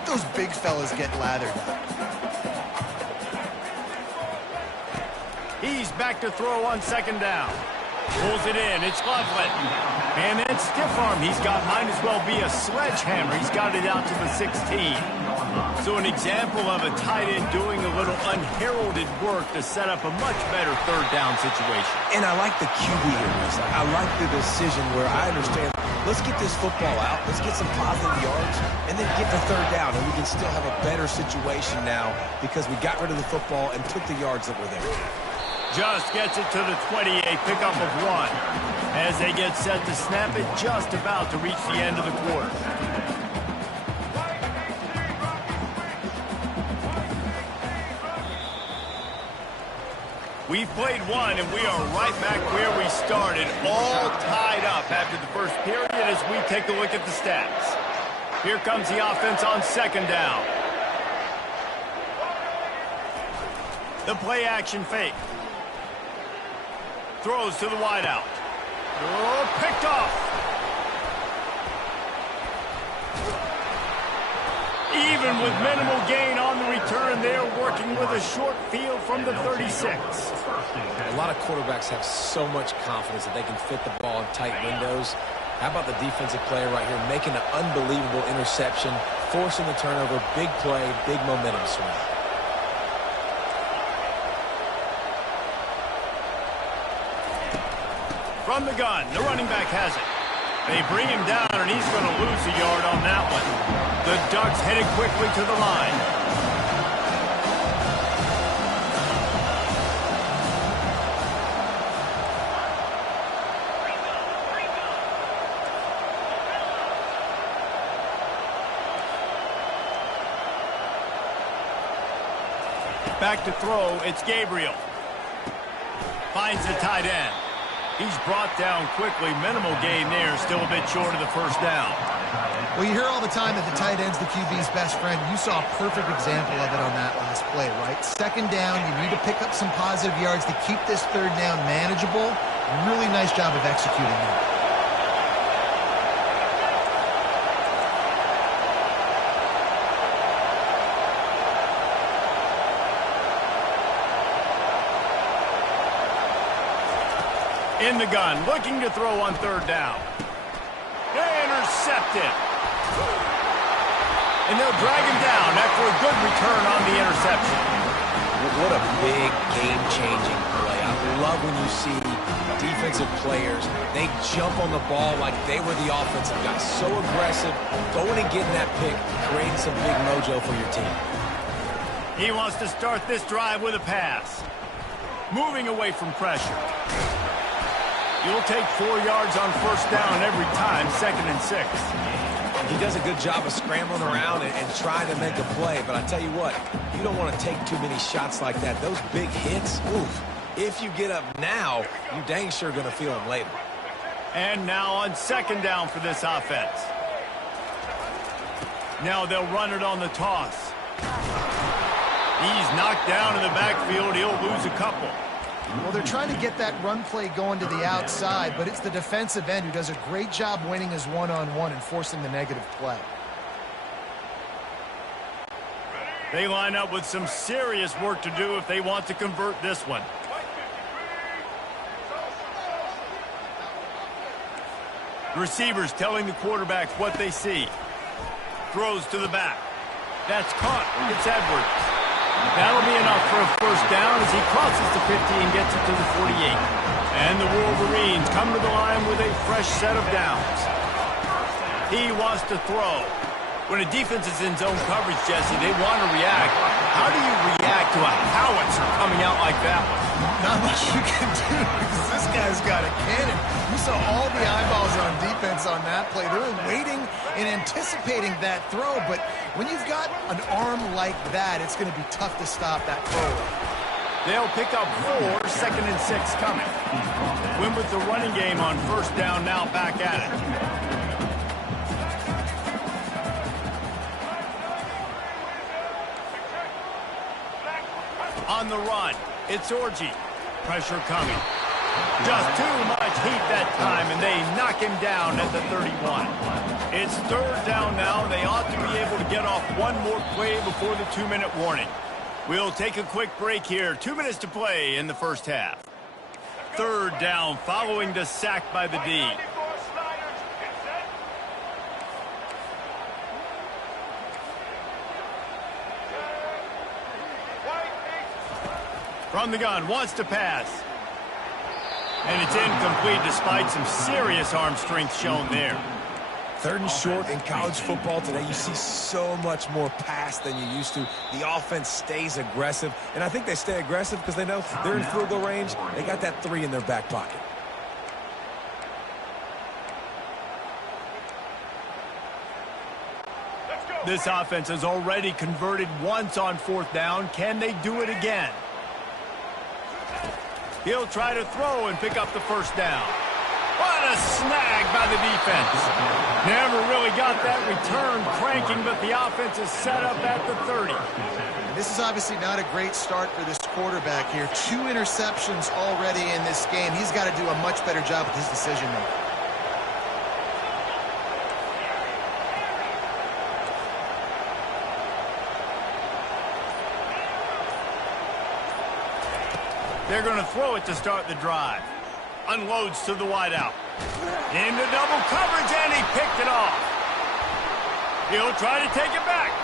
Let those big fellas get lathered up. He's back to throw on second down. Pulls it in. It's Loveland. And then stiff arm he's got might as well be a sledgehammer. He's got it out to the 16. So an example of a tight end doing a little unheralded work to set up a much better third down situation. And I like the QB here, Lisa. I like the decision where I understand, let's get this football out, let's get some positive yards, and then get the third down, and we can still have a better situation now because we got rid of the football and took the yards that were there. Just gets it to the 28, pickup of 1. As they get set to snap it, just about to reach the end of the quarter. We've played one, and we are right back where we started, all tied up after the first period as we take a look at the stats. Here comes the offense on second down. The play action fake. Throws to the wideout. Oh, picked off. Even with minimal gain on the return, they're working with a short field from the 36. A lot of quarterbacks have so much confidence that they can fit the ball in tight windows. How about the defensive player right here making an unbelievable interception, forcing the turnover, big play, big momentum swing. From the gun, the running back has it. They bring him down, and he's going to lose a yard on that one. The Ducks headed quickly to the line. Back to throw, it's Gabriel. Finds the tight end. He's brought down quickly. Minimal gain there. Still a bit short of the first down. Well, you hear all the time that the tight end's the QB's best friend. You saw a perfect example of it on that last play, right? Second down, you need to pick up some positive yards to keep this third down manageable. Really nice job of executing that. In the gun, looking to throw on third down. Intercepted. And they'll drag him down after a good return on the interception. What a big game-changing play. I love when you see defensive players, they jump on the ball like they were the offensive guys. So aggressive, going and getting that pick, creating some big mojo for your team. He wants to start this drive with a pass. Moving away from pressure. You'll take 4 yards on first down every time, 2nd and 6. He does a good job of scrambling around and trying to make a play, but I tell you what, you don't want to take too many shots like that. Those big hits, oof. If you get up now, you dang sure going to feel them later. And now on second down for this offense. Now they'll run it on the toss. He's knocked down in the backfield. He'll lose a couple. Well, they're trying to get that run play going to the outside, but it's the defensive end who does a great job winning his one-on-one and forcing the negative play. They line up with some serious work to do if they want to convert this one. Receivers telling the quarterback what they see. Throws to the back. That's caught. It's Edwards. That'll be enough for a first down as he crosses the 50 and gets it to the 48. And the Wolverines come to the line with a fresh set of downs. He wants to throw. When a defense is in zone coverage, Jesse, they want to react. How do you react to a howitzer coming out like that one? Not much you can do because this guy's got a cannon. You saw all the eyeballs on defense on that play. They were waiting and anticipating that throw, but when you've got an arm like that, it's going to be tough to stop that throw. They'll pick up 4, 2nd and 6 coming. Win with the running game on first down, now back at it. On the run, it's Orji. Pressure coming. Just too much heat that time, and they knock him down at the 31. It's third down now. They ought to be able to get off one more play before the 2-minute warning. We'll take a quick break here. 2 minutes to play in the first half. Third down following the sack by the D. From the gun, wants to pass. And it's incomplete despite some serious arm strength shown there. Third and short in college football today, you see so much more pass than you used to. The offense stays aggressive, and I think they stay aggressive because they know they're in field goal range. They got that 3 in their back pocket. This offense has already converted once on fourth down. Can they do it again? He'll try to throw and pick up the first down. What a snag by the defense. Never really got that return cranking, but the offense is set up at the 30. This is obviously not a great start for this quarterback here. 2 interceptions already in this game. He's got to do a much better job with his decision making. They're going to throw it to start the drive. Unloads to the wideout. Into double coverage, and he picked it off. He'll try to take it back.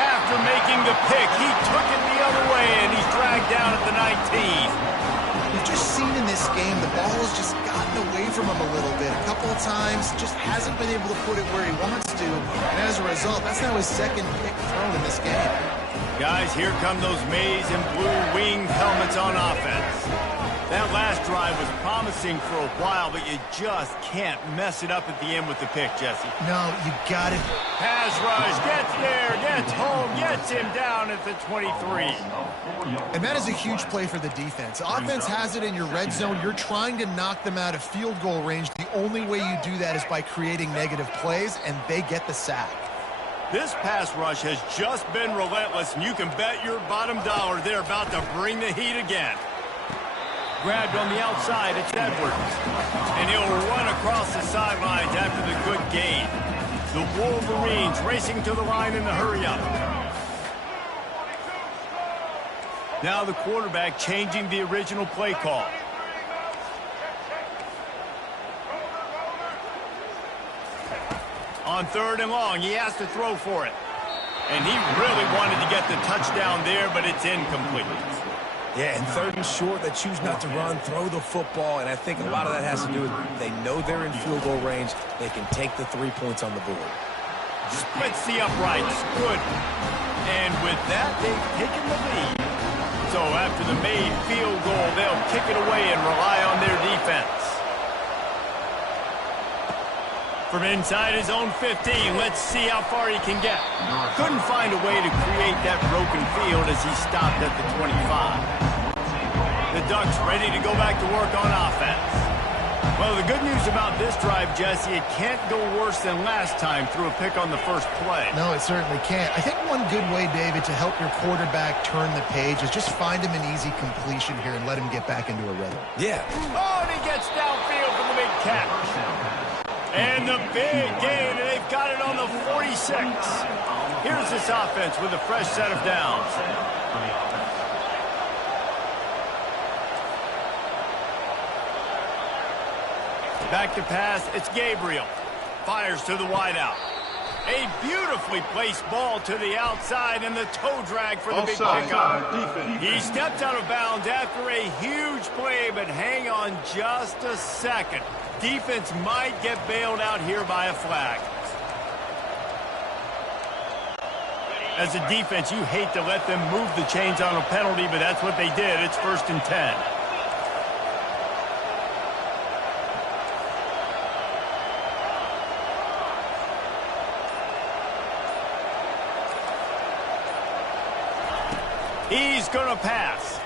After making the pick, he took it the other way, and he's dragged down at the 19. We've just seen in this game the ball has just gotten away from him a little bit. A couple of times, just hasn't been able to put it where he wants to. And as a result, that's now his second pick thrown in this game. Guys, here come those maize and blue winged helmets on offense. That last drive was promising for a while, but you just can't mess it up at the end with the pick, Jesse. No, you got it. Pass rush, gets there, gets home, gets him down at the 23. And that is a huge play for the defense. Offense has it in your red zone. You're trying to knock them out of field goal range. The only way you do that is by creating negative plays, and they get the sack. This pass rush has just been relentless, and you can bet your bottom dollar they're about to bring the heat again. Grabbed on the outside, it's Edwards. And he'll run across the sidelines after the good gain. The Wolverines racing to the line in the hurry-up. Now the quarterback changing the original play call. On third and long, he has to throw for it. And he really wanted to get the touchdown there, but it's incomplete. Yeah, and third and short, they choose not to run, throw the football, and I think a lot of that has to do with they know they're in field goal range. They can take the 3 points on the board. Splits the uprights. Good. And with that, they've taken the lead. So after the made field goal, they'll kick it away and rely on their defense. From inside his own 15, let's see how far he can get. Couldn't find a way to create that broken field as he stopped at the 25. The Ducks ready to go back to work on offense. Well, the good news about this drive, Jesse, it can't go worse than last time through a pick on the first play. No, it certainly can't. I think one good way, David, to help your quarterback turn the page is just find him an easy completion here and let him get back into a rhythm. Yeah. Oh, and he gets downfield for the big catch. And the big gain, and they've got it on the 46. Here's this offense with a fresh set of downs. Back to pass, it's Gabriel. Fires to the wideout. A beautifully placed ball to the outside, and the toe drag for the big pickup. He stepped out of bounds after a huge play, but hang on just a second. Defense might get bailed out here by a flag. As a defense, you hate to let them move the chains on a penalty, but that's what they did. It's 1st and 10. He's going to pass.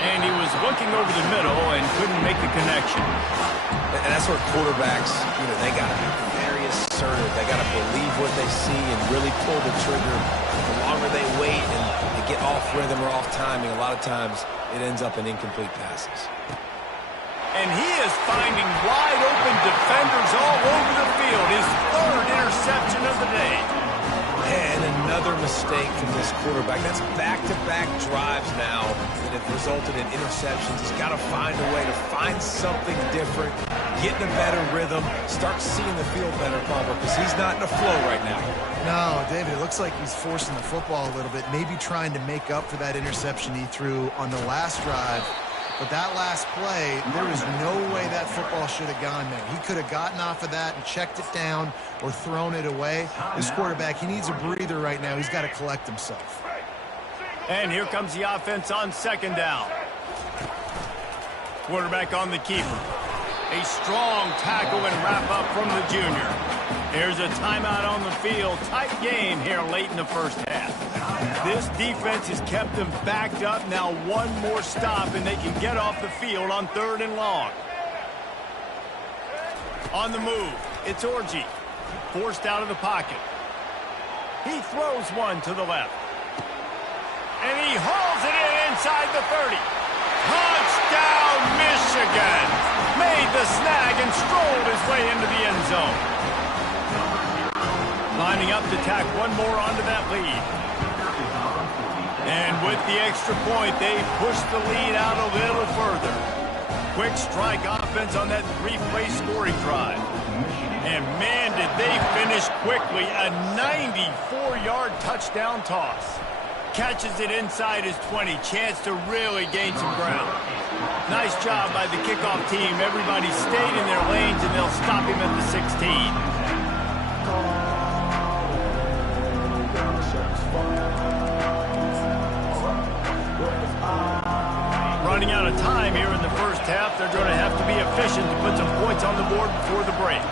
And he was looking over the middle and couldn't make the connection. And that's where quarterbacks, they got to be very assertive. They got to believe what they see and really pull the trigger. The longer they wait and they get off rhythm or off timing, a lot of times it ends up in incomplete passes. And he is finding wide open defenders all over the field. His third interception of the day. And another mistake from this quarterback. That's back-to-back drives now that have resulted in interceptions. He's got to find a way to find something different, get in a better rhythm, start seeing the field better, Palmer, because he's not in a flow right now. No, David, it looks like he's forcing the football a little bit, maybe trying to make up for that interception he threw on the last drive. But that last play, there is no way that football should have gone there. He could have gotten off of that and checked it down or thrown it away. This quarterback, he needs a breather right now. He's got to collect himself. And here comes the offense on second down. Quarterback on the keeper. A strong tackle and wrap up from the junior. Here's a timeout on the field. Tight game here late in the first half. This defense has kept them backed up. Now one more stop and they can get off the field on 3rd and long. On the move, it's Orji. Forced out of the pocket. He throws one to the left. And he hauls it in inside the 30. Touchdown, Michigan! Made the snag and strolled his way into the end zone. Lining up to tack one more onto that lead. And with the extra point, they push the lead out a little further. Quick strike offense on that 3-play scoring drive. And man, did they finish quickly. A 94-yard touchdown toss. Catches it inside his 20. Chance to really gain some ground. Nice job by the kickoff team. Everybody stayed in their lanes, and they'll stop him at the 16. Running out of time here in the first half. They're going to have to be efficient to put some points on the board before the break.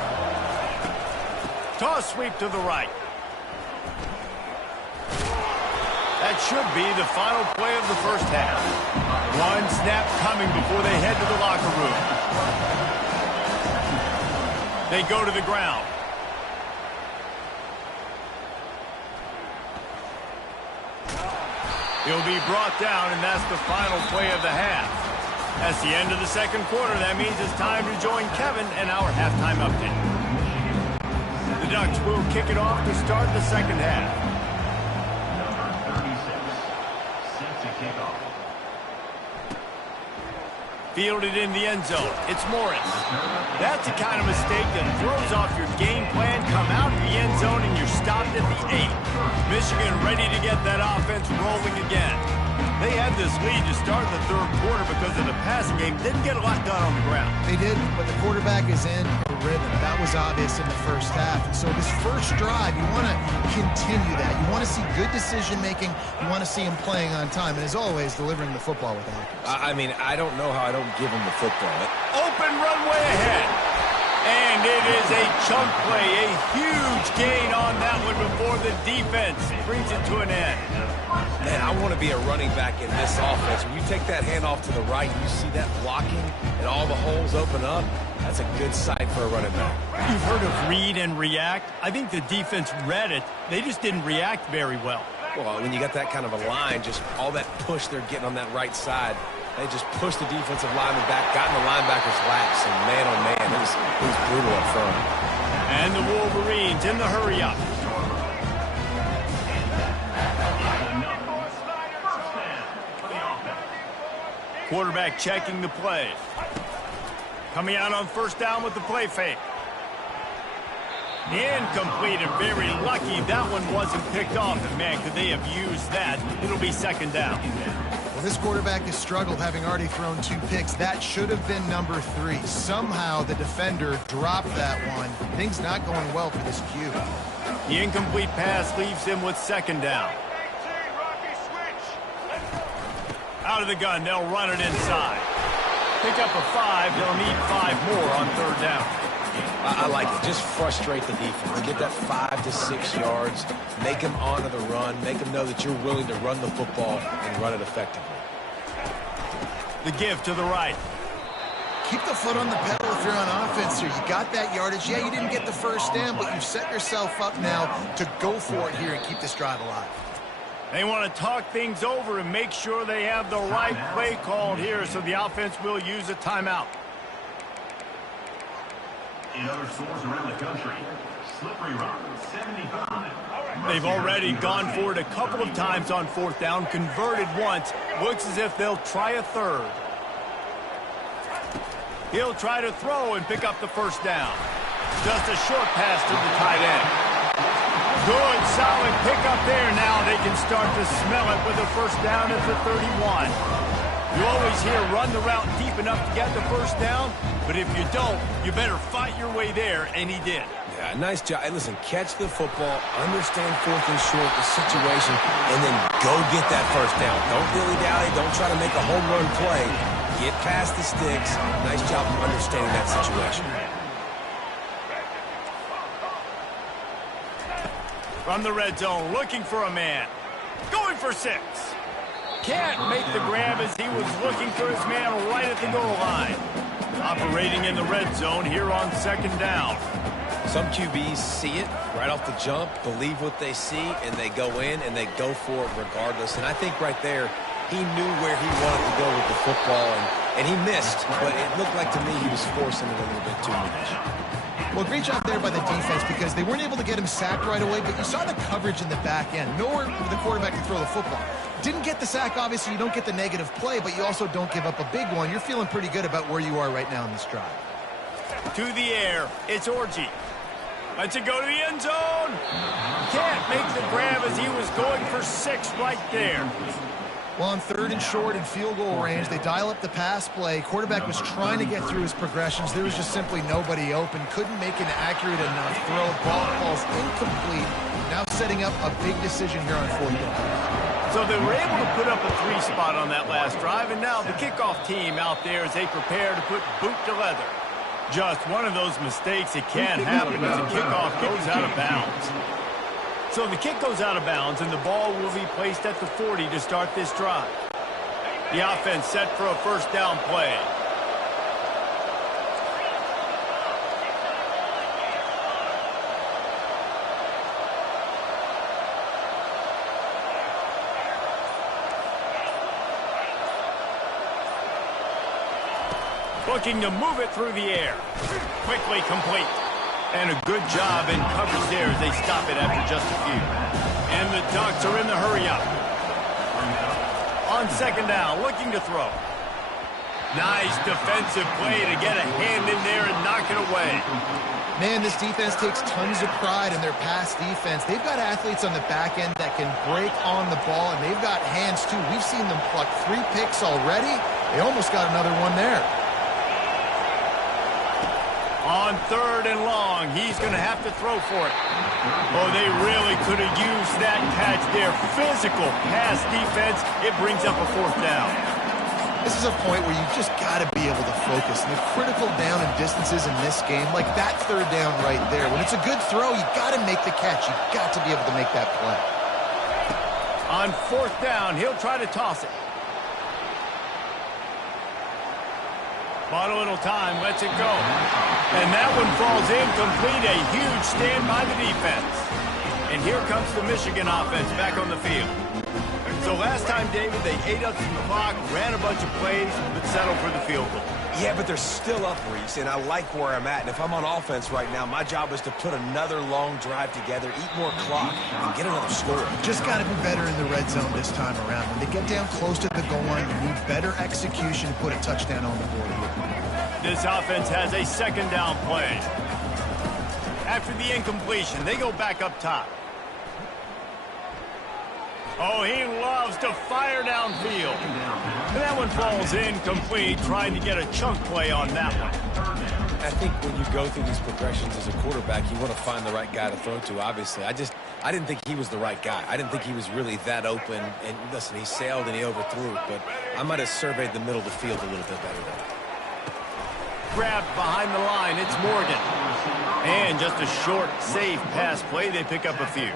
Toss sweep to the right. That should be the final play of the first half. One snap coming before they head to the locker room. They go to the ground. He'll be brought down, and that's the final play of the half. That's the end of the second quarter. That means it's time to join Kevin and our halftime update. The Ducks will kick it off to start the second half. Fielded in the end zone. It's Morris. That's the kind of mistake that throws off your game plan. Come out of the end zone and you're stopped at the 8. Michigan ready to get that offense rolling again. They had this lead to start the third quarter because of the passing game. Didn't get a lot done on the ground. They did, but the quarterback is in a rhythm. That was obvious in the first half. And so this first drive, you want to continue that. You want to see good decision-making. You want to see him playing on time. And as always, delivering the football with accuracy. I mean, I don't know how I don't give him the football. Open runway ahead. And it is a chunk play. A huge gain on that one before the defense brings it to an end. Man, I want to be a running back in this offense. When you take that handoff to the right, you see that blocking and all the holes open up. That's a good sight for a running back. You've heard of read and react. I think the defense read it. They just didn't react very well. Well, when you got that kind of a line, just all that push they're getting on that right side, they just pushed the defensive lineman back, got in the linebacker's laps, and man, oh man, it was brutal up front. And the Wolverines in the hurry-up. Quarterback checking the play. Coming out on first down with the play fake. Incomplete and very lucky that one wasn't picked off. And man, could they have used that? It'll be second down. Well, this quarterback has struggled, having already thrown 2 picks. That should have been number 3. Somehow the defender dropped that one. Things not going well for this Q. The incomplete pass leaves him with second down. Out of the gun, they'll run it inside. Pick up a 5, they'll need 5 more on third down. I like it. Just frustrate the defense. Get that 5 to 6 yards. Make them honor the run. Make them know that you're willing to run the football and run it effectively. The give to the right. keep the foot on the pedal if you're on offense here. You got that yardage. Yeah, you didn't get the first down, but you've set yourself up now to go for it here and keep this drive alive. They want to talk things over and make sure they have the right play called here, so the offense will use a timeout. In other stores around the country, Slippery Rock, 75. They've already gone for it a couple of times on fourth down, converted once. Looks as if they'll try a third. He'll try to throw and pick up the first down. Just a short pass to the tight end. Good, solid pickup there. Now they can start to smell it with a first down at the 31. You always hear run the route deep enough to get the first down, but if you don't, you better fight your way there, and he did. Yeah, nice job. Hey, listen, catch the football, understand fourth and short, the situation, and then go get that first down. Don't dilly-dally. Don't try to make a home run play. Get past the sticks. Nice job of understanding that situation. From the red zone, looking for a man. Going for 6. Can't make the grab as he was looking for his man right at the goal line. Operating in the red zone here on second down. Some QBs see it right off the jump, believe what they see, and they go in and they go for it regardless. And I think right there, he knew where he wanted to go with the football, and he missed. But it looked like to me he was forcing it a little bit too much. Well, great job there by the defense because they weren't able to get him sacked right away, but you saw the coverage in the back end. Nowhere for the quarterback to throw the football. Didn't get the sack, obviously. You don't get the negative play, but you also don't give up a big one. You're feeling pretty good about where you are right now in this drive. To the air, it's Orji. Lets it go to the end zone. Can't make the grab as he was going for 6 right there. Well, on third and short and field goal range, they dial up the pass play. Quarterback was trying to get through his progressions. There was just simply nobody open. Couldn't make an accurate enough throw. Ball falls incomplete. Now setting up a big decision here on fourth down. So they were able to put up a 3 spot on that last drive, and now the kickoff team out there as they prepare to put boot to leather. Just one of those mistakes that can happen as the kickoff goes out of bounds. So the kick goes out of bounds, and the ball will be placed at the 40 to start this drive. The offense set for a first down play. Looking to move it through the air. Quickly complete. And a good job in coverage there as they stop it after just a few. And the Ducks are in the hurry-up. On second down, looking to throw. Nice defensive play to get a hand in there and knock it away. Man, this defense takes tons of pride in their pass defense. They've got athletes on the back end that can break on the ball, and they've got hands, too. We've seen them pluck 3 picks already. They almost got another one there. On third and long, he's going to have to throw for it. Oh, they really could have used that catch there. Physical pass defense. It brings up a fourth down. This is a point where you just got to be able to focus. And the critical down and distances in this game, like that third down right there. When it's a good throw, you got to make the catch. You got to be able to make that play. On fourth down, he'll try to toss it. Bought a little time, lets it go. And that one falls incomplete. A huge stand by the defense. And here comes the Michigan offense back on the field. So last time, David, they ate up some clock, ran a bunch of plays, but settled for the field goal. Yeah, but they're still up, Reese, and I like where I'm at. And if I'm on offense right now, my job is to put another long drive together, eat more clock, and get another score. Just got to be better in the red zone this time around. When they get down close to the goal line, you need better execution to put a touchdown on the board here. This offense has a second down play. After the incompletion, they go back up top. Oh, he loves to fire downfield. And that one falls incomplete, trying to get a chunk play on that one. I think when you go through these progressions as a quarterback, you want to find the right guy to throw to, obviously. I didn't think he was the right guy. I didn't think he was really that open. And listen, he sailed and he overthrew it, but I might have surveyed the middle of the field a little bit better there. Grabbed behind the line, it's Morgan. And just a short, safe pass play, they pick up a few.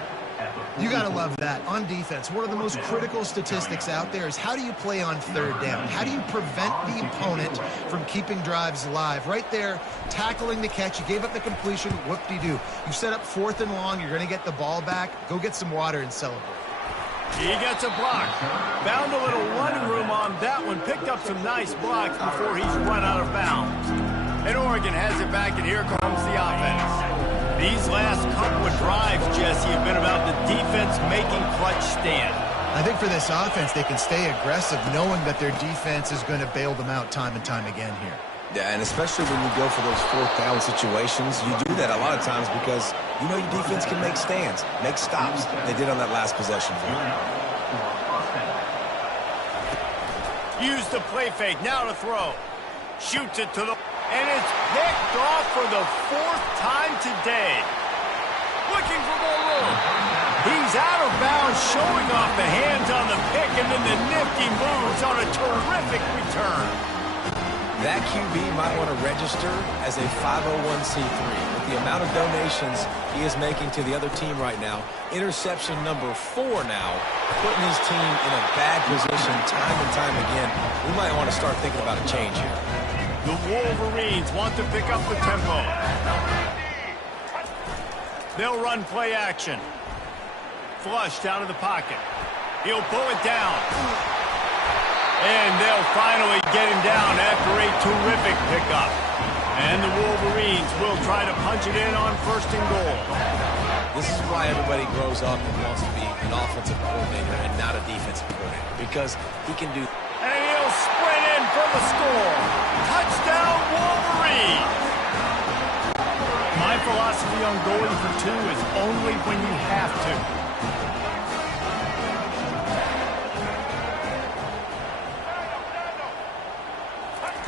You got to love that. On defense, one of the most critical statistics out there is how do you play on third down? How do you prevent the opponent from keeping drives alive? Right there, tackling the catch. You gave up the completion. Whoop-de-doo. You set up 4th and long. You're going to get the ball back. Go get some water and celebrate. He gets a block. Found a little running room on that one. Picked up some nice blocks before he's run out of bounds. And Oregon has it back, and here comes the offense. These last couple of drives, Jesse, have been about the defense making clutch stand. I think for this offense, they can stay aggressive knowing that their defense is going to bail them out time and time again here. Yeah, and especially when you go for those 4th down situations, you do that a lot of times because you know your defense can make stands, make stops. They did on that last possession for them. Use the play fake, now to throw. Shoots it to the... And it's picked off for the 4th time today. Looking for more room. He's out of bounds, showing off the hands on the pick, and then the nifty moves on a terrific return. That QB might want to register as a 501c3. With the amount of donations he is making to the other team right now, interception number 4 now, putting his team in a bad position time and time again. We might want to start thinking about a change here. The Wolverines want to pick up the tempo. They'll run play action. Flushed out of the pocket. He'll pull it down. And they'll finally get him down after a terrific pickup. And the Wolverines will try to punch it in on 1st and goal. This is why everybody grows up and wants to be an offensive coordinator and not a defensive coordinator, because he can do... And he'll sprint in for the score. Touchdown, Wolverine! My philosophy on going for 2 is only when you have to.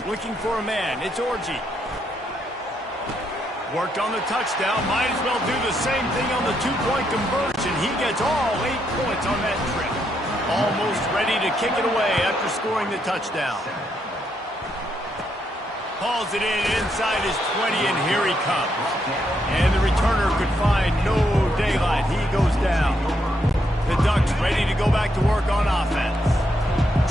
Looking for a man. It's Orji. Worked on the touchdown. Might as well do the same thing on the 2-point conversion. He gets all 8 points on that trip. Almost ready to kick it away after scoring the touchdown. Hauls it in inside his 20, and here he comes. And the returner could find no daylight. He goes down. The Ducks ready to go back to work on offense.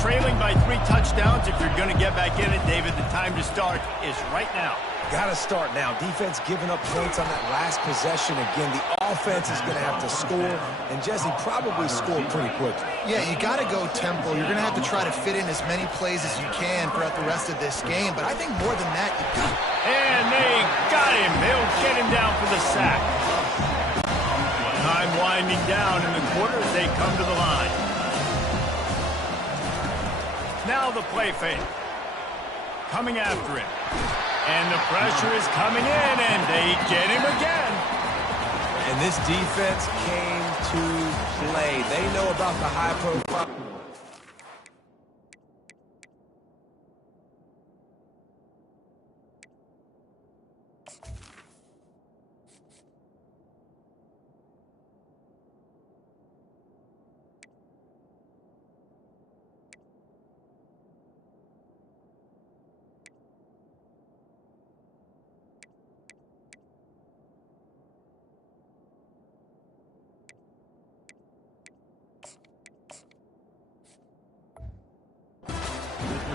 Trailing by 3 touchdowns. If you're going to get back in it, David, the time to start is right now. Got to start now. Defense giving up points on that last possession. Again, the offense is going to have to score, and Jesse probably scored pretty quickly. Yeah, you got to go tempo. You're going to have to try to fit in as many plays as you can throughout the rest of this game, but I think more than that, you got... And they got him. They'll get him down for the sack. Time winding down in the quarter as they come to the line. Now the play fake. Coming after him. And the pressure is coming in, and they get him again. And this defense came to play. They know about the high profile.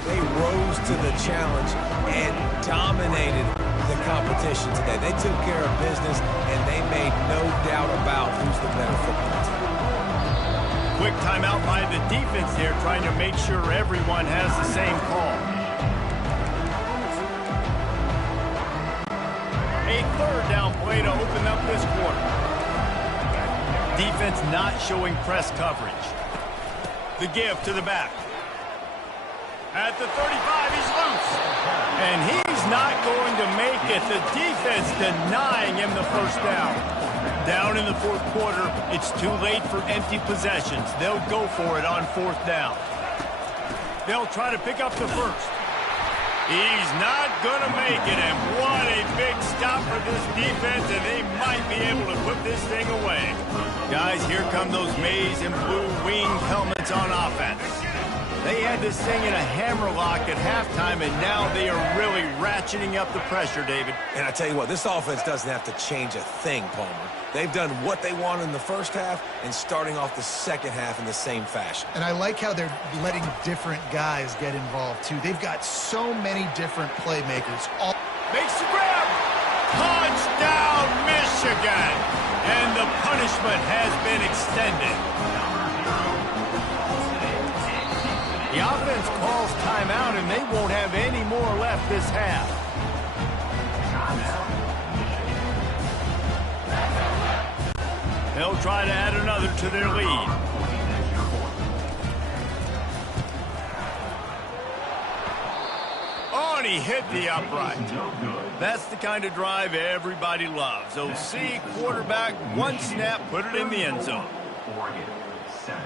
They rose to the challenge and dominated the competition today. They took care of business, and they made no doubt about who's the better football team. Quick timeout by the defense here, trying to make sure everyone has the same call. A 3rd down play to open up this quarter. Defense not showing press coverage. The give to the back. At the 35, he's loose. And he's not going to make it. The defense denying him the 1st down. Down in the 4th quarter, it's too late for empty possessions. They'll go for it on 4th down. They'll try to pick up the 1st. He's not going to make it, and what a big stop for this defense, and they might be able to put this thing away. Guys, here come those maize and blue wing helmets on offense. They had this thing in a hammerlock at halftime, and now they are really ratcheting up the pressure, David. And I tell you what, this offense doesn't have to change a thing, Palmer. They've done what they wanted in the first half and starting off the second half in the same fashion. And I like how they're letting different guys get involved, too. They've got so many different playmakers. Makes the grab. Touchdown, Michigan. And the punishment has been extended. The offense calls timeout, and they won't have any more left this half. They'll try to add another to their lead. Oh, and he hit the upright. That's the kind of drive everybody loves. OC, quarterback, one snap, put it in the end zone. Oregon, 7.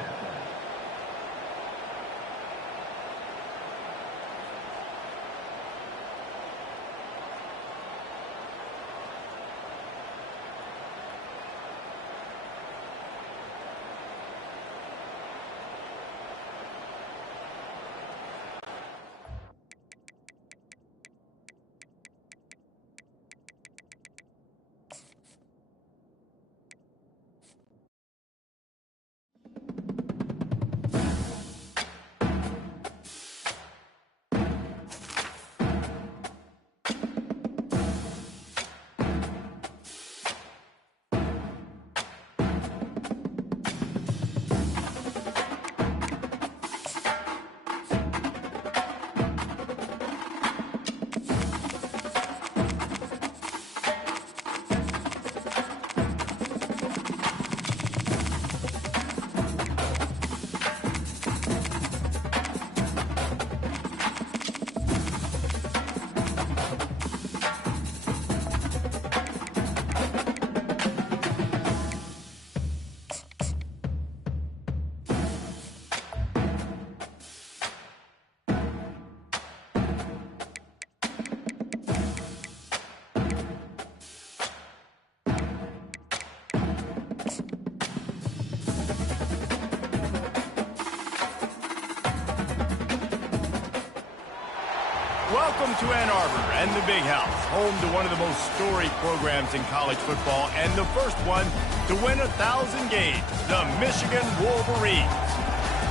Welcome to Ann Arbor and the Big House, home to one of the most storied programs in college football and the first one to win 1,000 games, the Michigan Wolverines.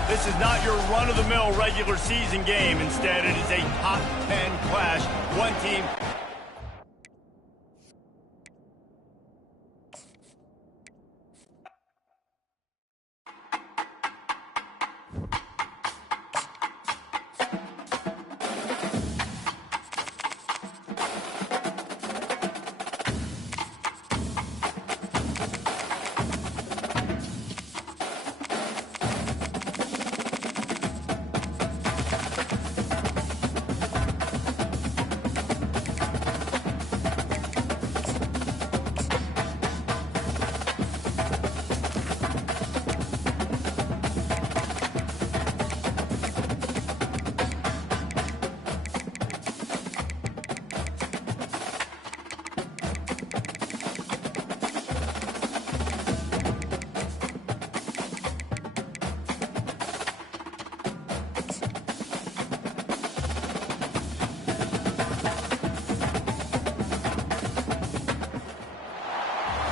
This is not your run-of-the-mill regular season game. Instead, it is a top 10 clash. One team.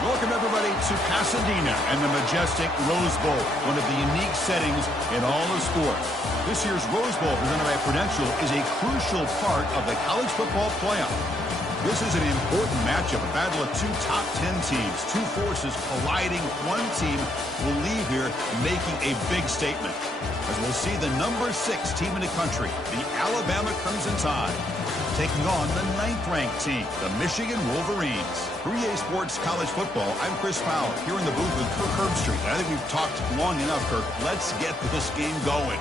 Welcome, everybody, to Pasadena and the majestic Rose Bowl, one of the unique settings in all of sports. This year's Rose Bowl, presented by Prudential, is a crucial part of the college football playoff. This is an important matchup, a battle of two top 10 teams, two forces colliding. One team will leave here making a big statement, as we'll see the number 6 team in the country, the Alabama Crimson Tide, taking on the 9th-ranked team, the Michigan Wolverines. For EA Sports College Football, I'm Chris Fowler, here in the booth with Kirk Herbstreit. I think we've talked long enough, Kirk. Let's get this game going.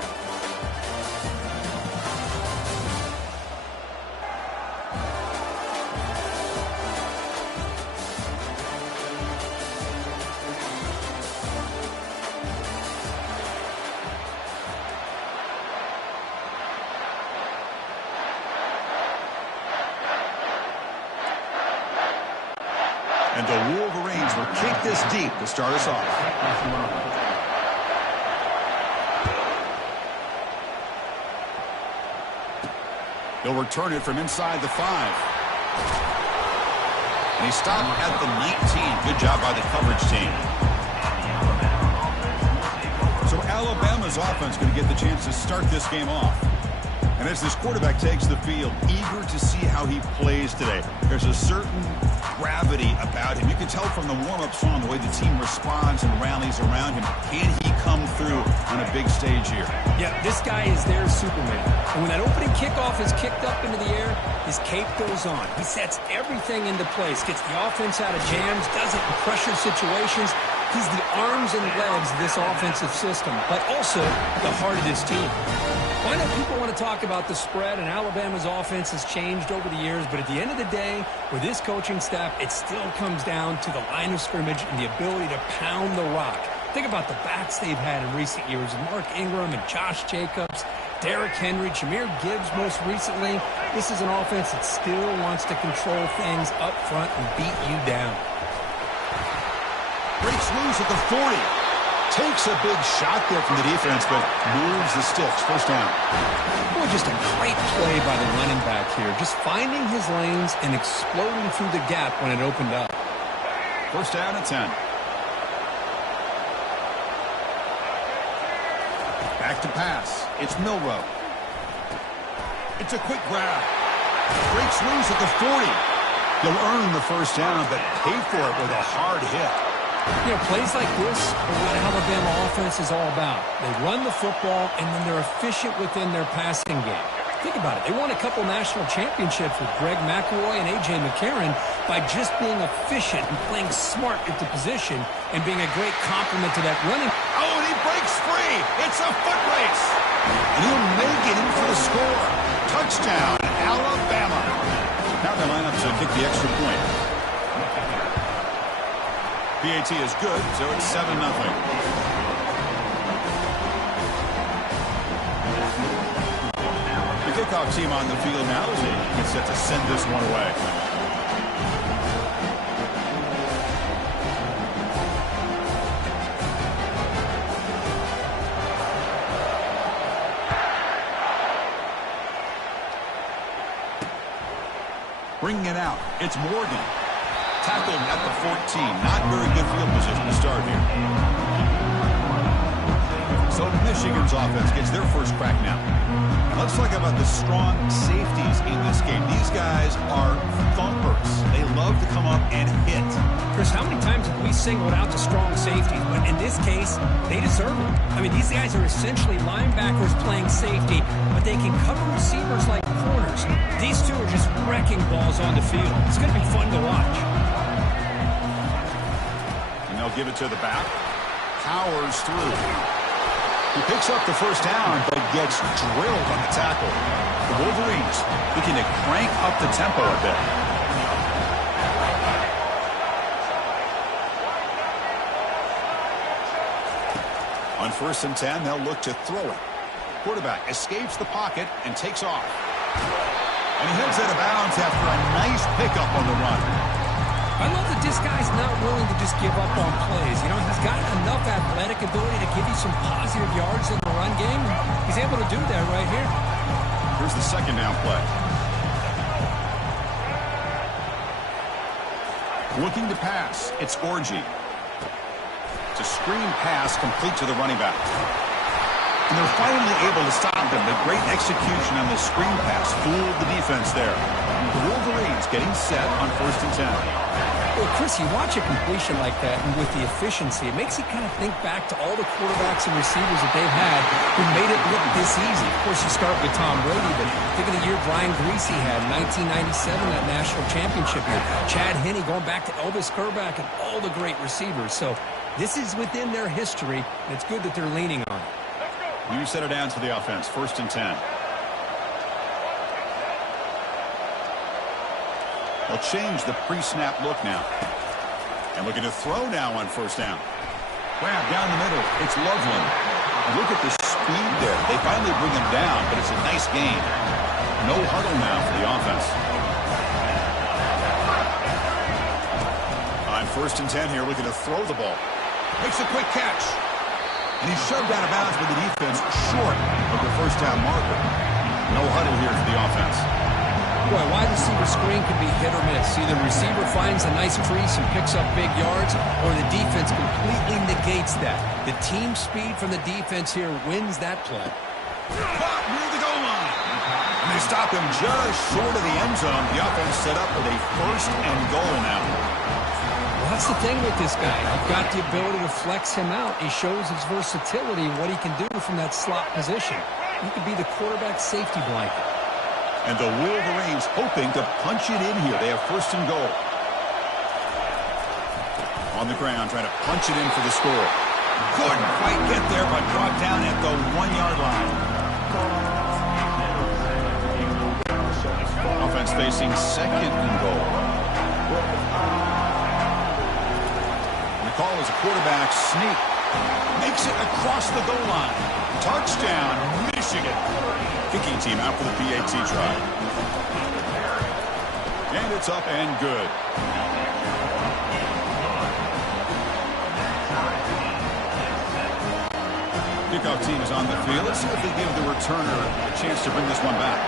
And the Wolverines will kick this deep to start us off. He'll return it from inside the 5. And he stopped at the 19. Good job by the coverage team. So Alabama's offense going to get the chance to start this game off. And as this quarterback takes the field, eager to see how he plays today. There's a certain gravity about him. You can tell from the warm-up song the way the team responds and rallies around him. Can he come through on a big stage here? Yeah, this guy is their Superman. And when that opening kickoff is kicked up into the air, his cape goes on. He sets everything into place, gets the offense out of jams, does it in pressure situations. He's the arms and legs of this offensive system, but also the heart of this team. I know people want to talk about the spread, and Alabama's offense has changed over the years, but at the end of the day, with this coaching staff, it still comes down to the line of scrimmage and the ability to pound the rock. Think about the backs they've had in recent years, Mark Ingram and Josh Jacobs, Derrick Henry, Jahmyr Gibbs most recently. This is an offense that still wants to control things up front and beat you down. Breaks loose at the 40. Takes a big shot there from the defense, but moves the sticks. First down. Boy, just a great play by the running back here. Just finding his lanes and exploding through the gap when it opened up. First down at 10. Back to pass. It's Milroe. It's a quick grab. Breaks loose at the 40. He'll earn the first down, but pay for it with a hard hit. You know, plays like this are what Alabama offense is all about. They run the football, and then they're efficient within their passing game. Think about it. They won a couple national championships with Greg McElroy and A.J. McCarron by just being efficient and playing smart at the position and being a great complement to that running. Oh, and he breaks free. It's a foot race. And he'll make it in for the score. Touchdown, Alabama. Now they line up to kick the extra point. PAT is good, so it's 7-0. The kickoff team on the field now as they get set to send this one away. Bringing it out, it's Morgan. Tackled at the 14. Not very good field position to start here. So Michigan's offense gets their first crack now. And let's talk about the strong safeties in this game. These guys are thumpers. They love to come up and hit. Chris, how many times have we singled out the strong safeties? But in this case, they deserve it. I mean, these guys are essentially linebackers playing safety, but they can cover receivers like corners. These two are just wrecking balls on the field. It's going to be fun to watch. They'll give it to the back. Powers through. He picks up the first down, but gets drilled on the tackle. The Wolverines looking to crank up the tempo a bit. On 1st and 10, they'll look to throw it. Quarterback escapes the pocket and takes off. And he heads out of bounds after a nice pickup on the run. I love that this guy's not willing to just give up on plays. You know, he's got enough athletic ability to give you some positive yards in the run game. He's able to do that right here. Here's the second down play. Looking to pass. It's Orji. It's a screen pass complete to the running back. And they're finally able to stop him. The great execution on the screen pass fooled the defense there. The Wolverines getting set on 1st and 10. Well, Chris, you watch a completion like that, and with the efficiency, it makes you kind of think back to all the quarterbacks and receivers that they've had who made it look this easy. Of course, you start with Tom Brady, but think of the year Brian Greasy had, 1997, that national championship year. Chad Henne going back to Elvis Kerback and all the great receivers. So this is within their history, and it's good that they're leaning on it. You set it down to the offense, 1st and 10. They'll change the pre-snap look now. And looking to throw now on 1st down. Grab down the middle. It's Loveland. And look at the speed there. They finally bring him down, but it's a nice gain. No huddle now for the offense. On 1st and 10 here, looking to throw the ball. Makes a quick catch. And he's shoved out of bounds with the defense short of the first down marker. No huddle here for the offense. Boy, wide receiver screen can be hit or miss. Either the receiver finds a nice crease and picks up big yards, or the defense completely negates that. The team speed from the defense here wins that play. Caught near the goal line. And they stop him just short of the end zone. The offense set up with a 1st and goal now. Well, that's the thing with this guy. You've got the ability to flex him out. He shows his versatility and what he can do from that slot position. He could be the quarterback safety blanket. And the Wolverines hoping to punch it in here. They have 1st and goal. On the ground, trying to punch it in for the score. Couldn't quite get there, but brought down at the 1-yard line. Offense facing 2nd and goal. The call is a quarterback sneak. Makes it across the goal line. Touchdown, Michigan. Kicking team out for the PAT try. And it's up and good. Kickoff team is on the field. Let's see if they give the returner a chance to bring this one back.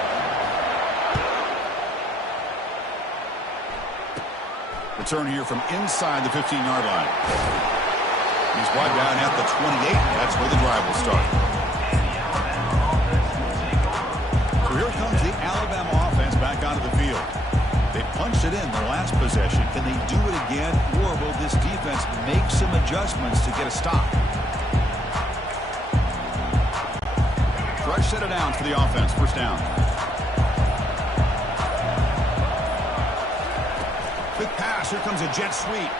Return here from inside the 15-yard line. He's wide down at the 28. That's where the drive will start. So here comes the Alabama offense back onto the field. They punched it in the last possession. Can they do it again, or will this defense make some adjustments to get a stop? Fresh set of downs for the offense. 1st down. Quick pass. Here comes a jet sweep.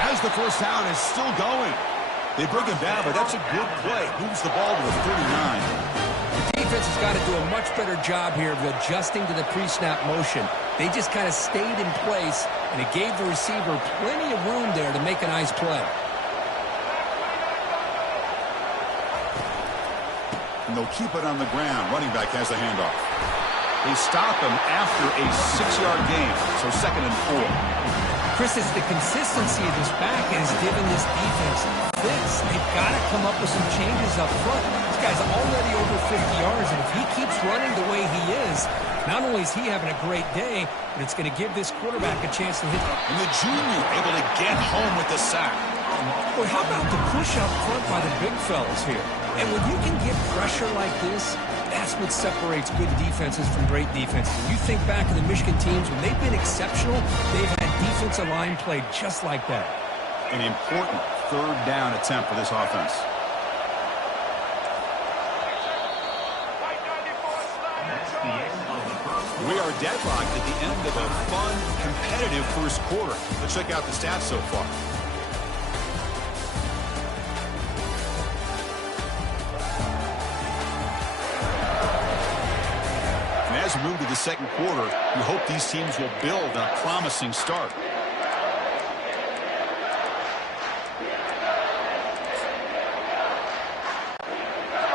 As the 1st down is still going. They bring him down, but that's a good play. Moves the ball to the 39. The defense has got to do a much better job here of adjusting to the pre-snap motion. They just kind of stayed in place, and it gave the receiver plenty of room there to make a nice play. And they'll keep it on the ground. Running back has the handoff. They stop him after a 6-yard gain, so 2nd and 4. Chris, it's the consistency of this back has given this defense fits. They've got to come up with some changes up front. This guy's already over 50 yards, and if he keeps running the way he is, not only is he having a great day, but it's going to give this quarterback a chance to hit. And the junior able to get home with the sack. Boy, how about the push up front by the big fellas here? And when you can get pressure like this, that's what separates good defenses from great defenses. When you think back to the Michigan teams, when they've been exceptional, they've had defensive line play just like that. An important 3rd down attempt for this offense. We are deadlocked at the end of a fun, competitive 1st quarter. Let's check out the stats so far. As we move to the 2nd quarter, we hope these teams will build on a promising start.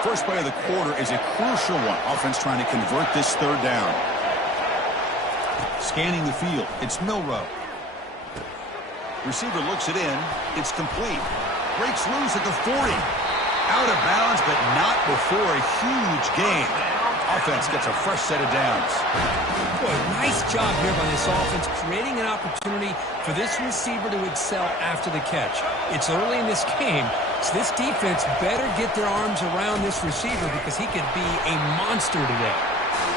First play of the quarter is a crucial one. Offense trying to convert this 3rd down. Scanning the field. It's Milrow. Receiver looks it in. It's complete. Breaks loose at the 40. Out of bounds, but not before a huge gain. Offense gets a fresh set of downs. Boy, nice job here by this offense, creating an opportunity for this receiver to excel after the catch. It's early in this game, so this defense better get their arms around this receiver because he could be a monster today.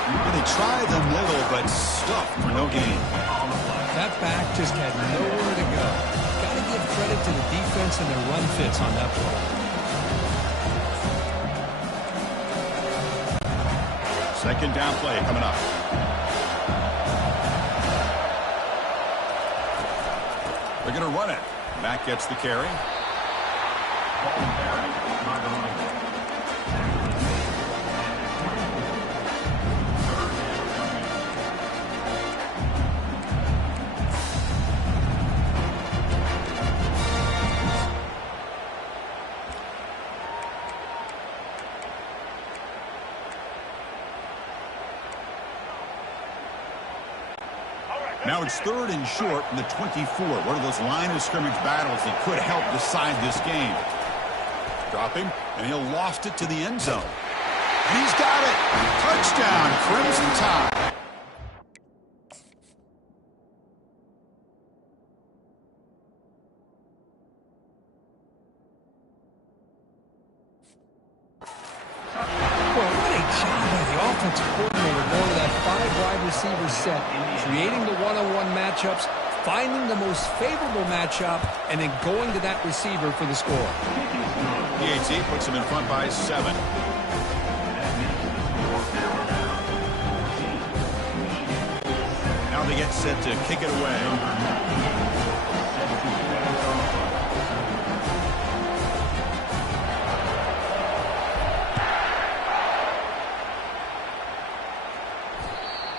And they try the middle, but stuffed for no gain. That back just had nowhere to go. Got to give credit to the defense and their run fits on that play. 2nd down play coming up. They're going to run it. Mack gets the carry. Now it's 3rd and short from the 24. One of those line of scrimmage battles that could help decide this game. Drop him, and he'll lost it to the end zone. And he's got it. Touchdown, Crimson Tide. Well, what a job by the offensive coordinator going to that 5 wide receiver set, creating the one-on-one matchups, finding the most favorable matchup, and then going to that receiver for the score. PAT puts him in front by 7. Now they get set to kick it away.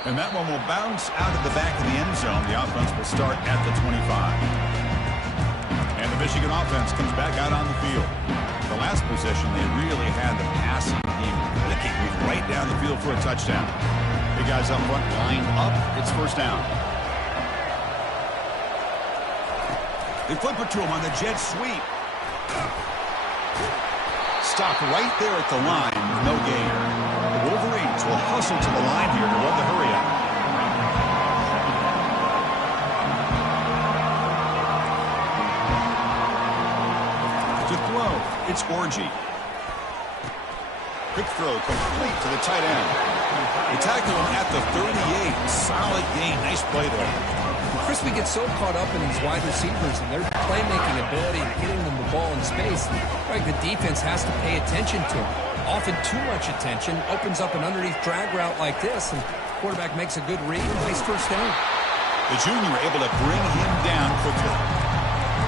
And that one will bounce out of the back of the end zone. The offense will start at the 25. And the Michigan offense comes back out on the field. The last possession, they really had the passing game clicking, moved right down the field for a touchdown. Big guys up front, line up. It's first down. They flip it to him on the jet sweep. Stopped right there at the line with no gain. The Wolverines will hustle to the line here to run the hurry-up. To throw, it's Orgy. Quick throw complete to the tight end. They tackle him at the 38. Solid gain. Nice play there. Chris, we get so caught up in these wide receivers and their playmaking ability and getting them the ball in space. Right, the defense has to pay attention to them. Often too much attention opens up an underneath drag route like this, and the quarterback makes a good read. Nice first down. The junior able to bring him down quickly.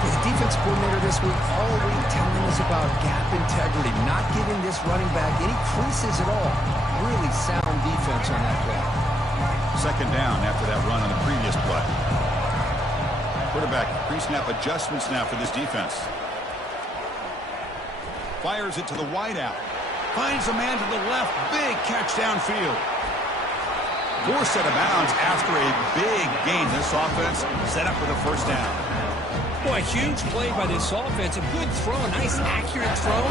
The defense coordinator this week already telling us about gap integrity, not giving this running back any creases at all. Really sound defense on that play. Second down after that run on the previous play. Quarterback pre-snap adjustments now for this defense. Fires it to the wideout. Finds a man to the left. Big catch downfield. Forced out of bounds after a big gain. This offense set up for the first down. Boy, huge play by this offense. A good throw, a nice accurate throw.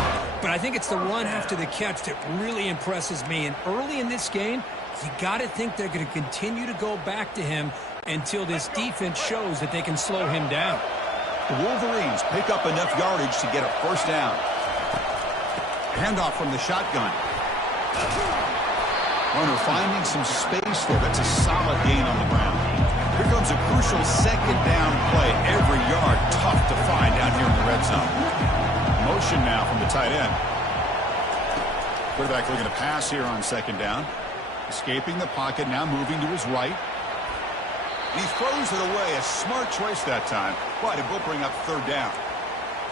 But I think it's the run after the catch that really impresses me. And early in this game, you got to think they're going to continue to go back to him until this defense shows that they can slow him down. The Wolverines pick up enough yardage to get a first down. Handoff from the shotgun. Runner finding some space there. That's a solid gain on the ground. Here comes a crucial second down play. Every yard tough to find down here in the red zone. Motion now from the tight end. Quarterback looking to pass here on second down. Escaping the pocket, now moving to his right. And he throws it away. A smart choice that time. But it will bring up third down.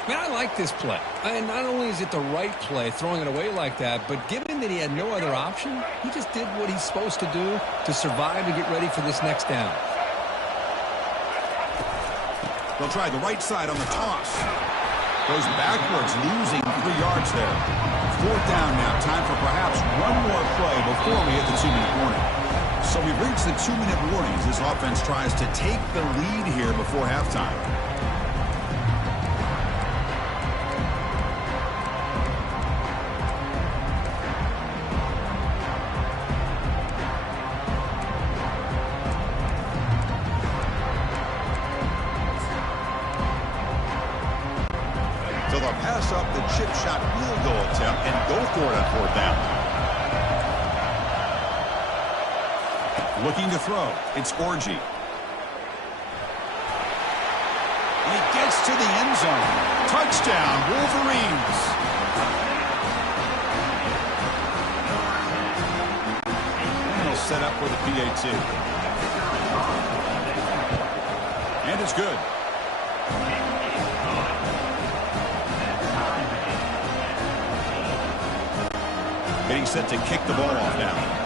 Man, I like this play. And not only is it the right play, throwing it away like that, but given that he had no other option, he just did what he's supposed to do to survive and get ready for this next down. They'll try the right side on the toss. Goes backwards, losing 3 yards there. Fourth down now. Time for perhaps one more play before we hit the 2-minute warning. So we've reached the 2-minute warnings. This offense tries to take the lead here before halftime. So they'll pass up the chip shot field goal attempt and go for it on fourth down. Looking to throw. It's Orgy. And he gets to the end zone. Touchdown, Wolverines. And they'll set up for the PAT. And it's good. Getting set to kick the ball off now.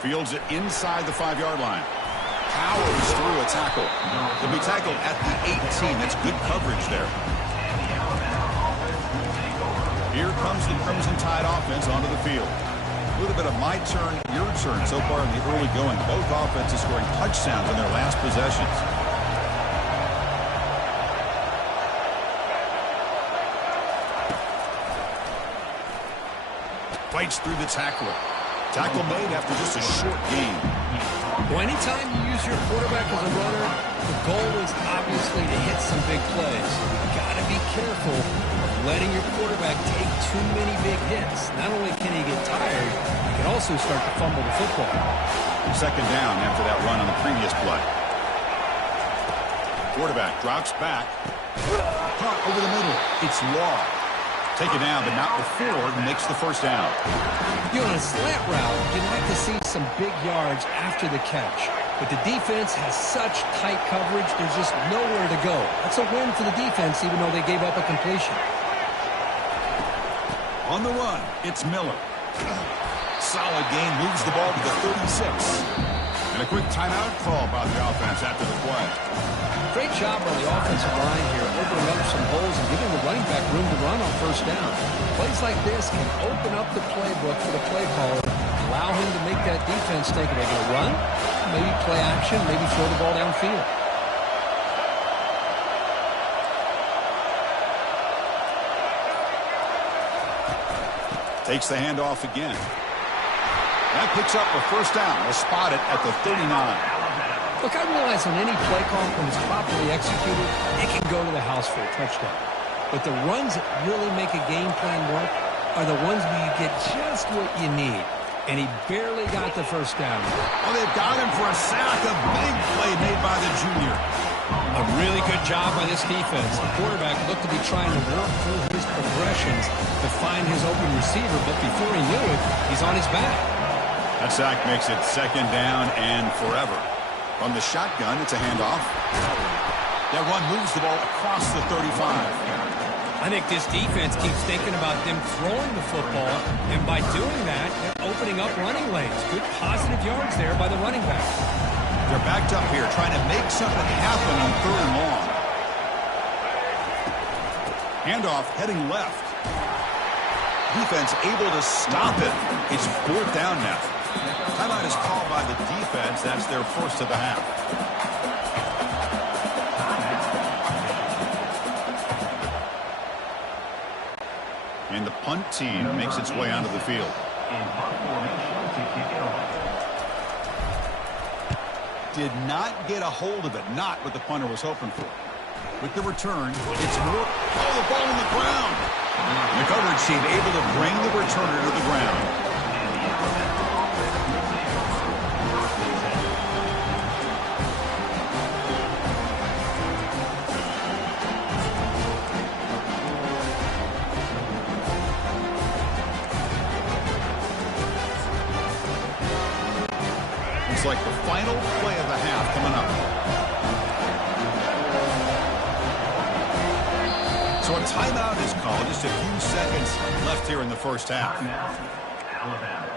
Fields it inside the 5-yard line. Powers through a tackle. He'll be tackled at the 18. That's good coverage there. Here comes the Crimson Tide offense onto the field. A little bit of my turn, your turn so far in the early going. Both offenses scoring touchdowns in their last possessions. fights through the tackler. Tackle made after just a short gain. Well, anytime you use your quarterback as a runner, the goal is obviously to hit some big plays. You got to be careful of letting your quarterback take too many big hits. Not only can he get tired, he can also start to fumble the football. Second down after that run on the previous play. Quarterback drops back. Caught over the middle. It's Law. Take it down, but not before he makes the first down. You know, on a slant route, you'd like to see some big yards after the catch. But the defense has such tight coverage, there's just nowhere to go. That's a win for the defense, even though they gave up a completion. On the run, it's Miller. Solid gain, moves the ball to the 36. And a quick timeout call by the offense after the play. Great job on the offensive line here, opening up some holes and giving the running back room to run on first down. Plays like this can open up the playbook for the play caller, allow him to make that defense think, are they going to run? Maybe play action, maybe throw the ball downfield. Takes the handoff again. That picks up a first down. We'll spot it at the 39. Look, I realize on any play call, when it's properly executed, it can go to the house for a touchdown. But the runs that really make a game plan work are the ones where you get just what you need. And he barely got the first down. Oh, they've got him for a sack. A big play made by the junior. A really good job by this defense. The quarterback looked to be trying to work through his progressions to find his open receiver, but before he knew it, he's on his back. That sack makes it second down and forever. From the shotgun, it's a handoff. That run moves the ball across the 35. I think this defense keeps thinking about them throwing the football, and by doing that, they're opening up running lanes. Good positive yards there by the running back. They're backed up here, trying to make something happen on third and long. Handoff heading left. Defense able to stop it. It's fourth down now. Timeout is called by the defense. That's their first of the half. And the punt team makes its way onto the field. Did not get a hold of it. Not what the punter was hoping for. With the return, it's more. Oh, the ball on the ground. And the coverage team able to bring the returner to the ground. It's like the final play of the half coming up. So a timeout is called. Just a few seconds left here in the first half. Alabama.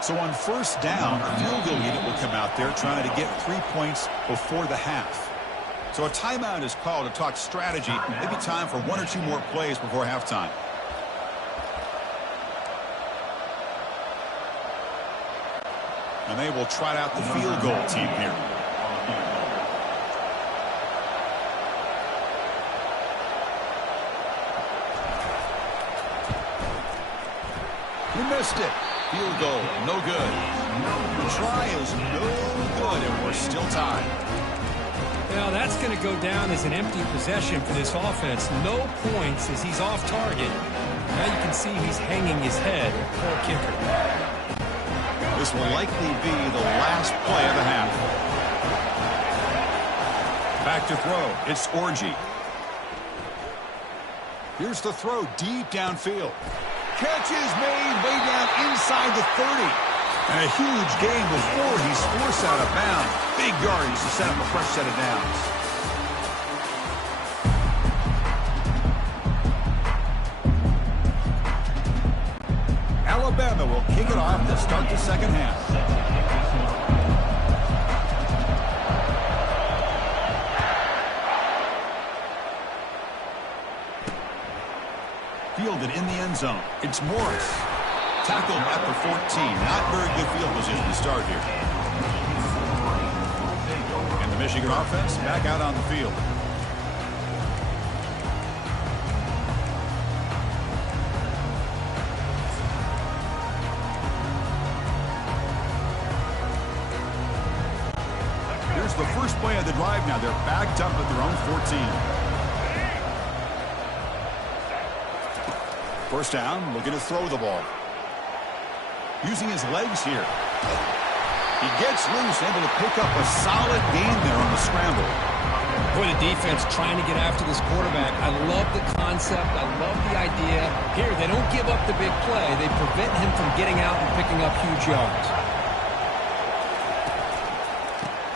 So on first down, a field goal unit will come out there trying to get 3 points before the half. So a timeout is called to talk strategy. Maybe time for one or two more plays before halftime. And they will trot out the field goal team here. He missed it. Field goal, no good. The try is no good, and we're still tied. Well, that's going to go down as an empty possession for this offense. No points as he's off target. Now you can see he's hanging his head. Poor kicker. This will likely be the last play of the half. Back to throw. It's Orgy. Here's the throw deep downfield. Catch is made way down inside the 30. And a huge gain before he's forced out of bounds. Big yardage to set up a fresh set of downs. Alabama will kick it off to start the second half. Fielded in the end zone. It's Morris. Tackled at the 14. Not very good field position to start here. Michigan offense back out on the field. Here's the first play of the drive now. They're backed up at their own 14. First down, looking to throw the ball. Using his legs here. He gets loose, able to pick up a solid gain there on the scramble. Boy, the defense trying to get after this quarterback. I love the concept. I love the idea. Here, they don't give up the big play. They prevent him from getting out and picking up huge yards.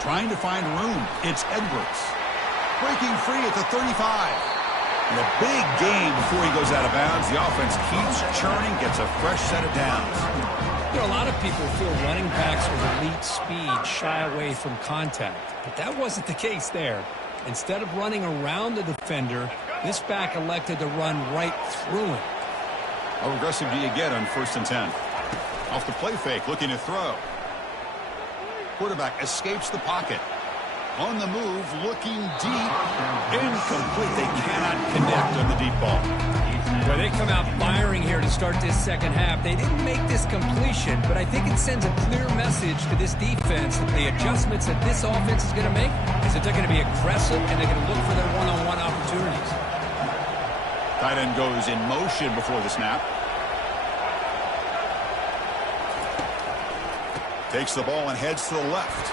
Trying to find room. It's Edwards. Breaking free at the 35. And a big gain before he goes out of bounds. The offense keeps churning, gets a fresh set of downs. You know, a lot of people feel running backs with elite speed shy away from contact. But that wasn't the case there. Instead of running around the defender, this back elected to run right through him. How aggressive do you get on 1st and 10? Off the play fake, looking to throw. Quarterback escapes the pocket. On the move, looking deep. Incomplete. They cannot connect on the deep ball. Well, they come out firing here to start this second half. They didn't make this completion, but I think it sends a clear message to this defense that the adjustments that this offense is going to make is that they're going to be aggressive and they're going to look for their one-on-one opportunities. Tight end goes in motion before the snap. Takes the ball and heads to the left.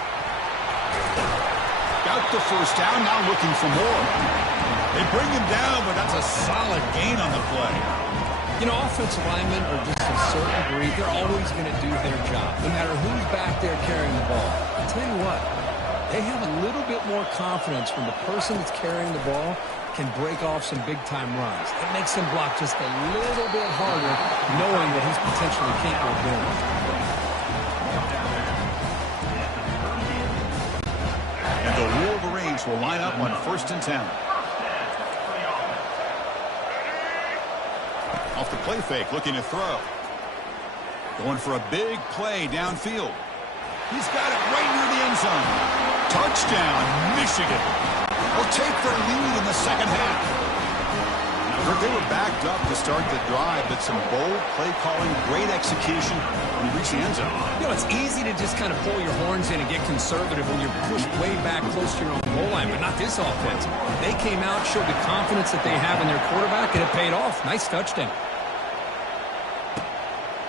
Got the first down, now looking for more. They bring him down, but that's a solid gain on the play. You know, offensive linemen are just a certain breed. They're always going to do their job, no matter who's back there carrying the ball. I'll tell you what, they have a little bit more confidence when the person that's carrying the ball can break off some big-time runs. It makes them block just a little bit harder, knowing that he's potentially capable of doing it. And the Wolverines will line up on 1st and 10. Off the play fake, looking to throw. Going for a big play downfield. He's got it right near the end zone. Touchdown, Michigan. Will take their lead in the second half. Now, they were backed up to start the drive, but some bold play calling, great execution when you reach the end zone. You know, it's easy to just kind of pull your horns in and get conservative when you're pushed way back close to your own goal line, but not this offense. They came out, showed the confidence that they have in their quarterback, and it paid off. Nice touchdown.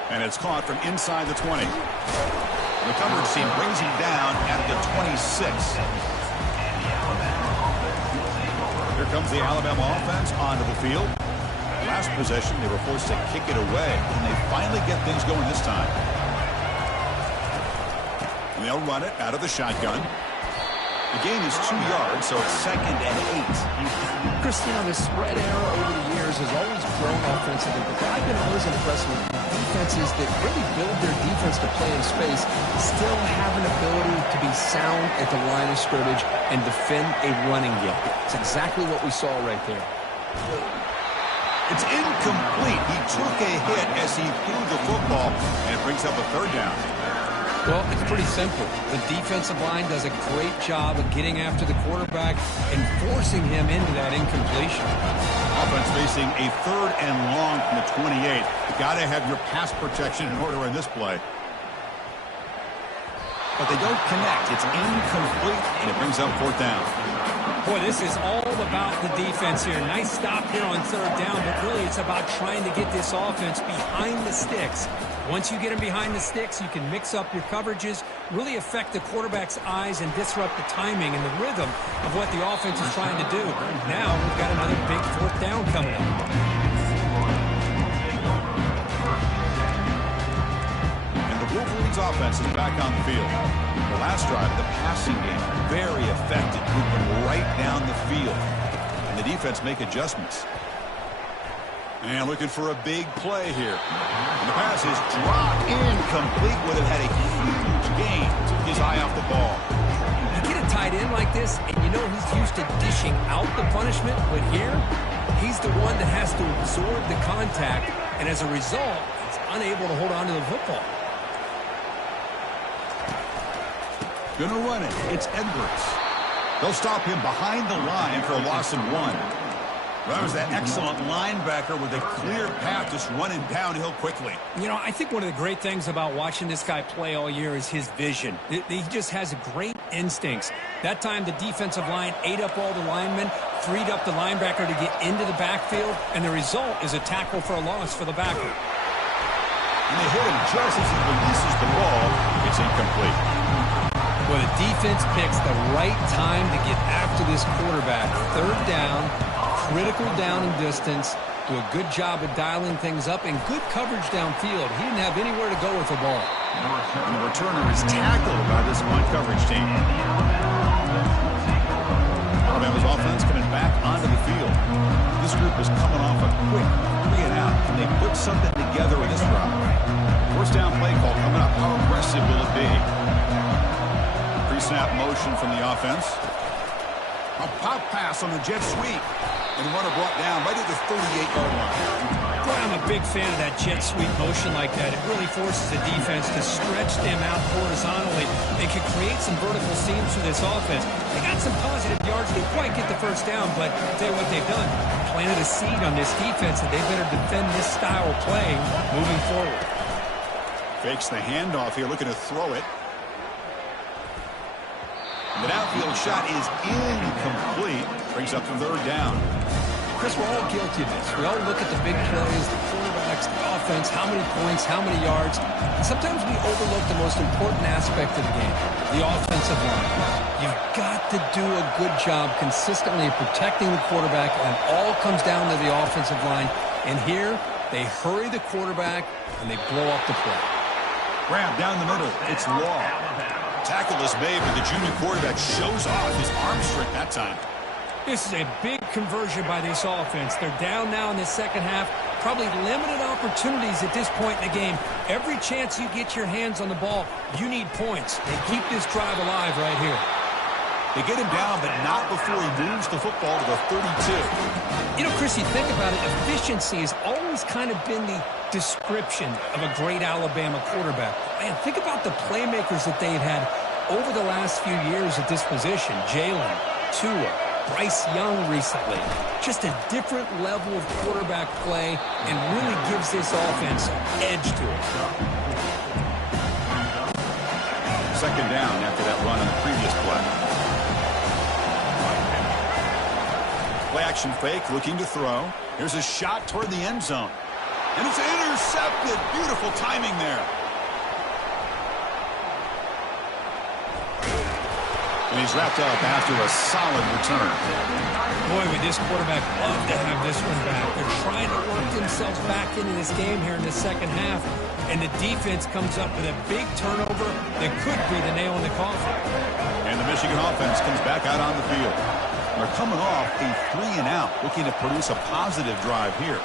And it's caught from inside the 20. The coverage team brings him down at the 26. Here comes the Alabama offense onto the field. Last possession, they were forced to kick it away, and they finally get things going this time. And they'll run it out of the shotgun. The gain is 2 yards, so it's 2nd and 8. Chris, you know, the spread era over the years has always grown offensively, but I've been always impressed with defenses that really build their defense to play in space, still have an ability to be sound at the line of scrimmage and defend a running game. It's exactly what we saw right there. It's incomplete. He took a hit as he threw the football, and it brings up a 3rd down. Well, it's pretty simple. The defensive line does a great job of getting after the quarterback and forcing him into that incompletion. Offense facing a 3rd and long from the 28. You got to have your pass protection in order in this play. But they don't connect. It's incomplete, and it brings up 4th down. Boy, this is all about the defense here. Nice stop here on 3rd down, but really it's about trying to get this offense behind the sticks. Once you get them behind the sticks, you can mix up your coverages, really affect the quarterback's eyes and disrupt the timing and the rhythm of what the offense is trying to do. Now we've got another big 4th down coming up. And the Wolverines offense is back on the field. The last drive, the passing game, very effective, moving right down the field. And the defense make adjustments. And looking for a big play here. And the pass is dropped incomplete with it. Had a huge gain. Took his eye off the ball. You get a tight end like this, and you know he's used to dishing out the punishment, but here, he's the one that has to absorb the contact, and as a result, he's unable to hold on to the football. Gonna run it. It's Edwards. They'll stop him behind the line for a loss of 1. That was that excellent linebacker with a clear path just running downhill quickly. You know, I think one of the great things about watching this guy play all year is his vision. He just has great instincts. That time, the defensive line ate up all the linemen, freed up the linebacker to get into the backfield, and the result is a tackle for a loss for the backer. And they hit him just as he releases the ball. It's incomplete. Well, the defense picks the right time to get after this quarterback. Third down, critical down and distance, do a good job of dialing things up, and good coverage downfield. He didn't have anywhere to go with the ball. And the returner is tackled by this one coverage team. Alabama's offense coming back onto the field. This group is coming off a quick 3 and out. Can they put something together with this drive? First down play call coming up. How aggressive will it be? Pre-snap motion from the offense. A pop pass on the jet sweep. And runner brought down right at the 38-yard line. Boy, I'm a big fan of that jet sweep motion like that. It really forces the defense to stretch them out horizontally. They can create some vertical seams for this offense. They got some positive yards. Didn't quite get the first down, but I'll tell you what they've done. Planted a seed on this defense that they better defend this style of playing moving forward. Fakes the handoff here, looking to throw it. The downfield shot is incomplete. Brings up the third down. Chris, we're all guilty of this. We all look at the big plays, the quarterbacks, the offense, how many points, how many yards. And sometimes we overlook the most important aspect of the game, the offensive line. You've got to do a good job consistently protecting the quarterback, and it all comes down to the offensive line. And here, they hurry the quarterback, and they blow up the play. Grab down the middle. It's Law. Tackle is made, but the junior quarterback shows off his arm strength that time. This is a big conversion by this offense. They're down now in the second half. Probably limited opportunities at this point in the game. Every chance you get your hands on the ball, you need points. They keep this drive alive right here. They get him down, but not before he moves the football to the 32. You know, Chris, you think about it, efficiency has always kind of been the description of a great Alabama quarterback. Man, think about the playmakers that they've had over the last few years at this position. Jalen, Tua, Bryce Young recently. Just a different level of quarterback play and really gives this offense edge to it. Second down after that run on the previous play. Play action fake, looking to throw. Here's a shot toward the end zone. And it's intercepted. Beautiful timing there. And he's wrapped up after a solid return. Boy, would this quarterback love to have this one back. They're trying to work themselves back into this game here in the second half. And the defense comes up with a big turnover that could be the nail in the coffin. And the Michigan offense comes back out on the field. They're coming off a 3 and out, looking to produce a positive drive here.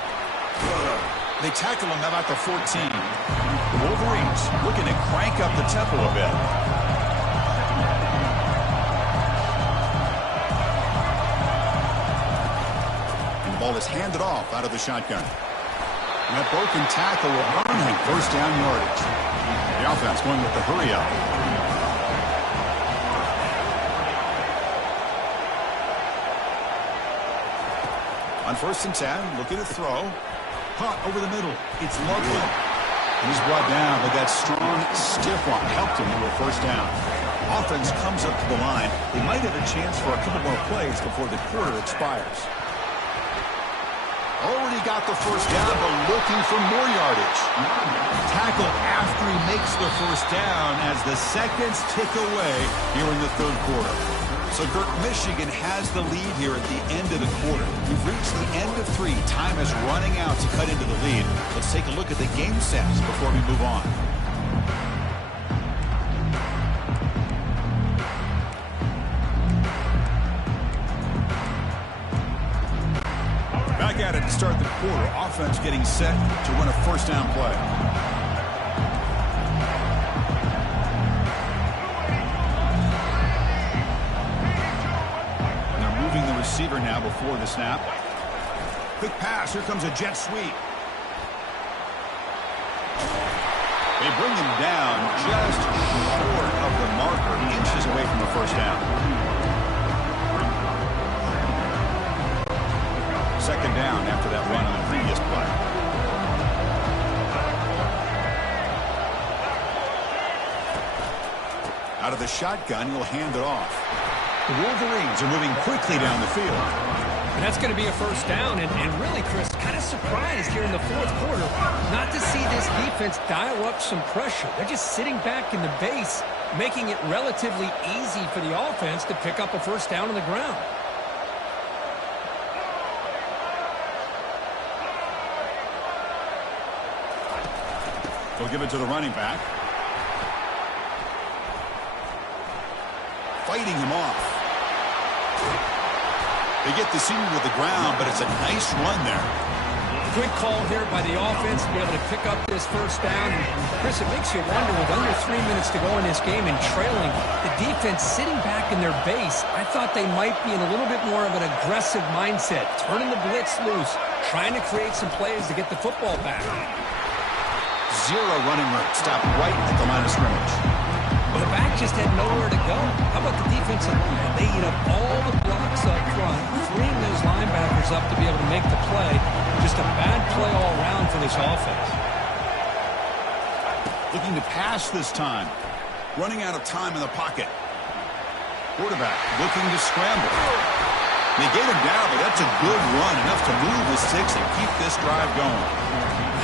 They tackle him about the 14. The Wolverines looking to crank up the tempo a bit. And the ball is handed off out of the shotgun. And that broken tackle will earn him first down yardage. The offense going with the hurry up. On 1st and 10, looking to throw. Caught over the middle. It's Lovely. And he's brought down, but that strong, stiff one helped him to a first down. Offense comes up to the line. They might have a chance for a couple more plays before the quarter expires. Already got the first down, but looking for more yardage. Tackle after he makes the first down as the seconds tick away here in the third quarter. So, Kirk, Michigan has the lead here at the end of the quarter. We've reached the end of 3. Time is running out to cut into the lead. Let's take a look at the game stats before we move on. Back at it to start the quarter. Offense getting set to run a first down play. Receiver now before the snap. Quick pass. Here comes a jet sweep. They bring him down just short of the marker, inches away from the first down. Out of the shotgun, he'll hand it off. The Wolverines are moving quickly down the field. And that's going to be a first down. And really, Chris, kind of surprised here in the fourth quarter not to see this defense dial up some pressure. They're just sitting back in the base, making it relatively easy for the offense to pick up a first down on the ground. They'll give it to the running back. Fighting him off. They get the senior to the ground, but it's a nice run there. Good call here by the offense to be able to pick up this first down. And Chris, it makes you wonder, with under 3 minutes to go in this game and trailing, the defense sitting back in their base, I thought they might be in a little bit more of an aggressive mindset, turning the blitz loose, trying to create some plays to get the football back. Zero running room. Stop right at the line of scrimmage. Well, the back just had nowhere to go. How about the defensive line? They eat up all the blocks up front, freeing those linebackers up to be able to make the play. Just a bad play all around for this offense. Looking to pass this time. Running out of time in the pocket. Quarterback looking to scramble. They get him down, but that's a good run. Enough to move the sticks and keep this drive going.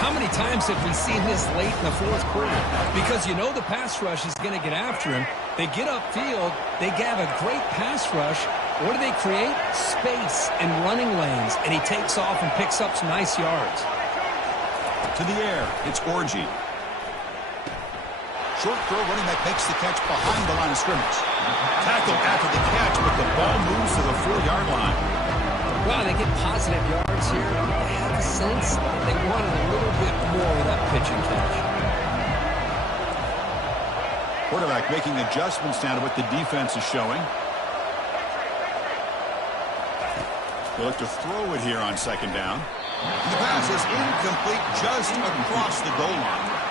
How many times have we seen this late in the fourth quarter? Because you know the pass rush is going to get after him. They get upfield. They have a great pass rush. What do they create? Space and running lanes. And he takes off and picks up some nice yards. To the air, it's Orgy. Short throw, running back makes the catch behind the line of scrimmage. Tackle after the catch, but the ball moves to the 4-yard line. Well, they get positive yards here. I have a sense that they wanted a little bit more of that pitch and catch. Quarterback making adjustments now to what the defense is showing. They'll look to throw it here on second down. The pass is incomplete just across the goal line.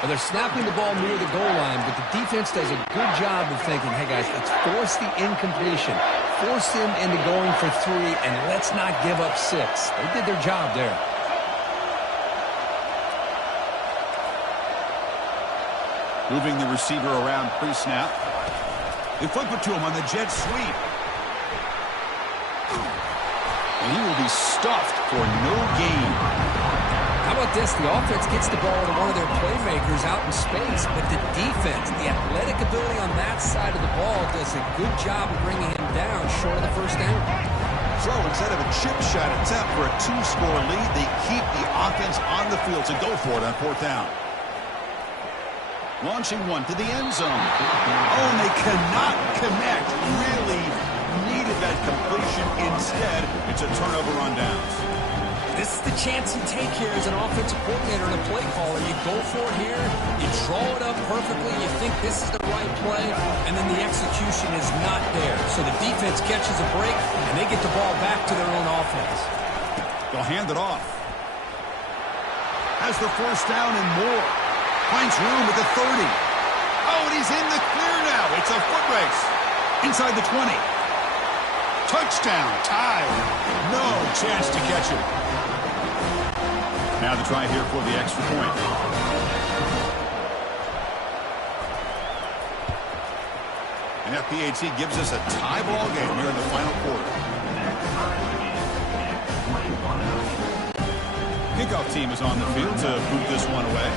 Well, they're snapping the ball near the goal line, but the defense does a good job of thinking, hey, guys, let's force the incompletion. Force him into going for 3, and let's not give up 6. They did their job there. Moving the receiver around pre-snap. They flip it to him on the jet sweep. And he will be stuffed for no gain. How about this? The offense gets the ball to one of their playmakers out in space, but the defense, the athletic ability on that side of the ball does a good job of bringing him down short of the first down. So instead of a chip shot attempt for a 2-score lead, they keep the offense on the field to go for it on 4th down. Launching one to the end zone. Oh, and they cannot connect. Really needed that completion. Instead, it's a turnover on downs. This is the chance you take here as an offensive coordinator and a play caller. You go for it here, you draw it up perfectly, you think this is the right play, and then the execution is not there. So the defense catches a break, and they get the ball back to their own offense. They'll hand it off. Has the first down and more. Finds room at the 30. Oh, and he's in the clear now. It's a foot race. Inside the 20. Touchdown, tied. No chance to catch it. Now the try here for the extra point. And FPHC gives us a tie ball game here in the final quarter. Kickoff team is on the field to boot this one away.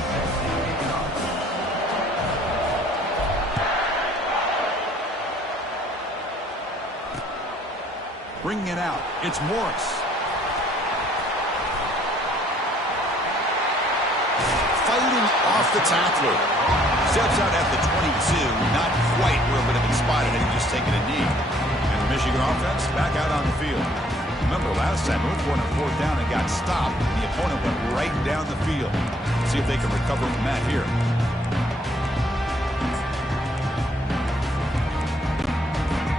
Bringing it out, it's Morris. Fighting off the tackler. Steps out at the 22, not quite where it would have been spotted had he just taken a knee. And the Michigan offense back out on the field. Remember last time, North won on 4th down and got stopped. The opponent went right down the field. See if they can recover from that here.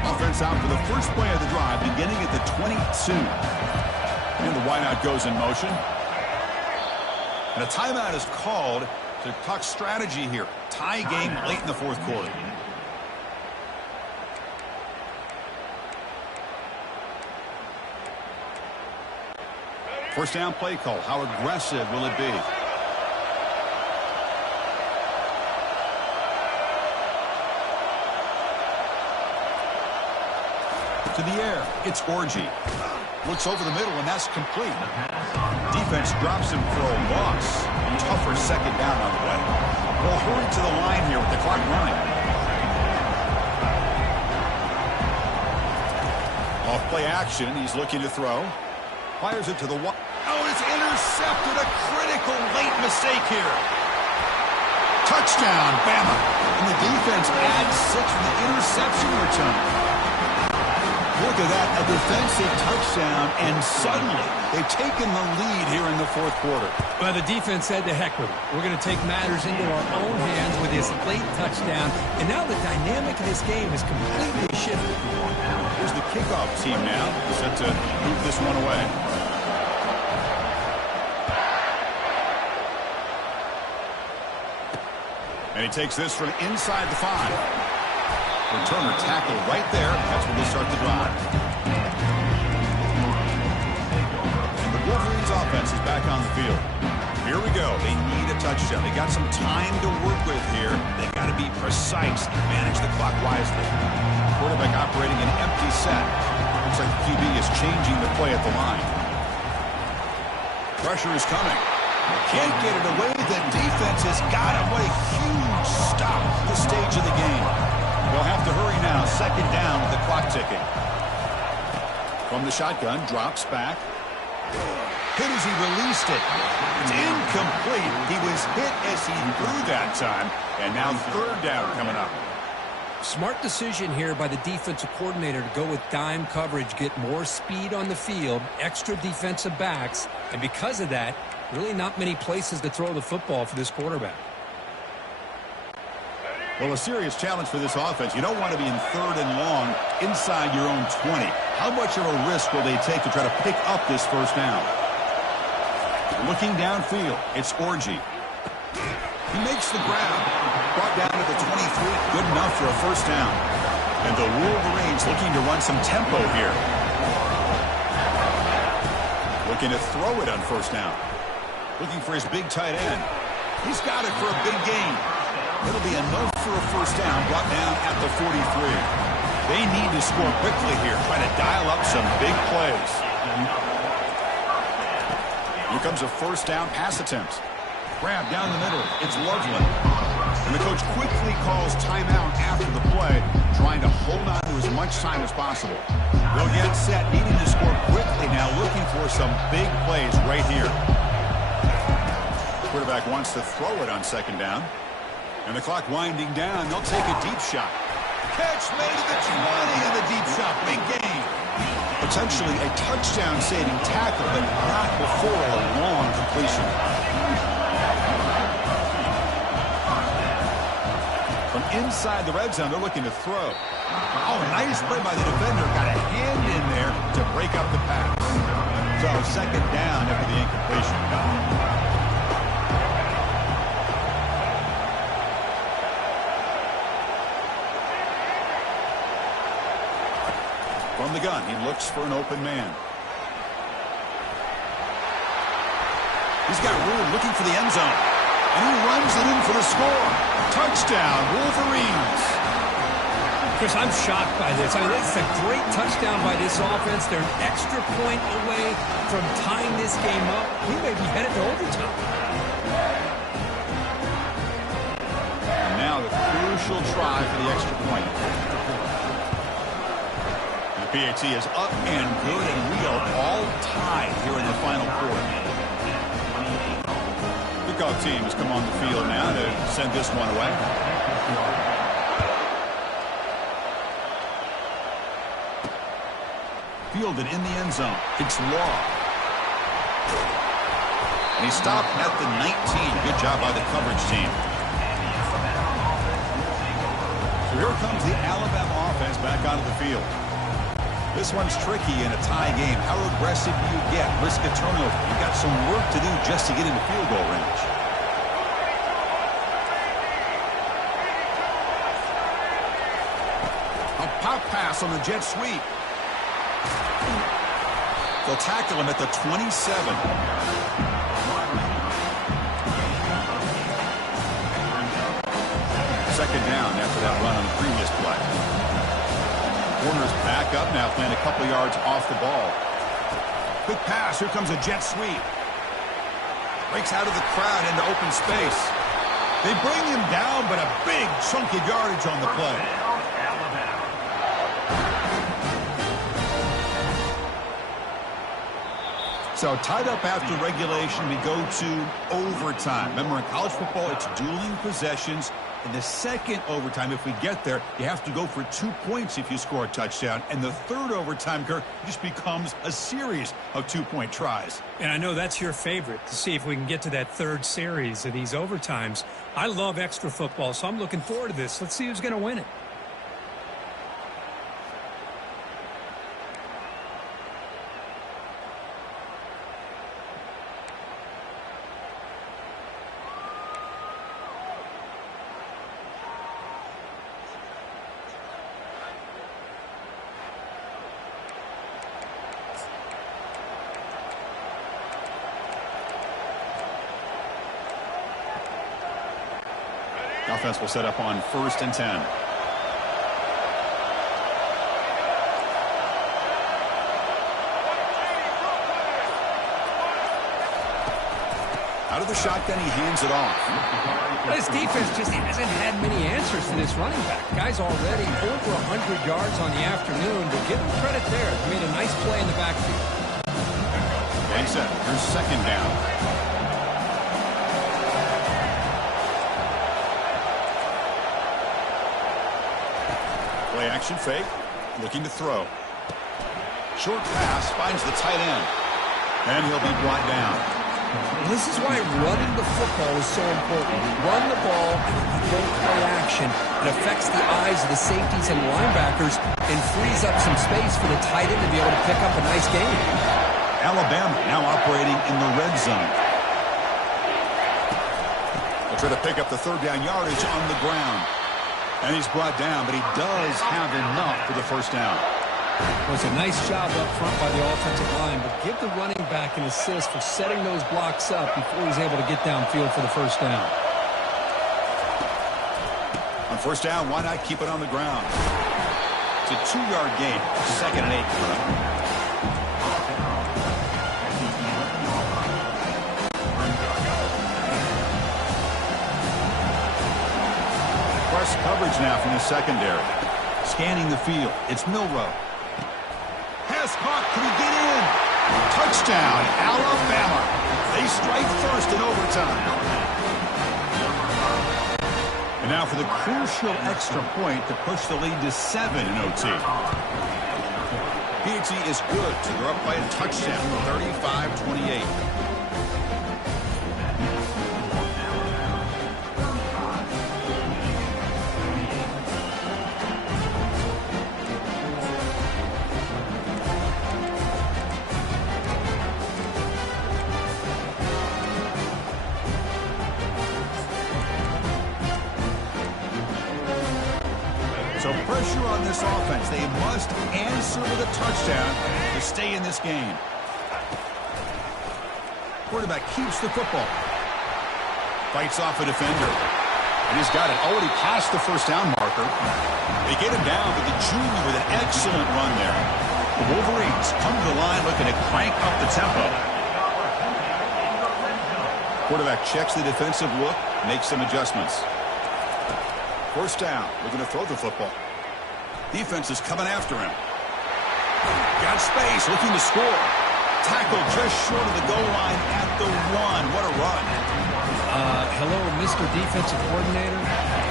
Offense out for the first play of the drive, beginning at the 22. And the wideout goes in motion. And a timeout is called to talk strategy here. Tie game late in the fourth quarter. First down play call. How aggressive will it be? To the air, it's Orgy. Looks over the middle, and that's complete. Defense drops him for a loss. Tougher second down on the way. We'll hurry to the line here with the clock running. Off play action, he's looking to throw. Fires it to the wide. Oh, it's intercepted. A critical late mistake here. Touchdown, Bama. And the defense adds 6 for the interception return. Look at that, a defensive touchdown, and suddenly they've taken the lead here in the fourth quarter. Well, the defense said to heck with it. We're going to take matters into our own hands with this late touchdown, and now the dynamic of this game is completely shifted. Here's the kickoff team now, set to move this one away. And he takes this from inside the 5. Returner tackle right there. That's where they start the drive. And the Wolverines offense is back on the field. Here we go. They need a touchdown. They got some time to work with here. They got to be precise and manage the clock wisely. Quarterback operating an empty set. Looks like the QB is changing the play at the line. Pressure is coming. Can't get it away. The defense has got him. What a huge stop at this stage of the game. They'll have to hurry now. Second down with the clock ticking. From the shotgun, drops back. Hit as he released it. It's incomplete. He was hit as he threw that time. And now third down coming up. Smart decision here by the defensive coordinator to go with dime coverage, get more speed on the field, extra defensive backs, and because of that, really not many places to throw the football for this quarterback. Well, a serious challenge for this offense. You don't want to be in third and long inside your own 20. How much of a risk will they take to try to pick up this first down? Looking downfield, it's Orgy. He makes the grab. Brought down to the 23. Good enough for a first down. And the Wolverines looking to run some tempo here. Looking to throw it on first down. Looking for his big tight end. He's got it for a big gain. It'll be enough for a first down, brought down at the 43. They need to score quickly here, trying to dial up some big plays. Here comes a first down pass attempt. Grab down the middle. It's Loveland. And the coach quickly calls timeout after the play, trying to hold on to as much time as possible. They'll get set, needing to score quickly now, looking for some big plays right here. The quarterback wants to throw it on second down. And the clock winding down. They'll take a deep shot. Catch made to the 20 and the deep shot. Big gain. Potentially a touchdown-saving tackle, but not before a long completion. From inside the red zone, they're looking to throw. Oh, nice play by the defender. Got a hand in there to break up the pass. So second down after the incompletion. From the gun, he looks for an open man. He's got room looking for the end zone. And he runs it in for the score. Touchdown, Wolverines. Chris, I'm shocked by this. I mean, it's a great touchdown by this offense. They're an extra point away from tying this game up. We may be headed to overtime. And now the crucial try for the extra point. PAT is up and good, and we are all tied here in the final quarter. Kickoff team has come on the field now to send this one away. Fielded in the end zone. It's Law. And he stopped at the 19. Good job by the coverage team. So here comes the Alabama offense back onto the field. This one's tricky in a tie game. How aggressive do you get? Risk a turnover. You've got some work to do just to get into field goal range. A pop pass on the jet sweep. They'll tackle him at the 27. Second down after that run on the previous play. Corners back up now, playing a couple yards off the ball. Quick pass. Here comes a jet sweep. Breaks out of the crowd into open space. They bring him down, but a big chunk of yardage on the play. So tied up after regulation, we go to overtime. Remember, in college football, it's dueling possessions. In the second overtime, if we get there, you have to go for 2 points if you score a touchdown. And the third overtime, Kirk, just becomes a series of 2-point tries. And I know that's your favorite, to see if we can get to that third series of these overtimes. I love extra football, so I'm looking forward to this. Let's see who's going to win it. Offense will set up on 1st and 10. Out of the shotgun, he hands it off. This defense just hasn't had many answers to this running back. Guy's already over 100 yards on the afternoon, but give him credit there. He made a nice play in the backfield. Game set. Here's 2nd down. Play action fake, looking to throw. Short pass finds the tight end. And he'll be brought down. This is why running the football is so important. Run the ball, don't play action. It affects the eyes of the safeties and linebackers and frees up some space for the tight end to be able to pick up a nice game. Alabama now operating in the red zone. They'll try to pick up the 3rd down yardage on the ground. And he's brought down, but he does have enough for the 1st down. It was a nice job up front by the offensive line, but give the running back an assist for setting those blocks up before he's able to get downfield for the 1st down. On 1st down, why not keep it on the ground? It's a 2-yard gain, 2nd and 8. Press coverage now from the secondary. Scanning the field. It's Milroe. Pass caught. Can he get in? Touchdown, Alabama. They strike first in overtime. And now for the crucial extra point to push the lead to 7 in OT. PAT is good, so they're up by a touchdown, 35-28. So pressure on this offense. They must answer with a touchdown to stay in this game. Quarterback keeps the football. Fights off a defender. And he's got it. Already past the 1st down marker. They get him down, but the junior with an excellent run there. The Wolverines come to the line looking to crank up the tempo. Quarterback checks the defensive look, makes some adjustments. 1st down. We're going to throw the football. Defense is coming after him. Got space, looking to score. Tackle just short of the goal line at the 1. What a run. Hello, Mr. Defensive Coordinator.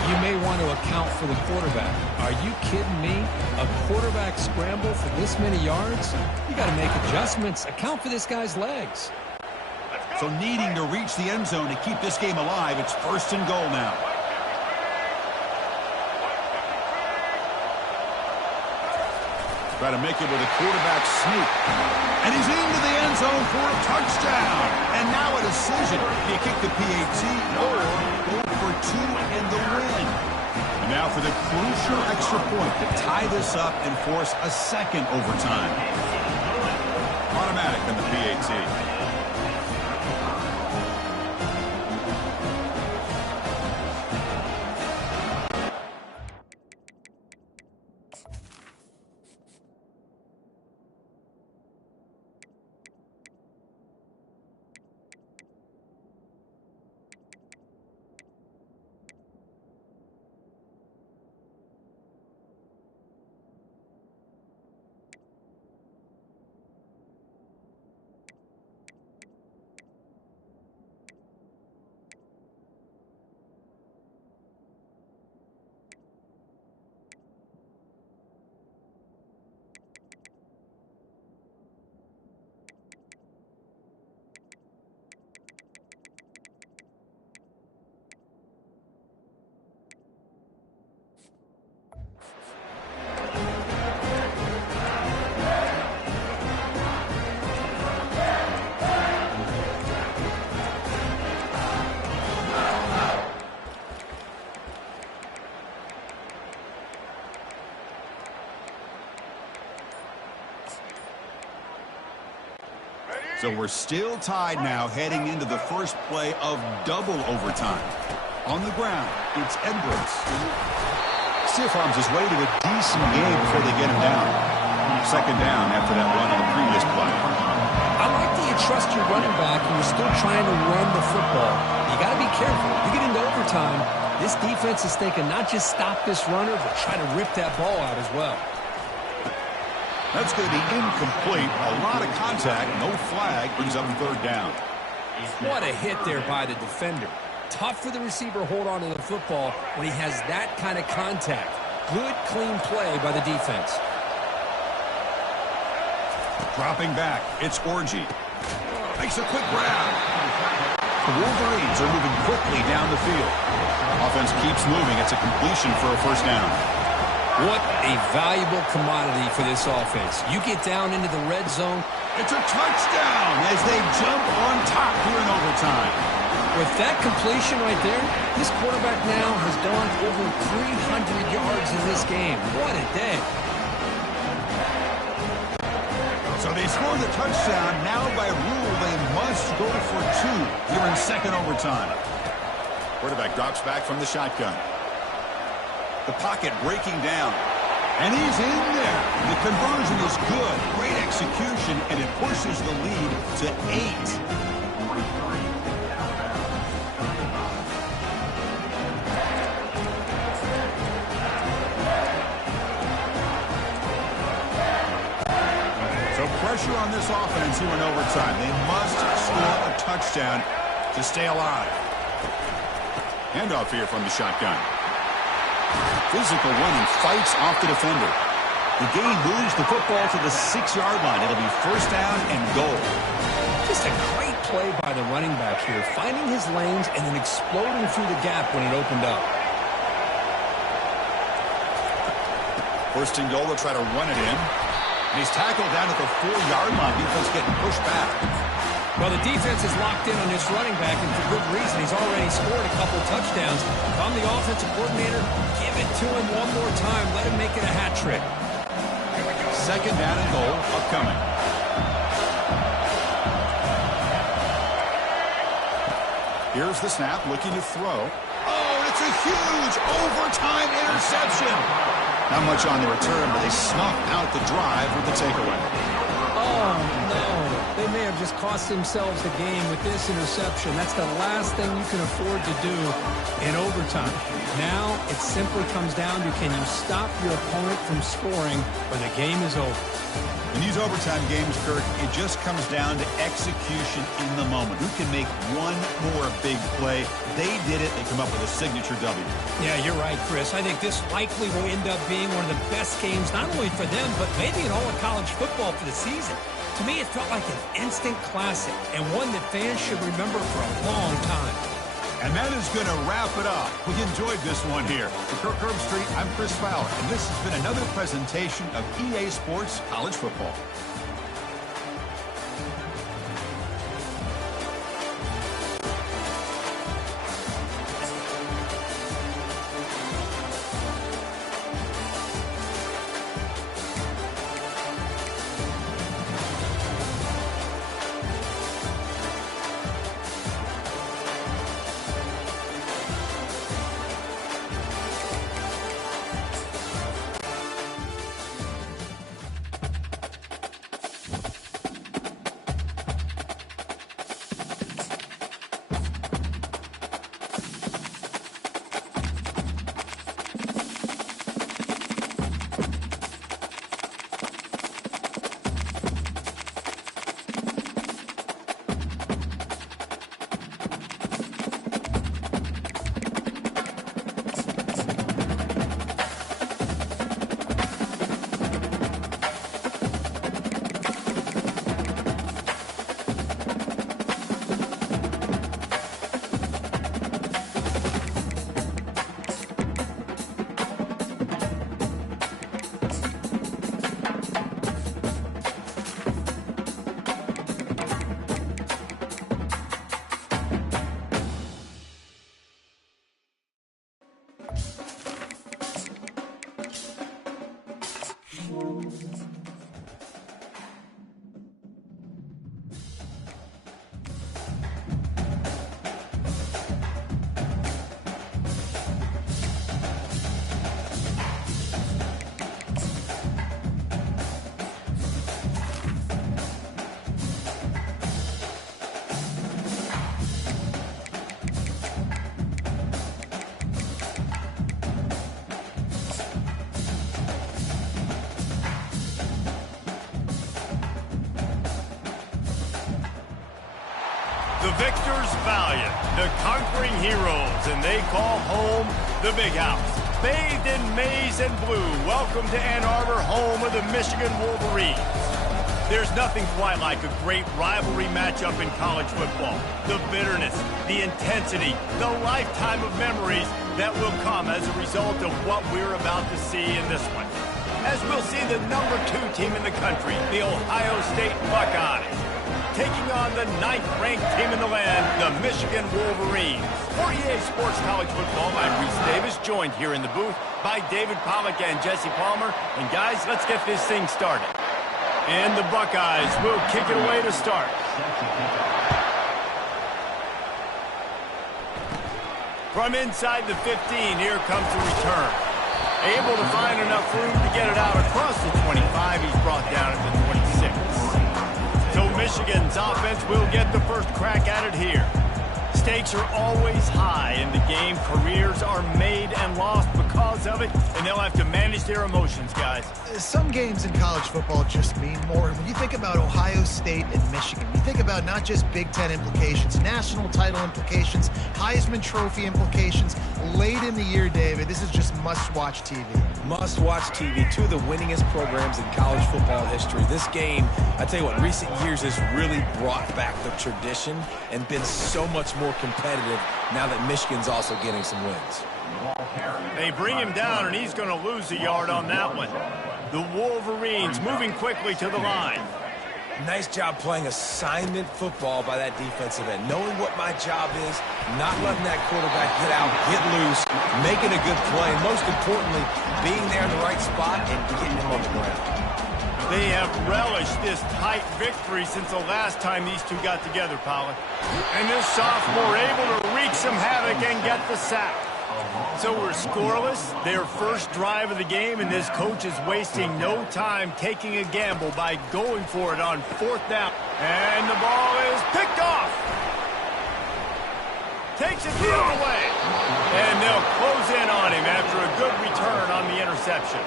You may want to account for the quarterback. Are you kidding me? A quarterback scramble for this many yards? You got to make adjustments. Account for this guy's legs. So needing to reach the end zone to keep this game alive, it's 1st and goal now. Try to make it with a quarterback sneak. And he's into the end zone for a touchdown. And now a decision. Do you kick the PAT or go for 2 and the win? And now for the crucial extra point to tie this up and force a 2nd overtime. Automatic in the PAT. So we're still tied now heading into the first play of double overtime. On the ground, it's Edwards. Stiff arms his way to a decent game before they get him down. Second down after that run on the previous play. I like that you trust your running back and you're still trying to run the football. You got to be careful. You get into overtime, this defense is thinking not just stop this runner, but try to rip that ball out as well. That's going to be incomplete. A lot of contact. No flag. Brings up third down. What a hit there by the defender. Tough for the receiver to hold on to the football when he has that kind of contact. Good, clean play by the defense. Dropping back, it's Orji. Makes a quick grab. The Wolverines are moving quickly down the field. Offense keeps moving. It's a completion for a first down. What a valuable commodity for this offense. You get down into the red zone. It's a touchdown as they jump on top here in overtime. With that completion right there, this quarterback now has gone over 300 yards in this game. What a day. So they score the touchdown. Now by rule, they must go for two here in second overtime. Quarterback drops back from the shotgun. The pocket breaking down. And he's in there. The conversion is good. Great execution, and it pushes the lead to 8. Pressure on this offense here in overtime. They must score a touchdown to stay alive. Handoff here from the shotgun. Physical running fights off the defender. The game moves the football to the 6-yard line. It'll be first down and goal. Just a great play by the running back here, finding his lanes and then exploding through the gap when it opened up. First and goal, they'll try to run it in. And he's tackled down at the 4-yard line. Defense getting pushed back. Well, the defense is locked in on this running back, and for good reason. He's already scored a couple touchdowns. If I'm the offensive coordinator, give it to him one more time. Let him make it a hat trick. Second down and goal upcoming. Here's the snap, looking to throw. Oh, it's a huge overtime interception. Not much on the return, but they snuff out the drive with the takeaway. Oh, no. They may have just cost themselves the game with this interception. That's the last thing you can afford to do in overtime. Now it simply comes down to, can you stop your opponent from scoring or the game is over. In these overtime games, Kirk, it just comes down to execution in the moment. Who can make one more big play? They did it. They come up with a signature W. Yeah, you're right, Chris. I think this likely will end up being one of the best games, not only for them, but maybe in all of college football for the season. To me, it felt like an instant classic and one that fans should remember for a long time. And that is going to wrap it up. We enjoyed this one here. For Kirk Herbstreit, I'm Chris Fowler, and this has been another presentation of EA Sports College Football. The victors valiant, the conquering heroes, and they call home the Big House. Bathed in maize and blue, welcome to Ann Arbor, home of the Michigan Wolverines. There's nothing quite like a great rivalry matchup in college football. The bitterness, the intensity, the lifetime of memories that will come as a result of what we're about to see in this one. As we'll see the number 2 team in the country, the Ohio State Buckeyes, taking on the 9th-ranked team in the land, the Michigan Wolverines. For EA Sports College Football, I'm Reese Davis, joined here in the booth by David Pollack and Jesse Palmer. And guys, let's get this thing started. And the Buckeyes will kick it away to start. From inside the 15, here comes the return. Able to find enough room to get it out across the 25. He's brought down at the 26. So Michigan's offense will get the first crack at it here. Stakes are always high in the game. Careers are made and lost because of it, and they'll have to manage their emotions, guys. Some games in college football just mean more. When you think about Ohio State and Michigan, you think about not just Big Ten implications, national title implications, Heisman Trophy implications. Late in the year, David, this is just must-watch TV. Must-watch TV. 2 of the winningest programs in college football history. This game, I tell you what, recent years has really brought back the tradition and been so much more competitive now that Michigan's also getting some wins. They bring him down, and he's going to lose a yard on that one. The Wolverines moving quickly to the line. Nice job playing assignment football by that defensive end. Knowing what my job is, not letting that quarterback get out, get loose, making a good play, and most importantly, being there in the right spot and getting him on the ground. They have relished this tight victory since the last time these two got together, Pollard. And this sophomore able to wreak some havoc and get the sack. So we're scoreless, their first drive of the game, and this coach is wasting no time taking a gamble by going for it on 4th down. And the ball is picked off. Takes it the other way. And they'll close in on him after a good return on the interception.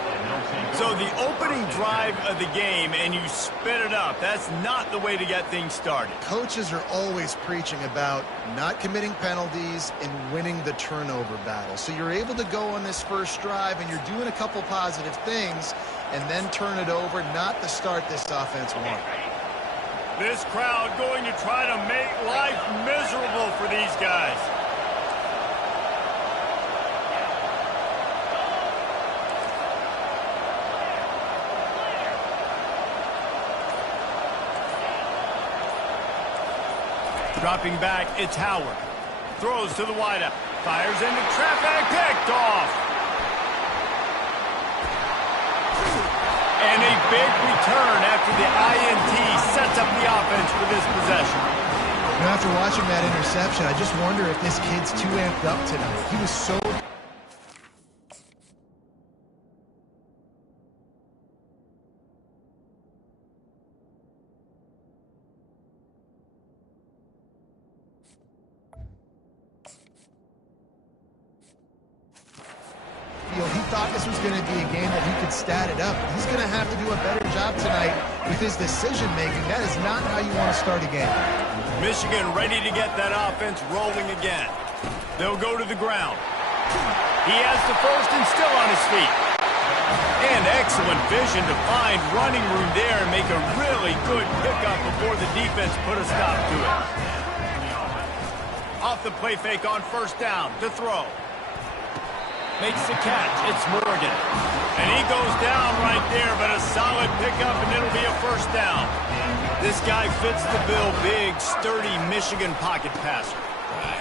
So the opening drive of the game, and you spit it up. That's not the way to get things started. Coaches are always preaching about not committing penalties and winning the turnover battle. So you're able to go on this first drive, and you're doing a couple positive things, and then turn it over, not to start this offense one. This crowd going to try to make life miserable for these guys. Dropping back, it's Howard. Throws to the wideout. Fires into traffic, picked off. And a big return after the INT sets up the offense for this possession. You know, after watching that interception, I just wonder if this kid's too amped up tonight. He was so... He thought this was going to be a game that he could stat it up. He's going to have to do a better job tonight with his decision-making. That is not how you want to start a game. Michigan ready to get that offense rolling again. They'll go to the ground. He has the first and still on his feet. And excellent vision to find running room there and make a really good pickup before the defense put a stop to it. Off the play fake on 1st down to throw. Makes the catch. It's Morgan. And he goes down right there, but a solid pickup, and it'll be a 1st down. This guy fits the bill. Big, sturdy Michigan pocket passer.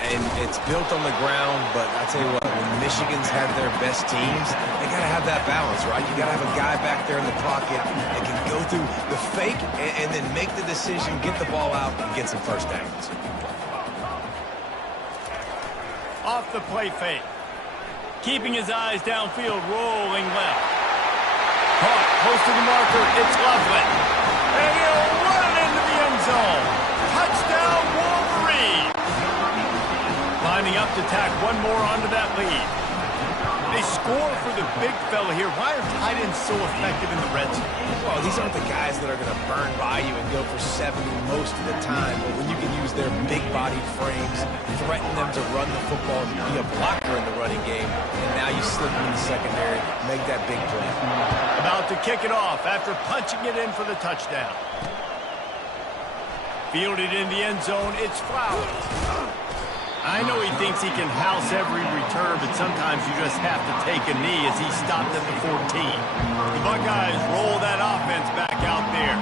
And it's built on the ground, but I tell you what, when Michigan's have their best teams, they got to have that balance, right? You got to have a guy back there in the pocket that can go through the fake and then make the decision, get the ball out, and get some 1st downs. Off the play fake. Keeping his eyes downfield, rolling left. Caught, close to the marker, it's Loveland. And he'll run it into the end zone. Touchdown, Wolverine. Lining up to tack one more onto that lead. They score for the big fella here. Why are tight ends so effective in the red zone? Well, these aren't the guys that are going to burn by you and go for 70 most of the time, but when you can use their big-bodied frames, threaten them to run the football, and be a blocker in the running game, and now you slip them in the secondary, make that big play. About to kick it off after punching it in for the touchdown. Fielded in the end zone, it's Flowers. I know he thinks he can house every return, but sometimes you just have to take a knee as he stopped at the 14. The Buckeyes roll that offense back out there.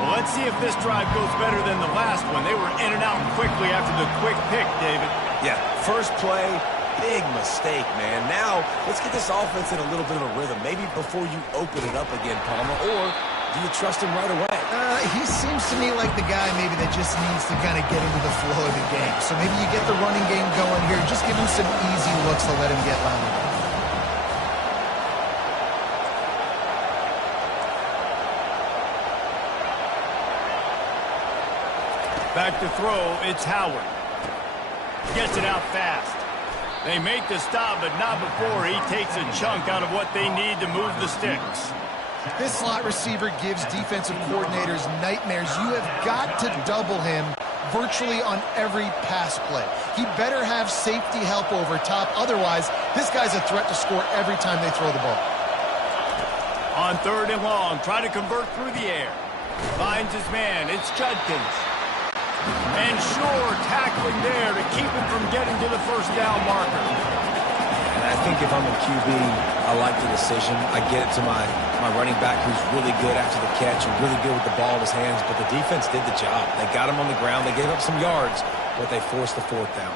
Well, let's see if this drive goes better than the last one. They were in and out quickly after the quick pick, David. Yeah, first play, big mistake, man. Now, let's get this offense in a little bit of a rhythm. Maybe before you open it up again, Palmer, or do you trust him right away? He seems to me like the guy maybe that just needs to kind of get into the flow of the game. So maybe you get the running game going here. Just give him some easy looks to let him get louder. Back to throw, it's Howard. Gets it out fast. They make the stop, but not before he takes a chunk out of what they need to move the sticks. This slot receiver gives defensive coordinators nightmares. You have got to double him virtually on every pass play. He better have safety help over top. Otherwise, this guy's a threat to score every time they throw the ball. On 3rd and long, try to convert through the air. Finds his man. It's Judkins. And sure, tackling there to keep him from getting to the first down marker. And I think if I'm a QB, I like the decision. I get it to my running back who's really good after the catch and really good with the ball in his hands, but the defense did the job. They got him on the ground. They gave up some yards, but they forced the 4th down.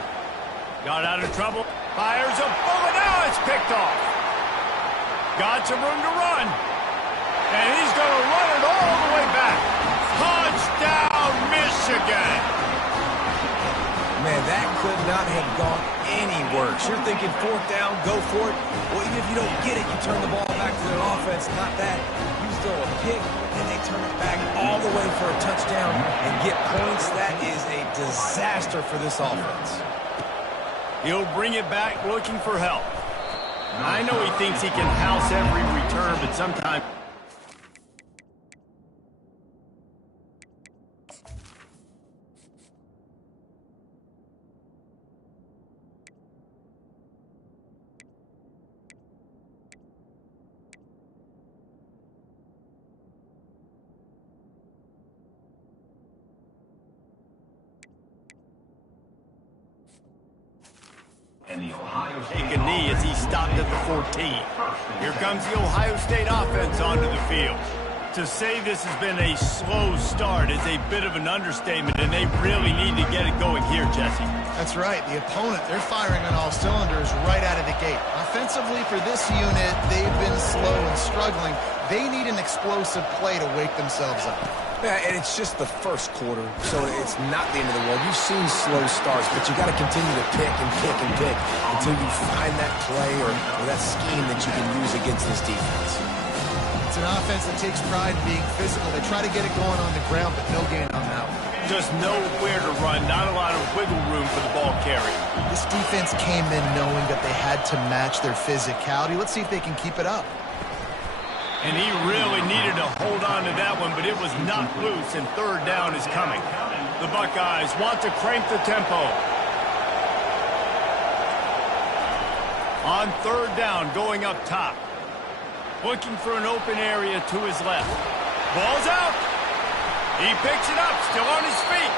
Got out of trouble. Fires a bullet. Now it's picked off. Got some room to run. And he's going to run it all the way back. Touchdown, Michigan. Man, that could not have gone any worse. You're thinking 4th down, go for it. Well, even if you don't get it, you turn the ball back to their offense. Not that. You throw a pick, and they turn it back all the way for a touchdown and get points. That is a disaster for this offense. He'll bring it back looking for help. I know he thinks he can house every return, but sometimes... take a knee as he stopped at the 14. Here comes the Ohio State offense onto the field. To say this has been a slow start is a bit of an understatement, and they really need to get it going here, Jesse. That's right. The opponent, they're firing on all cylinders right out of the gate. Offensively, for this unit, they've been slow and struggling. They need an explosive play to wake themselves up. Yeah, and it's just the first quarter, so it's not the end of the world. You've seen slow starts, but you got to continue to pick and pick and pick until you find that play or that scheme that you can use against this defense. It's an offense that takes pride in being physical. They try to get it going on the ground, but no gain on that one. Just nowhere to run, not a lot of wiggle room for the ball carrier. This defense came in knowing that they had to match their physicality. Let's see if they can keep it up. And he really needed to hold on to that one, but it was knocked loose, and 3rd down is coming. The Buckeyes want to crank the tempo. On 3rd down, going up top. Looking for an open area to his left. Ball's out. He picks it up, still on his feet.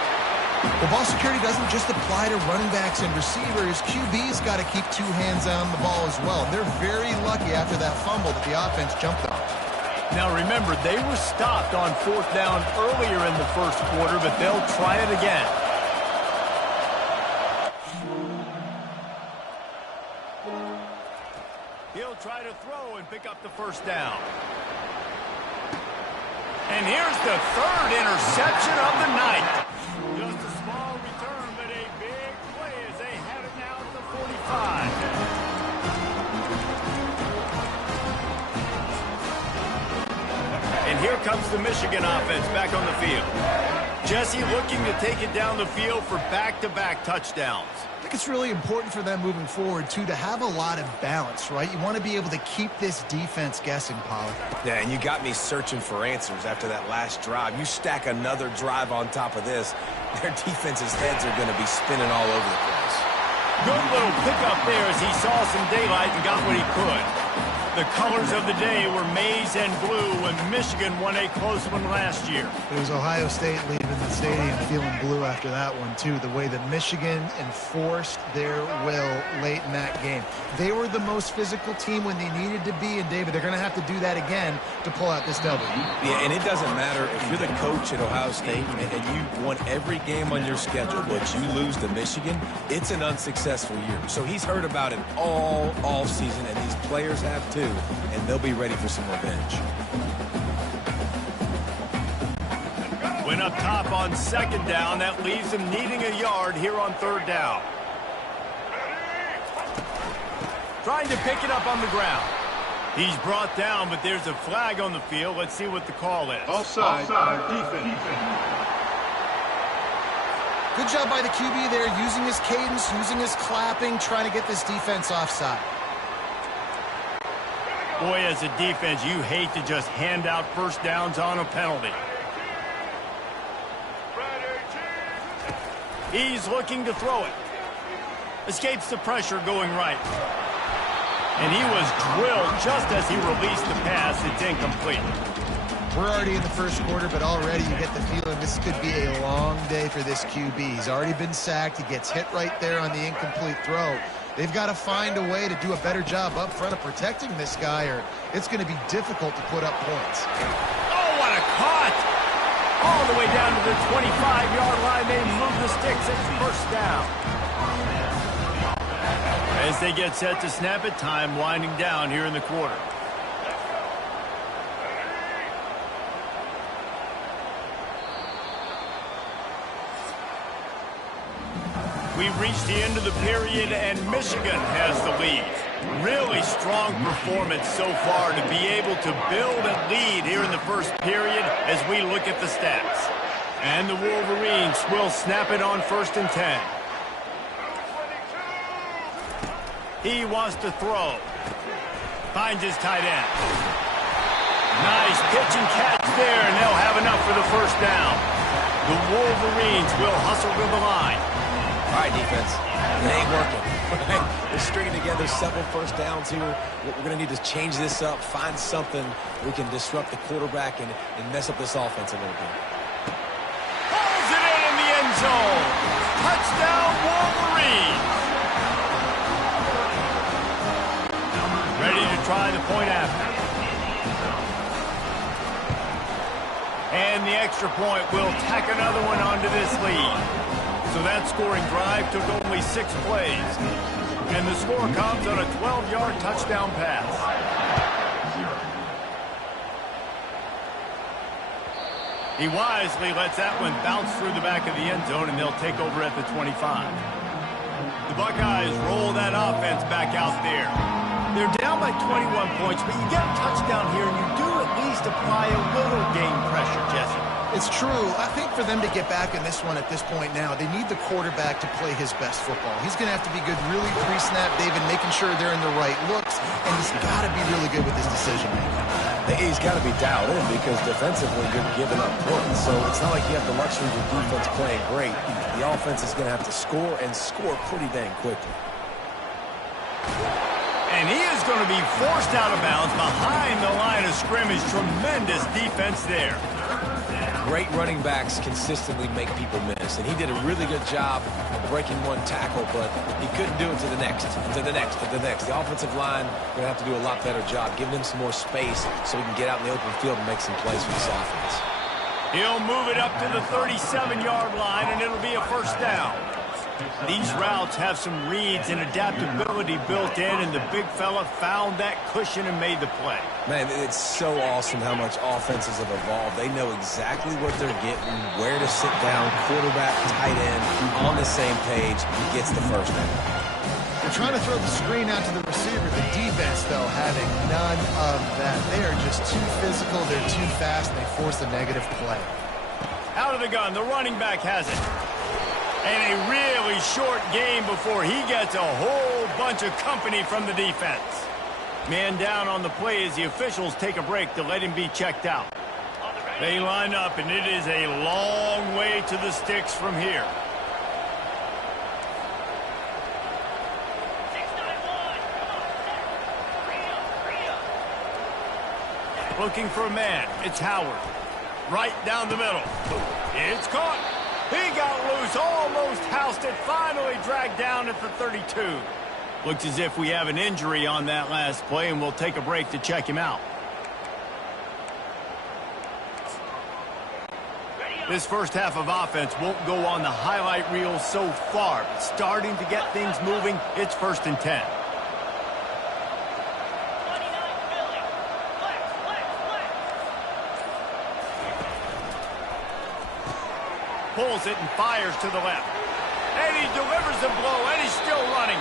Well, ball security doesn't just apply to running backs and receivers. QB's got to keep 2 hands on the ball as well. They're very lucky after that fumble that the offense jumped on. Now remember, they were stopped on 4th down earlier in the first quarter, but they'll try it again. He'll try to throw and pick up the first down. And here's the 3rd interception of the night. Just a small return, but a big play as they have it now at the 45. And here comes the Michigan offense back on the field. Jesse looking to take it down the field for back-to-back touchdowns. They think it's really important for them moving forward, too, to have a lot of balance, right? You want to be able to keep this defense guessing, Pollard. Yeah, and you got me searching for answers after that last drive. You stack another drive on top of this, their defense's heads are going to be spinning all over the place. Good little pickup there as he saw some daylight and got what he could. The colors of the day were maize and blue when Michigan won a close one last year. It was Ohio State leaving the stadium feeling blue after that one, too. The way that Michigan enforced their will late in that game. They were the most physical team when they needed to be, and, David, they're going to have to do that again to pull out this W. Yeah, and it doesn't matter if you're the coach at Ohio State and you won every game on your schedule, but you lose to Michigan, it's an unsuccessful year. So he's heard about it all season, and these players have too, and they'll be ready for some revenge. When up top on second down, that leaves him needing a yard here on third down. Trying to pick it up on the ground. He's brought down, but there's a flag on the field. Let's see what the call is. Offside. Defense. Good job by the QB there, using his cadence, using his clapping, trying to get this defense offside. Boy, as a defense, you hate to just hand out first downs on a penalty. He's looking to throw it. Escapes the pressure going right. And he was drilled just as he released the pass. It's incomplete. We're already in the first quarter, but already you get the feeling this could be a long day for this QB. He's already been sacked. He gets hit right there on the incomplete throw. They've got to find a way to do a better job up front of protecting this guy, or it's going to be difficult to put up points. Oh, what a cut! All the way down to the 25-yard line. They move the sticks. It's first down. As they get set to snap it, time winding down here in the quarter. We've reached the end of the period, and Michigan has the lead. Really strong performance so far to be able to build a lead here in the first period as we look at the stats. And the Wolverines will snap it on 1st and 10. He wants to throw. Finds his tight end. Nice pitch and catch there, and they'll have enough for the first down. The Wolverines will hustle to the line. All right, defense. It ain't working. We're stringing together several first downs here. We're going to need to change this up, find something we can disrupt the quarterback and mess up this offense a little bit. Pulls it in the end zone. Touchdown, Wolverines. Ready to try the point after. And the extra point will tack another one onto this lead. So that scoring drive took only 6 plays. And the score comes on a 12-yard touchdown pass. He wisely lets that one bounce through the back of the end zone, and they'll take over at the 25. The Buckeyes roll that offense back out there. They're down by 21 points, but you get a touchdown here, and you do at least apply a little game pressure, Jesse. It's true. I think for them to get back in this one at this point now, they need the quarterback to play his best football. He's going to have to be good really pre-snap, David, making sure they're in the right looks, and he's got to be really good with his decision-making. He's got to be dialed in because defensively you're giving up points. So it's not like you have the luxury of your defense playing great. The offense is going to have to score and score pretty dang quickly. And he is going to be forced out of bounds behind the line of scrimmage. Tremendous defense there. Great running backs consistently make people miss, and he did a really good job of breaking one tackle, but he couldn't do it to the next, to the next, to the next. The offensive line going to have to do a lot better job, giving him some more space so he can get out in the open field and make some plays for this offense. He'll move it up to the 37-yard line, and it'll be a first down. These routes have some reads and adaptability built in, and the big fella found that cushion and made the play. Man, it's so awesome how much offenses have evolved. They know exactly what they're getting, where to sit down, quarterback, tight end, on the same page, gets the first down. They're trying to throw the screen out to the receiver. The defense, though, having none of that. They are just too physical, they're too fast, and they force a negative play. Out of the gun, the running back has it. And a really short game before he gets a whole bunch of company from the defense. Man down on the play as the officials take a break to let him be checked out. They line up, and it is a long way to the sticks from here. Looking for a man. It's Howard. Right down the middle. It's caught. He got loose, almost housed it, finally dragged down at the 32. Looks as if we have an injury on that last play, and we'll take a break to check him out. This first half of offense won't go on the highlight reel so far, but starting to get things moving. It's 1st and 10. Pulls it and fires to the left. And he delivers the blow, and he's still running.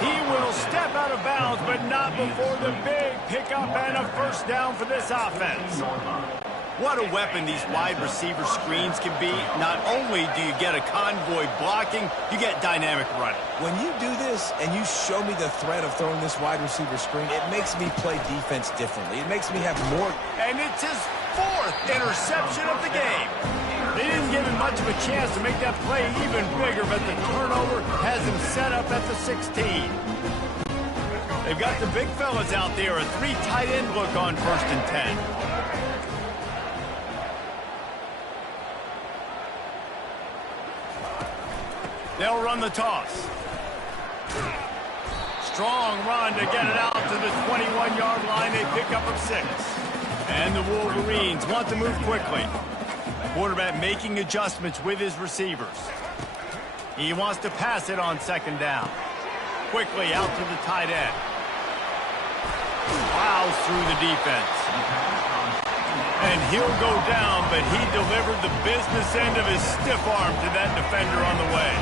He will step out of bounds, but not before the big pickup and a first down for this offense. What a weapon these wide receiver screens can be. Not only do you get a convoy blocking, you get dynamic running. When you do this and you show me the threat of throwing this wide receiver screen, it makes me play defense differently. It makes me have more. And it's his 4th interception of the game. They didn't give him much of a chance to make that play even bigger, but the turnover has him set up at the 16. They've got the big fellas out there, a 3 tight end look on 1st and 10. They'll run the toss. Strong run to get it out to the 21-yard line. They pick up of 6. And the Wolverines want to move quickly. Quarterback making adjustments with his receivers. He wants to pass it on 2nd down. Quickly out to the tight end. Plows through the defense. And he'll go down, but he delivered the business end of his stiff arm to that defender on the way.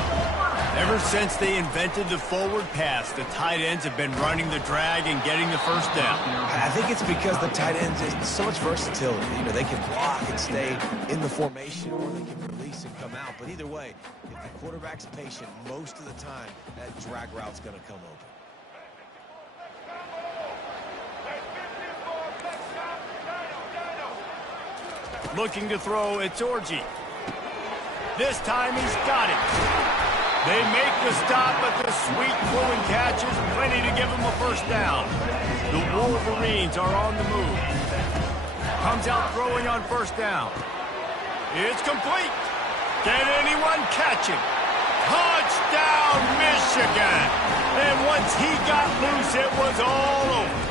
Ever since they invented the forward pass, the tight ends have been running the drag and getting the first down. I think it's because the tight ends is so much versatility. You know, they can block and stay in the formation, or they can release and come out. But either way, if the quarterback's patient, most of the time, that drag route's going to come open. Looking to throw, it's Orji. This time he's got it. They make the stop, but the sweet throwing catch is plenty to give him a first down. The Wolverines are on the move. Comes out throwing on 1st down. It's complete. Can anyone catch him? Touchdown, Michigan! And once he got loose, it was all over.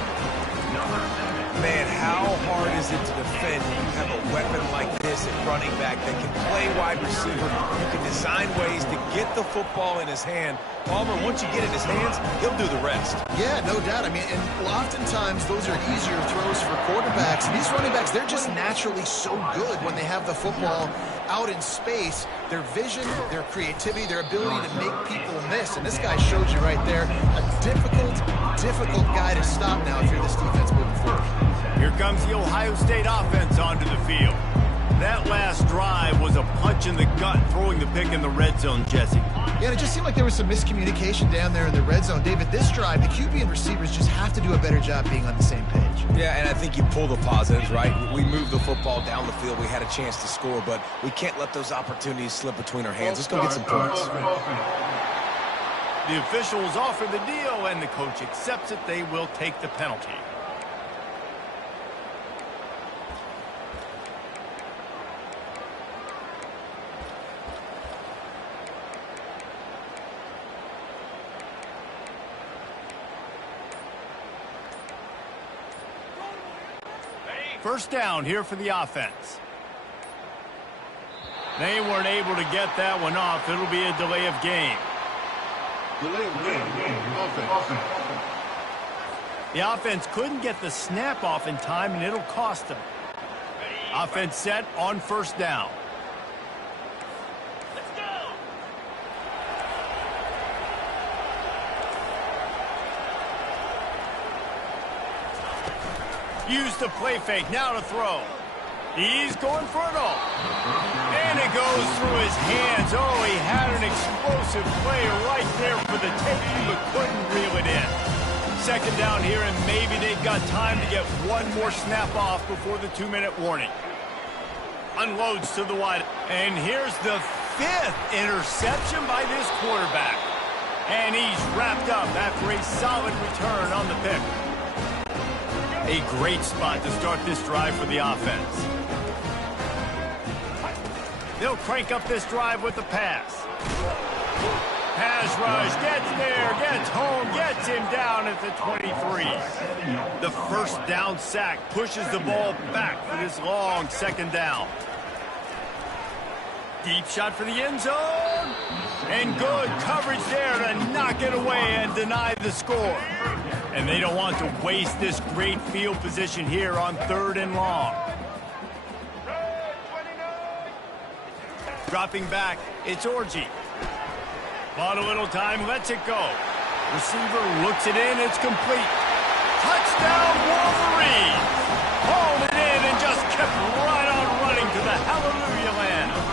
Man, how hard is it to defend when you have a weapon like this at running back that can play wide receiver? You can design ways to get the football in his hand. Palmer, once you get it in his hands, he'll do the rest. Yeah, no doubt. I mean, and oftentimes those are easier throws for quarterbacks. These running backs, they're just naturally so good when they have the football out in space. Their vision, their creativity, their ability to make people miss. And this guy shows you right there a difficult guy to stop now if you're this defense moving forward. Here comes the Ohio State offense onto the field. That last drive was a punch in the gut, throwing the pick in the red zone, Jesse. Yeah, and it just seemed like there was some miscommunication down there in the red zone. David, this drive, the QB and receivers just have to do a better job being on the same page. Yeah, and I think you pull the positives, right? We moved the football down the field. We had a chance to score, but we can't let those opportunities slip between our hands. Let's go get some points. The officials offer the deal, and the coach accepts it. They will take the penalty. First down here for the offense. They weren't able to get that one off. It'll be a delay of game. The offense couldn't get the snap off in time, and it'll cost them. Offense set on 1st down. Use the play fake, now to throw. He's going for it all. And it goes goes through his hands. Oh, he had an explosive play right there for the taking, but couldn't reel it in. Second down here, and maybe they've got time to get one more snap off before the 2-minute warning. Unloads to the wide. And here's the 5th interception by this quarterback. And he's wrapped up after a solid return on the pick. A great spot to start this drive for the offense. They'll crank up this drive with the pass. Pass rush, gets there, gets home, gets him down at the 23. The first down sack pushes the ball back for this long second down. Deep shot for the end zone. And good coverage there to knock it away and deny the score. And they don't want to waste this great field position here on 3rd and long. Dropping back, it's Orji. Bought a little time, lets it go. Receiver looks it in, it's complete. Touchdown, Wolverine! Hauled it in and just kept right on running to the hallelujah land.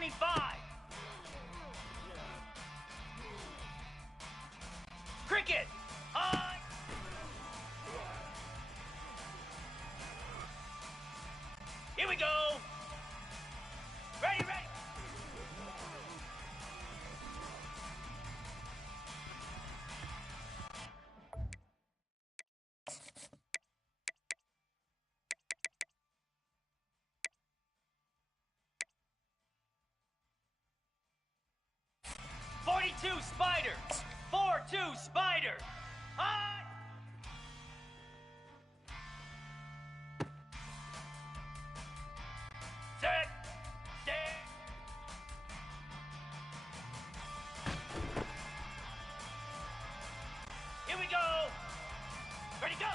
25. Cricket. High. Here we go. Ready, ready. Spider. 4-2 Spider. High. Set. Stand. Here we go. Ready, go.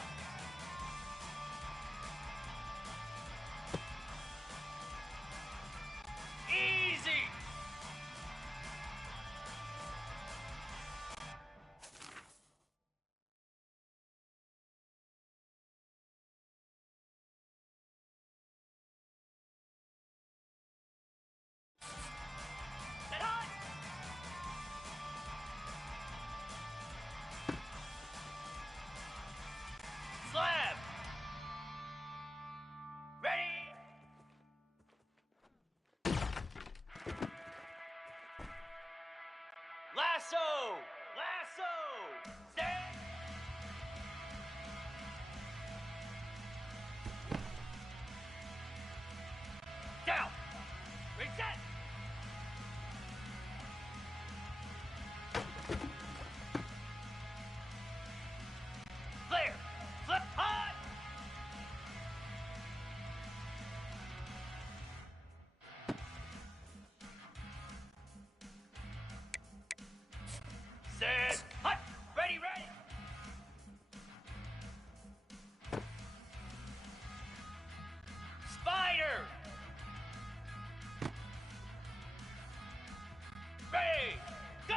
Easy. Slab. Ready. Lasso. Lasso. Stand. Down. Reset. Flare. Flip. High. Set. Hut. Ready, ready. Spider. Ready. Go.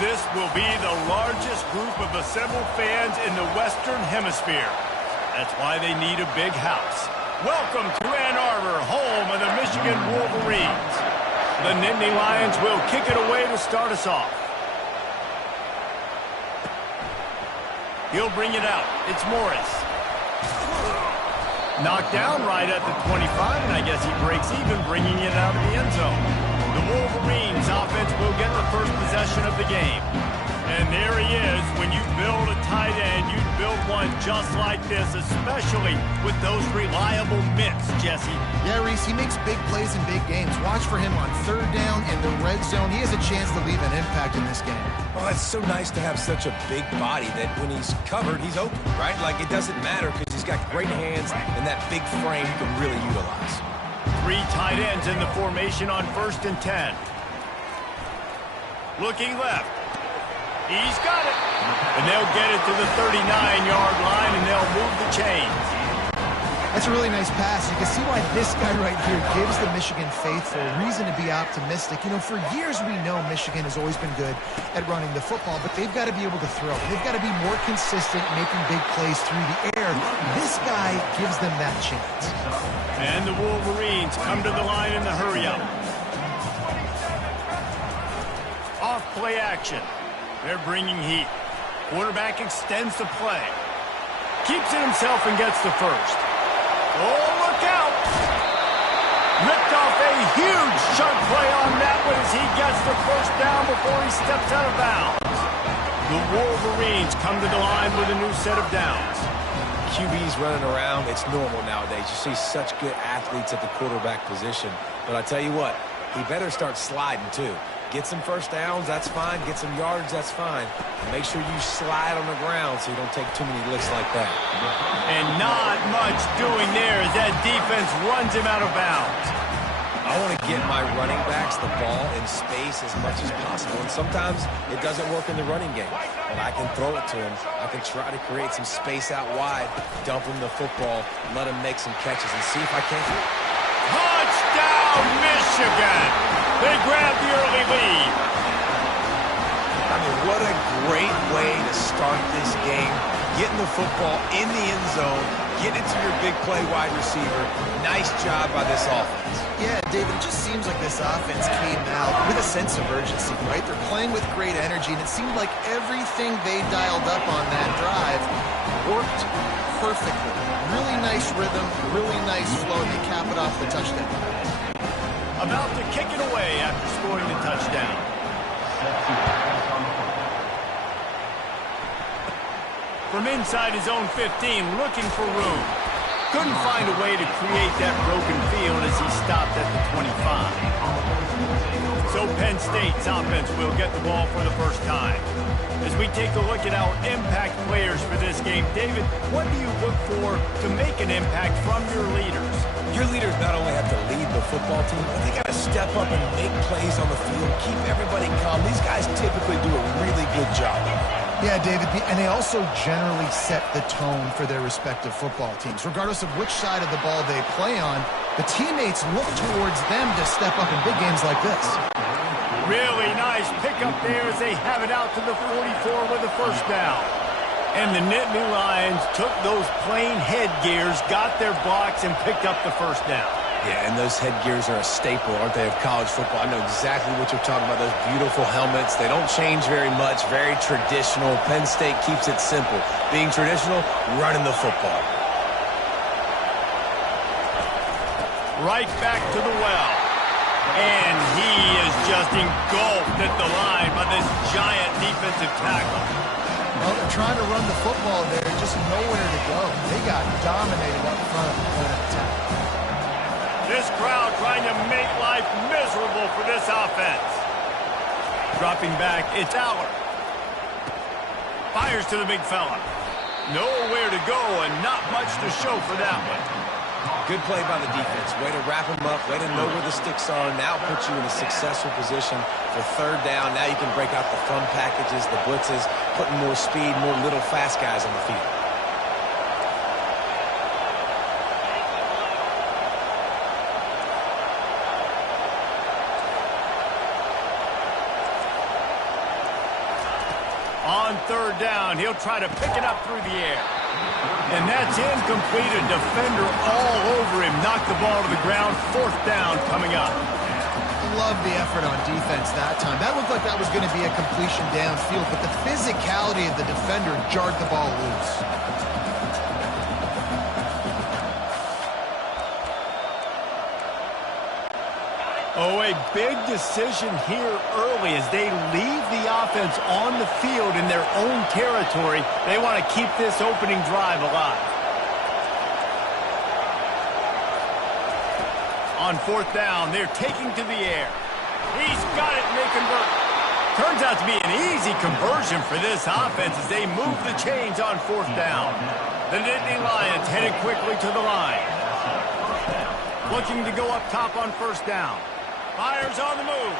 This will be the largest group of assembled fans in the Western Hemisphere. That's why they need a big house. Welcome to Ann Arbor, home of the Michigan Wolverines. The Nittany Lions will kick it away to start us off. He'll bring it out. It's Morris. Knocked down right at the 25, and I guess he breaks even, bringing it out of the end zone. The Wolverines offense will get the first possession of the game. And there he is. When you build a tight end, you build one just like this, especially with those reliable mitts, Jesse. Yeah, Reese, he makes big plays in big games. Watch for him on third down in the red zone. He has a chance to leave an impact in this game. Well, it's so nice to have such a big body that when he's covered, he's open, right? Like, it doesn't matter because he's got great hands and that big frame he can really utilize. 3 tight ends in the formation on 1st and 10. Looking left. He's got it. And they'll get it to the 39-yard line, and they'll move the chains. That's a really nice pass. You can see why this guy right here gives the Michigan faithful reason to be optimistic. You know, for years we know Michigan has always been good at running the football, but they've got to be able to throw. They've got to be more consistent making big plays through the air. This guy gives them that chance. And the Wolverines come to the line in the hurry-up. Off play action. They're bringing heat. Quarterback extends the play. Keeps it himself and gets the first. Oh, look out! Ripped off a huge chunk play on that one as he gets the first down before he steps out of bounds. The Wolverines come to the line with a new set of downs. QBs running around, it's normal nowadays. You see such good athletes at the quarterback position. But I tell you what, he better start sliding too. Get some first downs, that's fine. Get some yards, that's fine. Make sure you slide on the ground so you don't take too many licks like that. And not much doing there as that defense runs him out of bounds. I want to get my running backs the ball in space as much as possible. And sometimes it doesn't work in the running game. But I can throw it to him. I can try to create some space out wide, dump him the football, let him make some catches, and see if I can. Touchdown, Michigan! They grab the early lead. I mean, what a great way to start this game. Getting the football in the end zone, getting it to your big play wide receiver. Nice job by this offense. Yeah, David, it just seems like this offense came out with a sense of urgency, right? They're playing with great energy, and it seemed like everything they dialed up on that drive worked perfectly. Really nice rhythm, really nice flow, and they cap it off the touchdown. About to kick it away after scoring the touchdown. From inside his own 15, looking for room. Couldn't find a way to create that broken field as he stopped at the 25. So Penn State's offense will get the ball for the first time. As we take a look at our impact players for this game, David, what do you look for to make an impact from your leaders? Your leaders not only have to lead the football team, but they got to step up and make plays on the field, keep everybody calm. These guys typically do a really good job. Yeah, David, and they also generally set the tone for their respective football teams. Regardless of which side of the ball they play on, the teammates look towards them to step up in big games like this. Really nice pickup there as they have it out to the 44 with a first down. And the Nittany Lions took those plain headgears, got their blocks, and picked up the first down. Yeah, and those headgears are a staple, aren't they, of college football? I know exactly what you're talking about, those beautiful helmets. They don't change very much, very traditional. Penn State keeps it simple. Being traditional, running the football. Right back to the well. And he is just engulfed at the line by this giant defensive tackle. Well, they're trying to run the football there, just nowhere to go. They got dominated up front on that attack. This crowd trying to make life miserable for this offense. Dropping back, it's Aller. Fires to the big fella. Nowhere to go and not much to show for that one. Good play by the defense. Way to wrap them up. Way to know where the sticks are. Now put you in a successful position for third down. Now you can break out the fun packages, the blitzes, putting more speed, more little fast guys on the field. On third down, he'll try to pick it up through the air. And that's incomplete. A defender all over him. Knocked the ball to the ground. Fourth down coming up. Love the effort on defense that time. That looked like that was going to be a completion downfield, but the physicality of the defender jarred the ball loose. Oh, a big decision here early as they leave the offense on the field in their own territory. They want to keep this opening drive alive. On fourth down, they're taking to the air. He's got it and they convert. Turns out to be an easy conversion for this offense as they move the chains on fourth down. The Nittany Lions headed quickly to the line. Looking to go up top on first down. Fires on the move.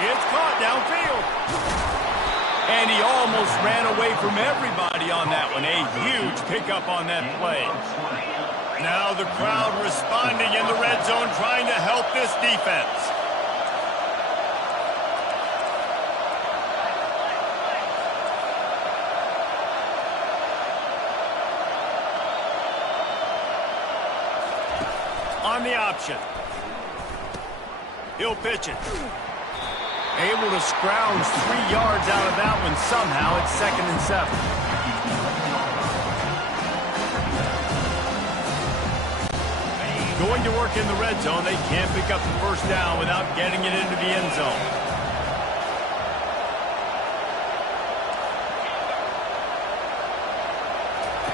It's caught downfield. And he almost ran away from everybody on that one. A huge pickup on that play. Now the crowd responding in the red zone, trying to help this defense. On the option. He'll pitch it. Able to scrounge 3 yards out of that one somehow. It's 2nd and 7. Going to work in the red zone. They can't pick up the first down without getting it into the end zone.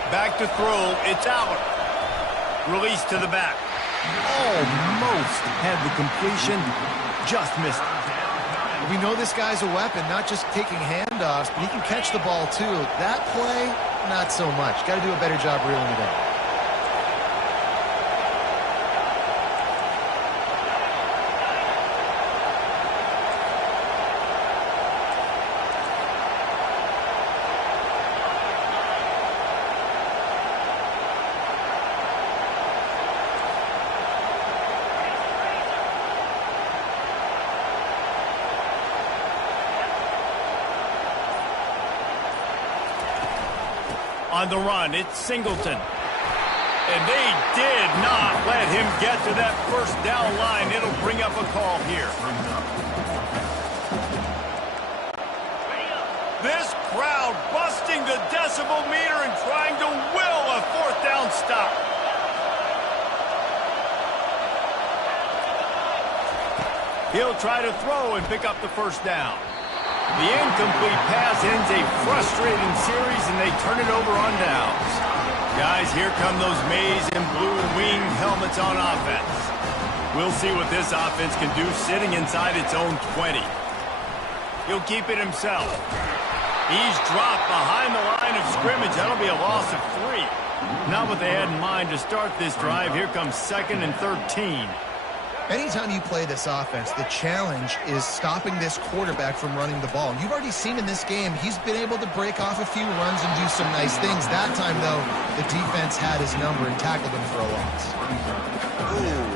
Back to throw. It's Allen. Release to the back. Almost had the completion. Just missed it. We know this guy's a weapon, not just taking handoffs, but he can catch the ball too. That play, not so much. Got to do a better job reeling it in. On the run, it's Singleton. And they did not let him get to that first down line. It'll bring up a call here. This crowd busting the decibel meter and trying to will a fourth down stop. He'll try to throw and pick up the first down. The incomplete pass ends a frustrating series, and they turn it over on downs. Guys, here come those maize and blue winged helmets on offense. We'll see what this offense can do sitting inside its own 20. He'll keep it himself. He's dropped behind the line of scrimmage. That'll be a loss of 3. Not what they had in mind to start this drive. Here comes 2nd and 13. Anytime you play this offense, the challenge is stopping this quarterback from running the ball. You've already seen in this game, he's been able to break off a few runs and do some nice things. That time, though, the defense had his number and tackled him for a loss. Ooh,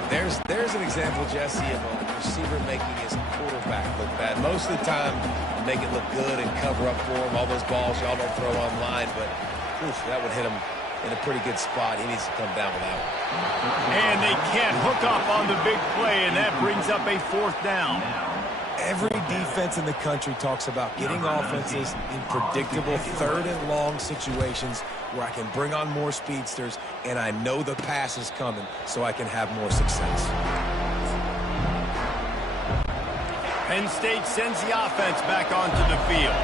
there's an example, Jesse, of a receiver making his quarterback look bad. Most of the time, make it look good and cover up for him. All those balls y'all don't throw online, but that would hit him in a pretty good spot. He needs to come down with that one. And they can't hook up on the big play, and that brings up a fourth down. Every defense in the country talks about getting offenses in predictable 3rd and long situations where I can bring on more speedsters and I know the pass is coming so I can have more success. Penn State sends the offense back onto the field.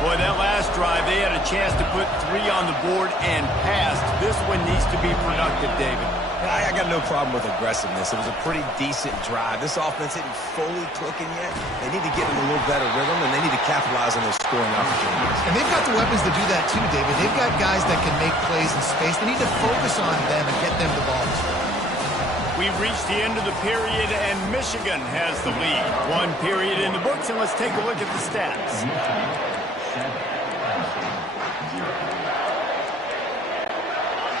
Boy, that last drive, they had a chance to put 3 on the board and passed. This one needs to be productive, David. I got no problem with aggressiveness. It was a pretty decent drive. This offense isn't fully clicking yet. They need to get in a little better rhythm, and they need to capitalize on those scoring opportunities. And they've got the weapons to do that too, David. They've got guys that can make plays in space. They need to focus on them and get them the ball. We've reached the end of the period, and Michigan has the lead. 1 period in the books, and let's take a look at the stats.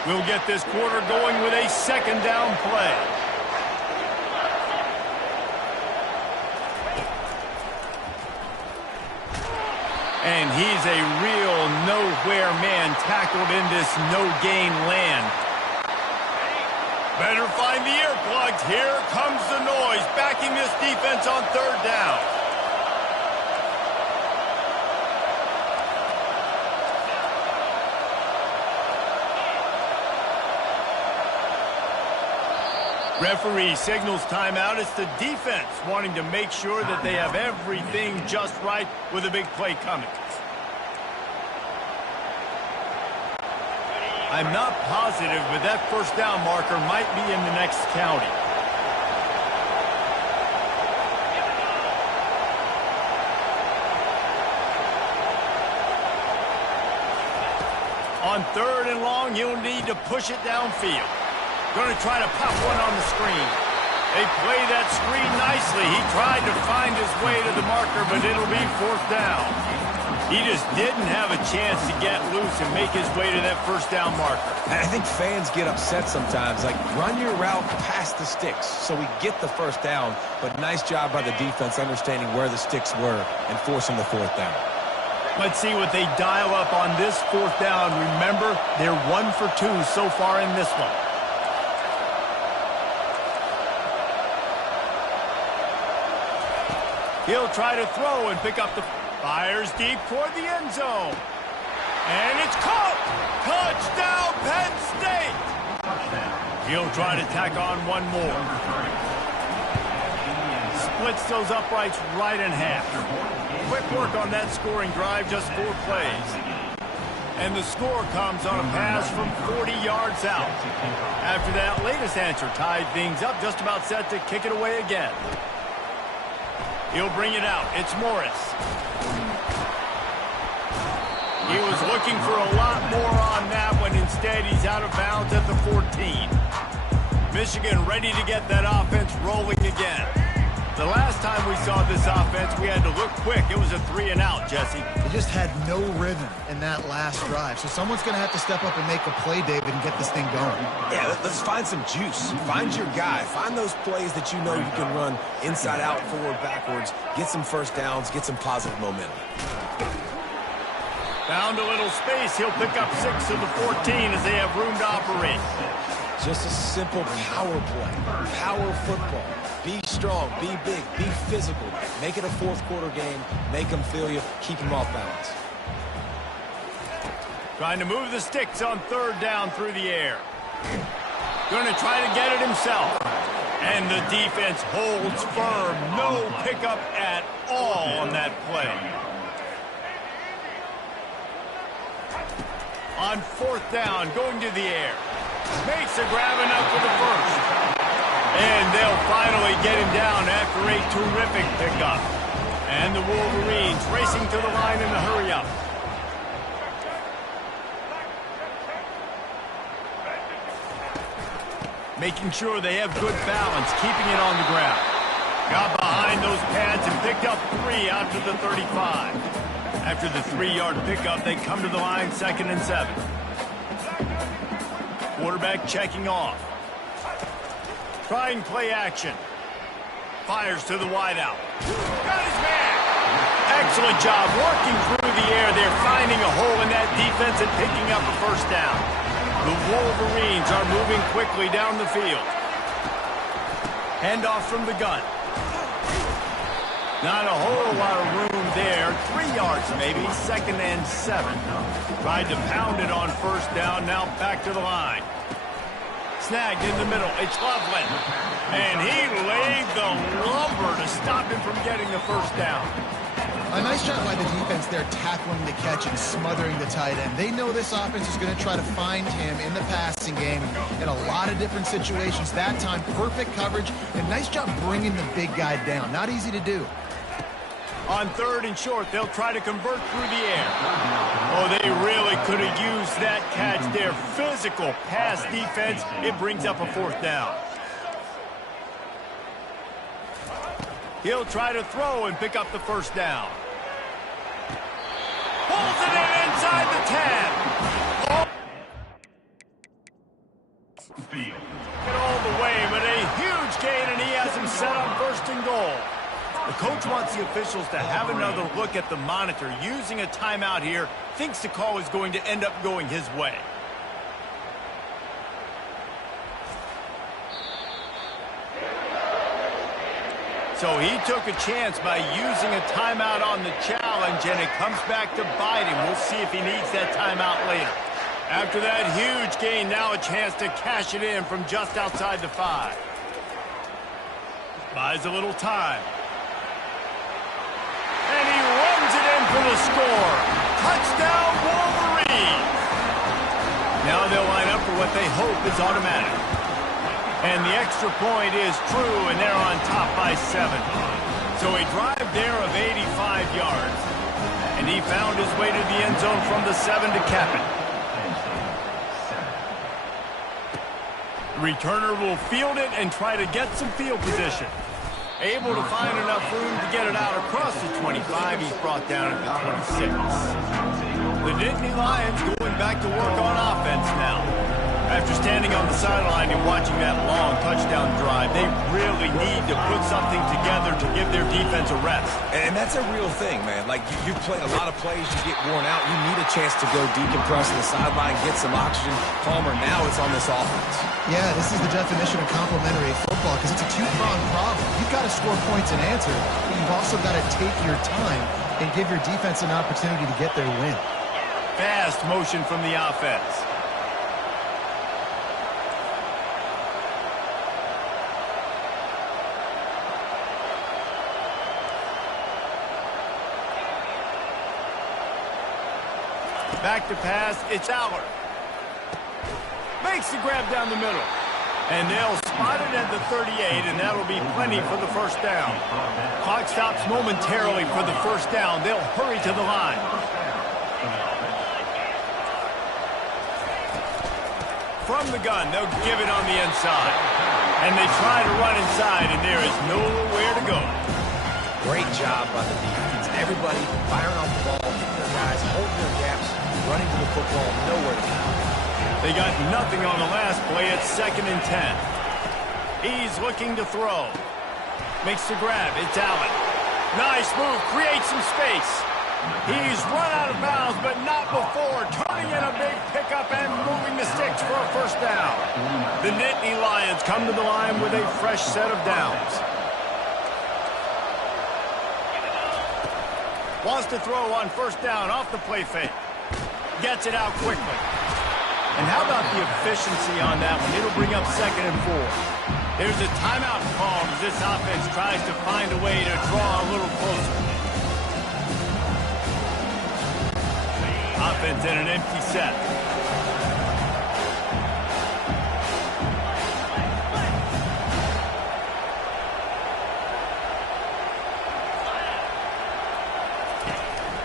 We'll get this quarter going with a 2nd down play. And he's a real nowhere man tackled in this no-gain land. Better find the earplugs. Here comes the noise, backing this defense on 3rd down. Referee signals timeout. It's the defense wanting to make sure that they have everything just right with a big play coming. I'm not positive, but that first down marker might be in the next county. On 3rd and long, you'll need to push it downfield. Going to try to pop one on the screen. They play that screen nicely. He tried to find his way to the marker, but it'll be 4th down. He just didn't have a chance to get loose and make his way to that first down marker. And I think fans get upset sometimes. Like, run your route past the sticks so we get the first down. But nice job by the defense understanding where the sticks were and forcing the 4th down. Let's see what they dial up on this 4th down. Remember, they're 1 for 2 so far in this one. He'll try to throw and pick up the... Fires deep toward the end zone. And it's caught! Touchdown, Penn State! He'll try to tack on one more. Splits those uprights right in half. Quick work on that scoring drive, just 4 plays. And the score comes on a pass from 40 yards out. After that latest answer tied things up, just about set to kick it away again. He'll bring it out. It's Morris. He was looking for a lot more on that one. Instead, he's out of bounds at the 14. Michigan ready to get that offense rolling again. The last time we saw this offense, we had to look quick. It was a 3 and out, Jesse. They just had no rhythm in that last drive. So someone's going to have to step up and make a play, David, and get this thing going. Yeah, let's find some juice. Find your guy. Find those plays that you know you can run inside out, forward, backwards. Get some first downs. Get some positive momentum. Found a little space. He'll pick up 6 of the 14 as they have room to operate. Just a simple power play. Power football. Be strong, be big, be physical. Make it a 4th quarter game. Make them feel you. Keep them off balance. Trying to move the sticks on 3rd down through the air. Going to try to get it himself. And the defense holds firm. No pickup at all on that play. On 4th down, going to the air. Makes a grab enough for the first. And they'll finally get him down after a terrific pickup. And the Wolverines racing to the line in a hurry-up. Making sure they have good balance, keeping it on the ground. Got behind those pads and picked up 3 out to the 35. After the 3-yard pickup, they come to the line 2nd and 7. Quarterback checking off. Trying play action. Fires to the wideout. Got his man. Excellent job working through the air. They're finding a hole in that defense and picking up a first down. The Wolverines are moving quickly down the field. Handoff from the gun. Not a whole lot of room there. 3 yards maybe. 2nd and 7. Tried to pound it on first down. Now back to the line. Snagged in the middle. It's Loveland. And he laid the lumber to stop him from getting the first down. A nice job by the defense there, tackling the catch and smothering the tight end. They know this offense is going to try to find him in the passing game in a lot of different situations. That time, perfect coverage, and nice job bringing the big guy down. Not easy to do. On 3rd and short, they'll try to convert through the air. Oh, they really could have used that catch there. Physical pass defense. It brings up a 4th down. He'll try to throw and pick up the first down. Pulls it in inside the 10. Oh. Get all the way, but a huge gain, and he has him set on 1st and goal. The coach wants the officials to have another look at the monitor. Using a timeout here, thinks the call is going to end up going his way. So he took a chance by using a timeout on the challenge, and it comes back to bite him. We'll see if he needs that timeout later. After that huge gain, now a chance to cash it in from just outside the 5. Buys a little time. And he runs it in for the score. Touchdown, Wolverines! Now they'll line up for what they hope is automatic. And the extra point is true, and they're on top by 7. So a drive there of 85 yards. And he found his way to the end zone from the 7 to cap it. The returner will field it and try to get some field position. Able to find enough room to get it out across the 25. He's brought down at the 26. The Nittany Lions going back to work on offense now. After standing on the sideline and watching that long touchdown drive, they really need to put something together to give their defense a rest. And that's a real thing, man. Like, you've played a lot of plays, you get worn out. You need a chance to go decompress on the sideline, get some oxygen. Palmer, now it's on this offense. Yeah, this is the definition of complementary football because it's a two-pronged problem. You've got to score points and answer, but you've also got to take your time and give your defense an opportunity to get their win. Fast motion from the offense. Back to pass, it's Aller. Makes the grab down the middle. And they'll spot it at the 38, and that'll be plenty for the first down. Clock stops momentarily for the first down. They'll hurry to the line. From the gun, they'll give it on the inside. And they try to run inside, and there is nowhere to go. Great job by the defense. Everybody firing off the ball, keeping their guys, holding their gaps, running to the football, nowhere to go. They got nothing on the last play. It's 2nd and 10. He's looking to throw. Makes the grab. It's Allen. Nice move. Creates some space. He's run out of bounds, but not before. Turning in a big pickup and moving the sticks for a first down. The Nittany Lions come to the line with a fresh set of downs. Wants to throw on first down off the play fake. Gets it out quickly. And how about the efficiency on that one? It'll bring up 2nd and 4. There's a timeout called as this offense tries to find a way to draw a little closer. Offense in an empty set.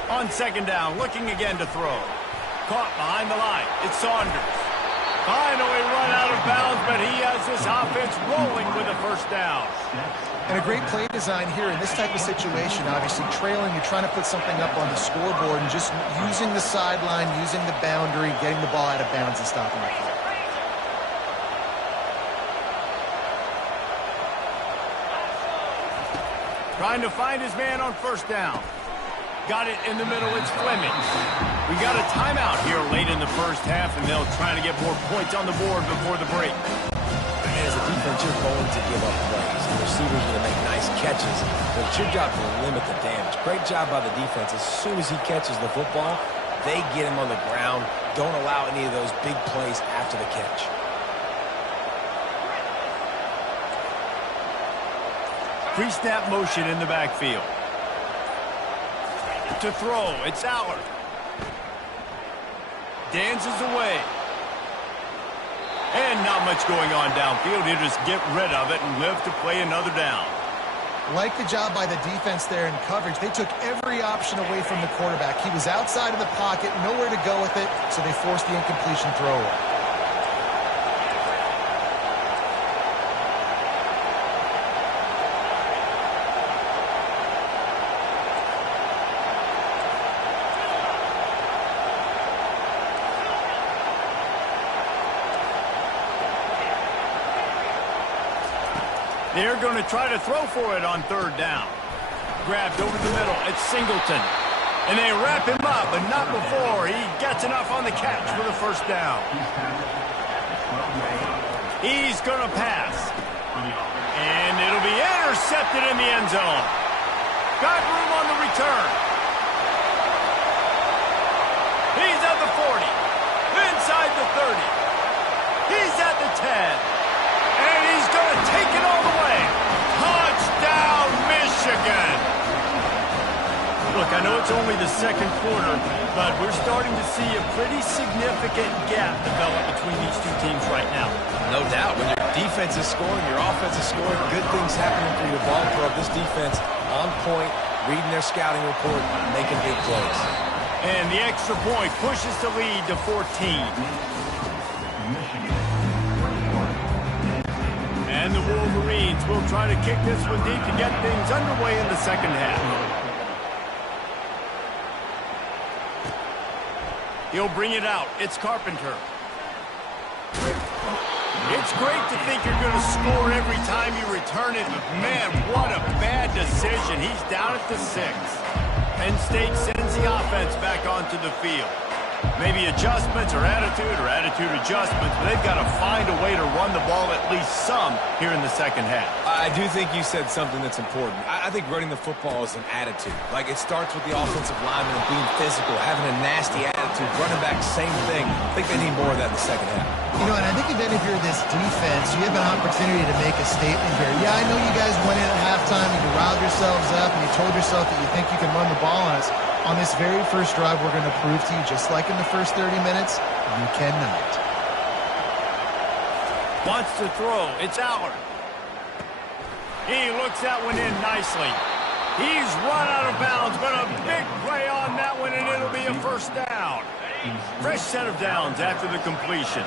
On 2nd down, looking again to throw. Caught behind the line. It's Saunders. Finally run out of bounds, but he has this offense rolling with a first down. And a great play design here in this type of situation. Obviously, trailing, you're trying to put something up on the scoreboard and just using the sideline, using the boundary, getting the ball out of bounds and stopping the play. Trying to find his man on first down. Got it in the middle. It's Fleming. We got a timeout here late in the first half, and they'll try to get more points on the board before the break. As a defense, you're going to give up plays. The receiver's going to make nice catches, but it's your job to limit the damage. Great job by the defense. As soon as he catches the football, they get him on the ground. Don't allow any of those big plays after the catch. Pre-snap motion in the backfield. To throw, it's Aller. Dances away. And not much going on downfield. He'll just get rid of it and live to play another down. Like the job by the defense there in coverage. They took every option away from the quarterback. He was outside of the pocket, nowhere to go with it, so they forced the incompletion throw. They're going to try to throw for it on 3rd down. Grabbed over the middle. It's Singleton. And they wrap him up, but not before he gets enough on the catch for the first down. He's going to pass. And it'll be intercepted in the end zone. Got room on the return. He's at the 40. Inside the 30. He's at the 10. And he's going to take it all the way. Michigan. Look, I know it's only the second quarter, but we're starting to see a pretty significant gap develop between these two teams right now. No doubt. When your defense is scoring, your offense is scoring, good things happening for your ball club. This defense on point, reading their scouting report, making big plays. And the extra point pushes the lead to 14. And the Wolverines will try to kick this one deep to get things underway in the second half. He'll bring it out. It's Carpenter. It's great to think you're going to score every time you return it, but man, what a bad decision. He's down at the 6. Penn State sends the offense back onto the field. Maybe adjustments or attitude adjustments, but they've got to find a way to run the ball at least some here in the second half. I do think you said something that's important. I think running the football is an attitude. Like, it starts with the offensive lineman being physical, having a nasty attitude. Running back, same thing. I think they need more of that in the second half. You know, and I think even if you're this defense, you have an opportunity to make a statement here. Yeah, I know you guys went in at halftime and you riled yourselves up and you told yourself that you think you can run the ball on us. On this very first drive, we're going to prove to you, just like in the first 30 minutes, you cannot. Wants to throw. It's Allard. He looks that one in nicely. He's run out of bounds, but a big play on that one, and it'll be a first down. Fresh set of downs after the completion.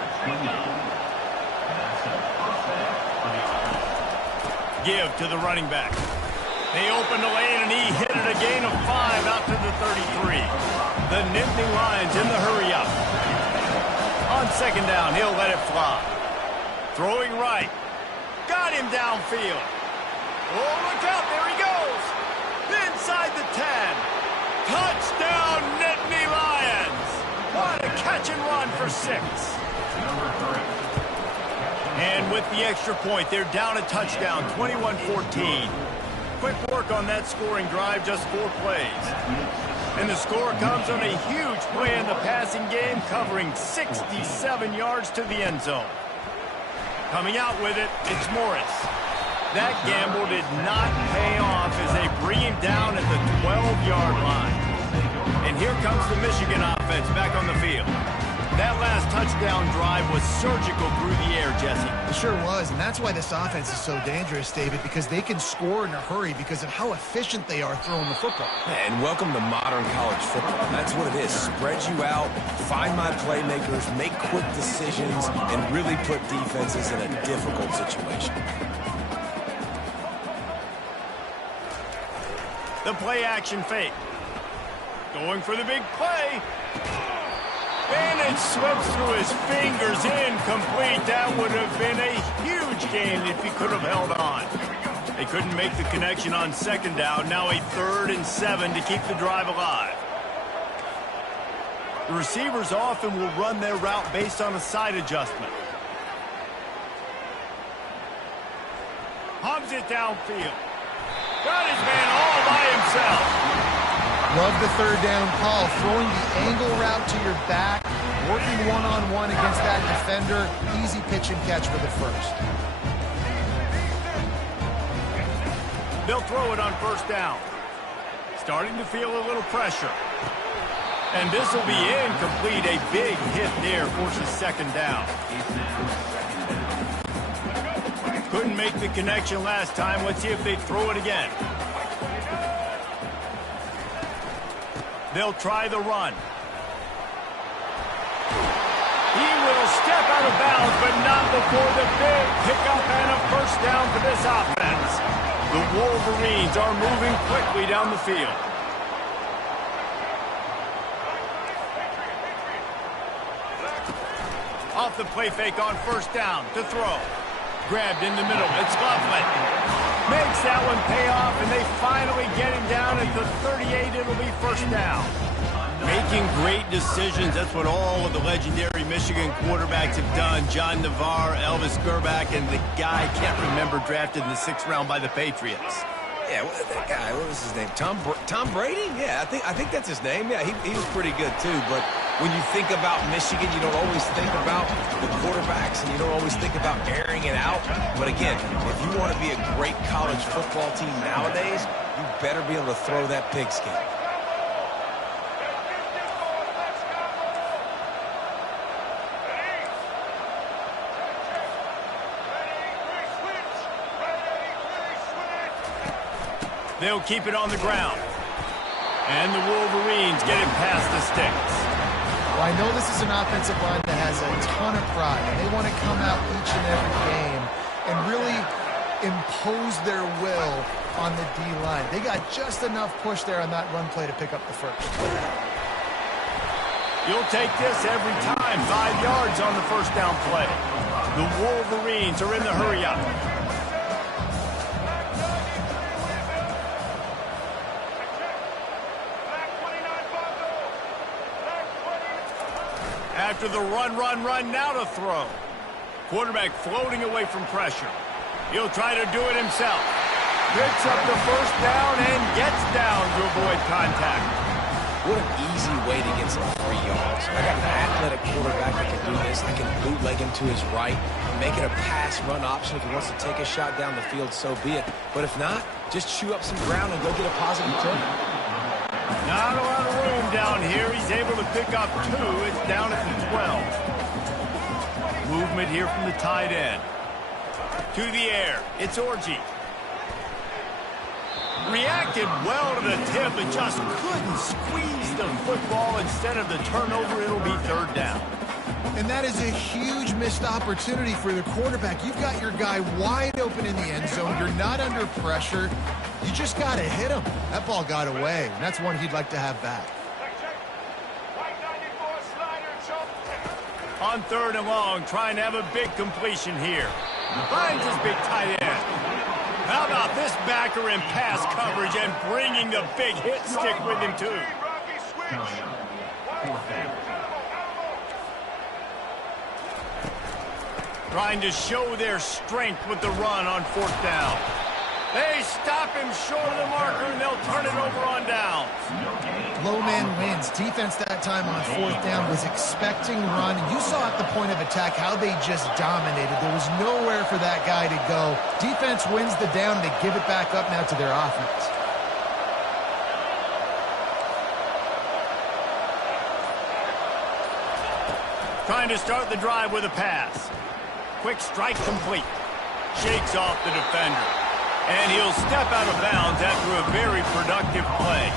Give to the running back. They open the lane, and he hit it a gain of 5 out to the 33. The Nittany Lions in the hurry up. On second down, he'll let it fly. Throwing right. Got him downfield. Oh, look out. There he goes. Inside the 10. Touchdown, Nittany Lions. What a catch and run for 6. And with the extra point, they're down a touchdown, 21-14. Quick work on that scoring drive, just 4 plays. And the score comes on a huge play in the passing game, covering 67 yards to the end zone. Coming out with it, it's Morris. That gamble did not pay off as they bring him down at the 12-yard line. And here comes the Michigan offense back on the field. That last touchdown drive was surgical through the air, Jesse. It sure was, and that's why this offense is so dangerous, David, because they can score in a hurry because of how efficient they are throwing the football. And welcome to modern college football. That's what it is. Spread you out, find my playmakers, make quick decisions, and really put defenses in a difficult situation. The play action fake. Going for the big play. And it slips through his fingers, incomplete. That would have been a huge gain if he could have held on. They couldn't make the connection on second down. Now a 3rd and 7 to keep the drive alive. The receivers often will run their route based on a side adjustment. Hubs it downfield. Got his man all by himself. Love the 3rd down call, throwing the angle route to your back, working one-on-one against that defender. Easy pitch and catch for the 1st. They'll throw it on 1st down. Starting to feel a little pressure. And this will be incomplete. A big hit there forces 2nd down. Couldn't make the connection last time. Let's see if they throw it again. They'll try the run. He will step out of bounds, but not before the big pickup and a 1st down for this offense. The Wolverines are moving quickly down the field. Off the play fake on 1st down to throw. Grabbed in the middle. It's Loveland. Makes that one pay off, and they finally get him down at the 38. It'll be 1st down. Making great decisions. That's what all of the legendary Michigan quarterbacks have done. John Navarre, Elvis Gerbach, and the guy I can't remember drafted in the 6th round by the Patriots. Yeah, that guy, what was his name? Tom Brady? Yeah, I think that's his name. Yeah, he was pretty good too. But When you think about Michigan, you don't always think about the quarterbacks, and you don't always think about airing it out. But again, if you want to be a great college football team nowadays, you better be able to throw that pigskin. They'll keep it on the ground. And the Wolverines get it past the sticks. Well, I know this is an offensive line that has a ton of pride, and they want to come out each and every game and really impose their will on the D-line. They got just enough push there on that run play to pick up the first. You'll take this every time. 5 yards on the first down play. The Wolverines are in the hurry-up. After the run, now to throw. Quarterback floating away from pressure. He'll try to do it himself. Picks up the first down and gets down to avoid contact. What an easy way to get some 3 yards. I got an athletic quarterback that can do this. I can bootleg him to his right, make it a pass-run option. If he wants to take a shot down the field, so be it. But if not, just chew up some ground and go get a positive play. Not a lot of room down here. He's able to pick up 2. It's down at the 12. Movement here from the tight end. To the air. It's Orji. Reacted well to the tip, but just couldn't squeeze the football. Instead of the turnover, it'll be 3rd down. And that is a huge missed opportunity for the quarterback. You've got your guy wide open in the end zone. You're not under pressure. You just got to hit him. That ball got away, and that's one he'd like to have back. On 3rd and long, trying to have a big completion here. Finds his big tight end. How about this backer in pass coverage and bringing the big hit stick with him, too. Trying to show their strength with the run on 4th down. They stop him short of the marker, and they'll turn it over on downs. Low man wins. Defense that time on 4th down was expecting run. You saw at the point of attack how they just dominated. There was nowhere for that guy to go. Defense wins the down. They give it back up now to their offense. Trying to start the drive with a pass. Quick strike complete. Shakes off the defender. And he'll step out of bounds after a very productive play.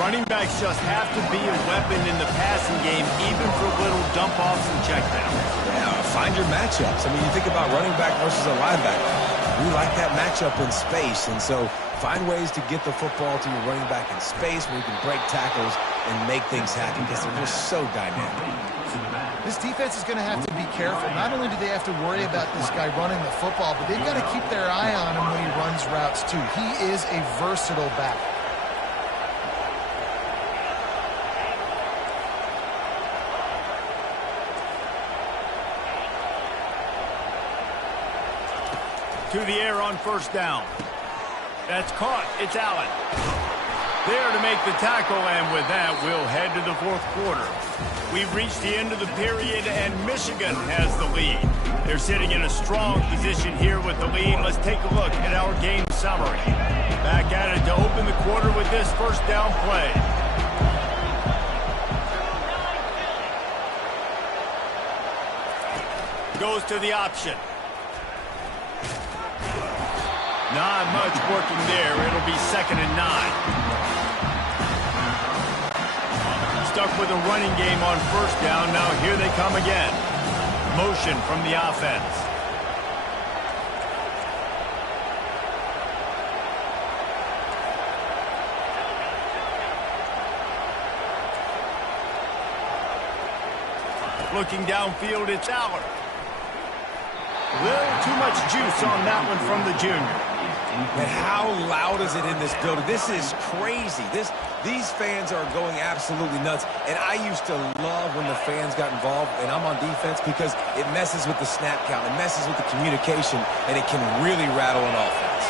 Running backs just have to be a weapon in the passing game, even for little dump-offs and checkdowns. Yeah, find your matchups. I mean, you think about running back versus a linebacker. We like that matchup in space, and so find ways to get the football to your running back in space where you can break tackles and make things happen because they're just so dynamic. This defense is going to have to be careful. Not only do they have to worry about this guy running the football, but they've got to keep their eye on him when he runs routes, too. He is a versatile back. To the air on 1st down. That's caught. It's Allen. There to make the tackle, and with that, we'll head to the 4th quarter. We've reached the end of the period, and Michigan has the lead. They're sitting in a strong position here with the lead. Let's take a look at our game summary. Back at it to open the quarter with this 1st down play. Goes to the option. Not much working there. It'll be 2nd and 9. Stuck with a running game on 1st down. Now here they come again. Motion from the offense. Looking downfield, it's Allen. A little too much juice on that one from the junior. And how loud is it in this building? This is crazy. These fans are going absolutely nuts. And I used to love when the fans got involved, and I'm on defense, because it messes with the snap count. It messes with the communication, and it can really rattle an offense.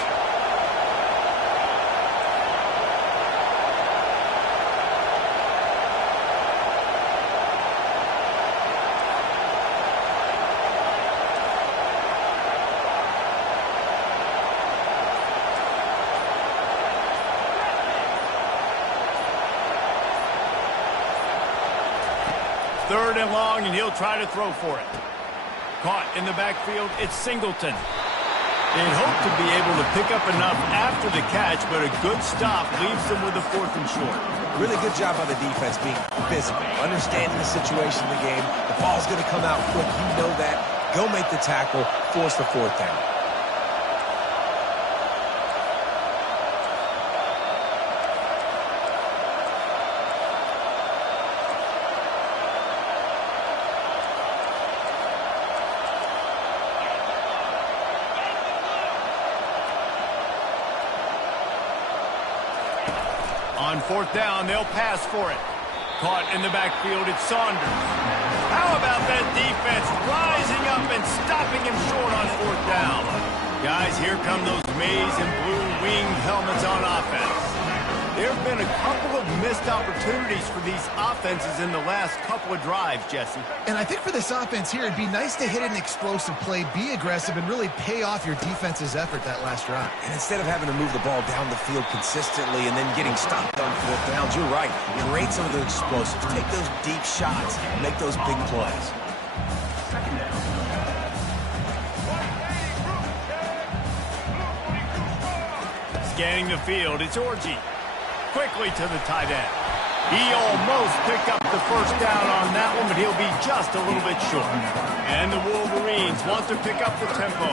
3rd and long, and he'll try to throw for it. Caught in the backfield, it's Singleton. They'd hope to be able to pick up enough after the catch, but a good stop leaves them with a 4th and short. Really good job by the defense being physical, understanding the situation in the game. The ball's going to come out quick. You know that. Go make the tackle, force the 4th down. On 4th down, they'll pass for it. Caught in the backfield, it's Saunders. How about that defense rising up and stopping him short on 4th down? Guys, here come those maize and blue winged helmets on offense. There have been a couple of missed opportunities for these offenses in the last couple of drives, Jesse. And I think for this offense here, it'd be nice to hit an explosive play, be aggressive, and really pay off your defense's effort that last drive. And instead of having to move the ball down the field consistently and then getting stopped on 4th downs, you're right. Create some of those explosives. Take those deep shots and make those big plays. Scanning the field, it's Orji. Quickly to the tight end. He almost picked up the 1st down on that one, but he'll be just a little bit short. And the Wolverines want to pick up the tempo.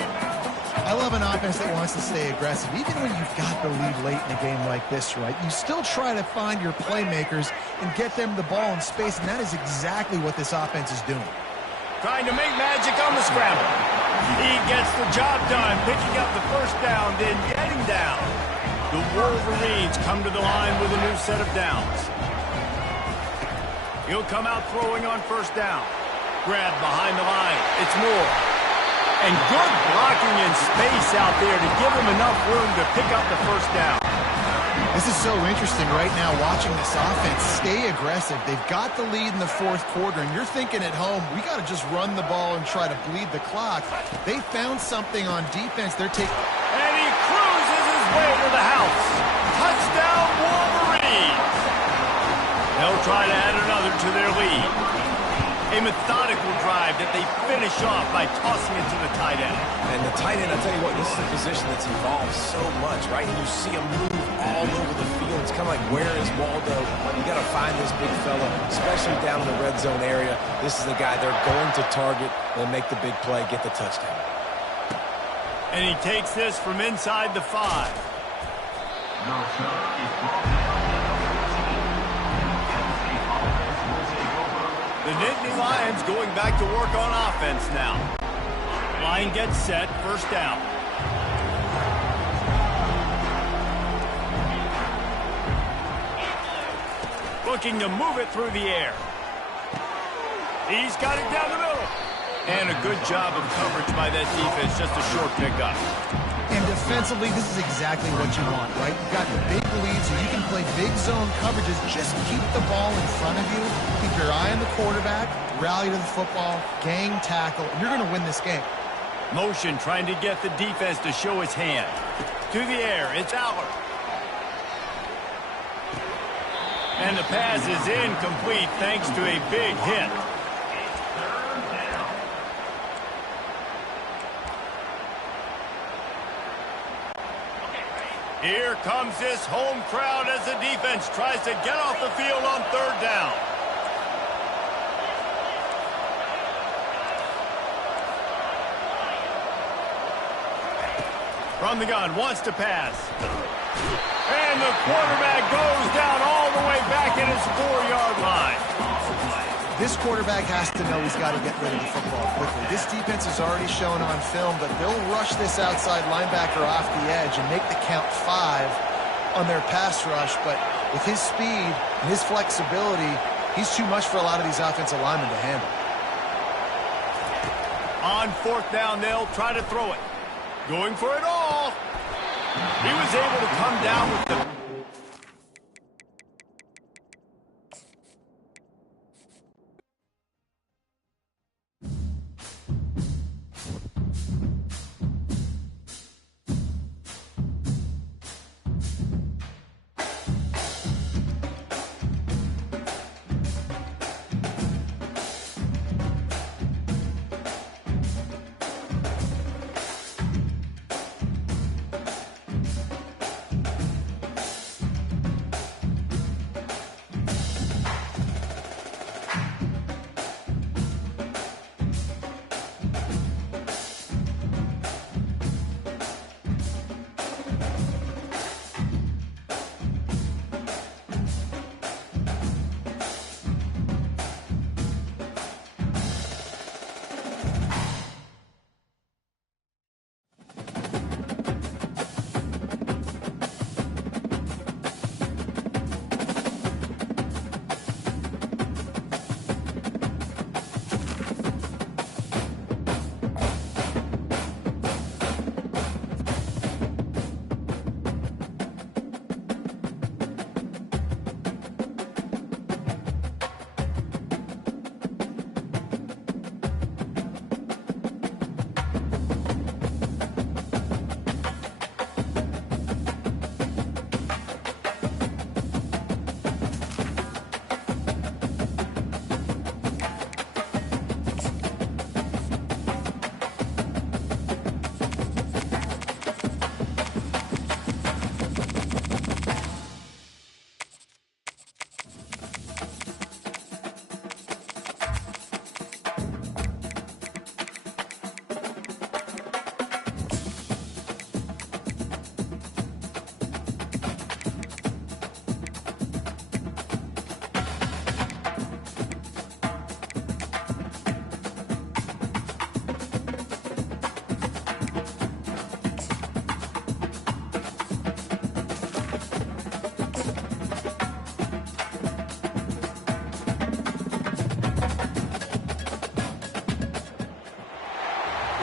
I love an offense that wants to stay aggressive. Even when you've got the lead late in a game like this, right, you still try to find your playmakers and get them the ball in space, and that is exactly what this offense is doing. Trying to make magic on the scramble. He gets the job done, picking up the 1st down, then getting down. The Wolverines come to the line with a new set of downs. He'll come out throwing on 1st down. Grab behind the line. It's Moore. And good blocking in space out there to give him enough room to pick up the 1st down. This is so interesting right now watching this offense stay aggressive. They've got the lead in the 4th quarter, and you're thinking at home, we got to just run the ball and try to bleed the clock. They found something on defense. They're taking... And he cruises his way to the house. Touchdown, Wolverines. They'll try to add another to their lead. A methodical drive that they finish off by tossing it to the tight end. And the tight end, I'll tell you what, this is a position that's involved so much, right? And you see him move all over the field. It's kind of like, where is Waldo? You got to find this big fella, especially down in the red zone area. This is the guy they're going to target and make the big play, get the touchdown. And he takes this from inside the 5. The Nittany Lions going back to work on offense now. Line gets set, 1st down. Looking to move it through the air. He's got it down the middle. And a good job of coverage by that defense, just a short pickup. And defensively, this is exactly what you want, right? You've got the big lead, so you can play big zone coverages. Just keep the ball in front of you. Keep your eye on the quarterback, rally to the football, gang tackle, and you're going to win this game. Motion trying to get the defense to show his hand. To the air, it's Aller. And the pass is incomplete thanks to a big hit. Here comes this home crowd as the defense tries to get off the field on 3rd down. From the gun, wants to pass. And the quarterback goes down all the way back at his 4-yard line. This quarterback has to know he's got to get rid of the football quickly. This defense has already shown on film that they'll rush this outside linebacker off the edge and make the count 5 on their pass rush. But with his speed and his flexibility, he's too much for a lot of these offensive linemen to handle. On 4th down, they'll try to throw it. Going for it all. He was able to come down with the...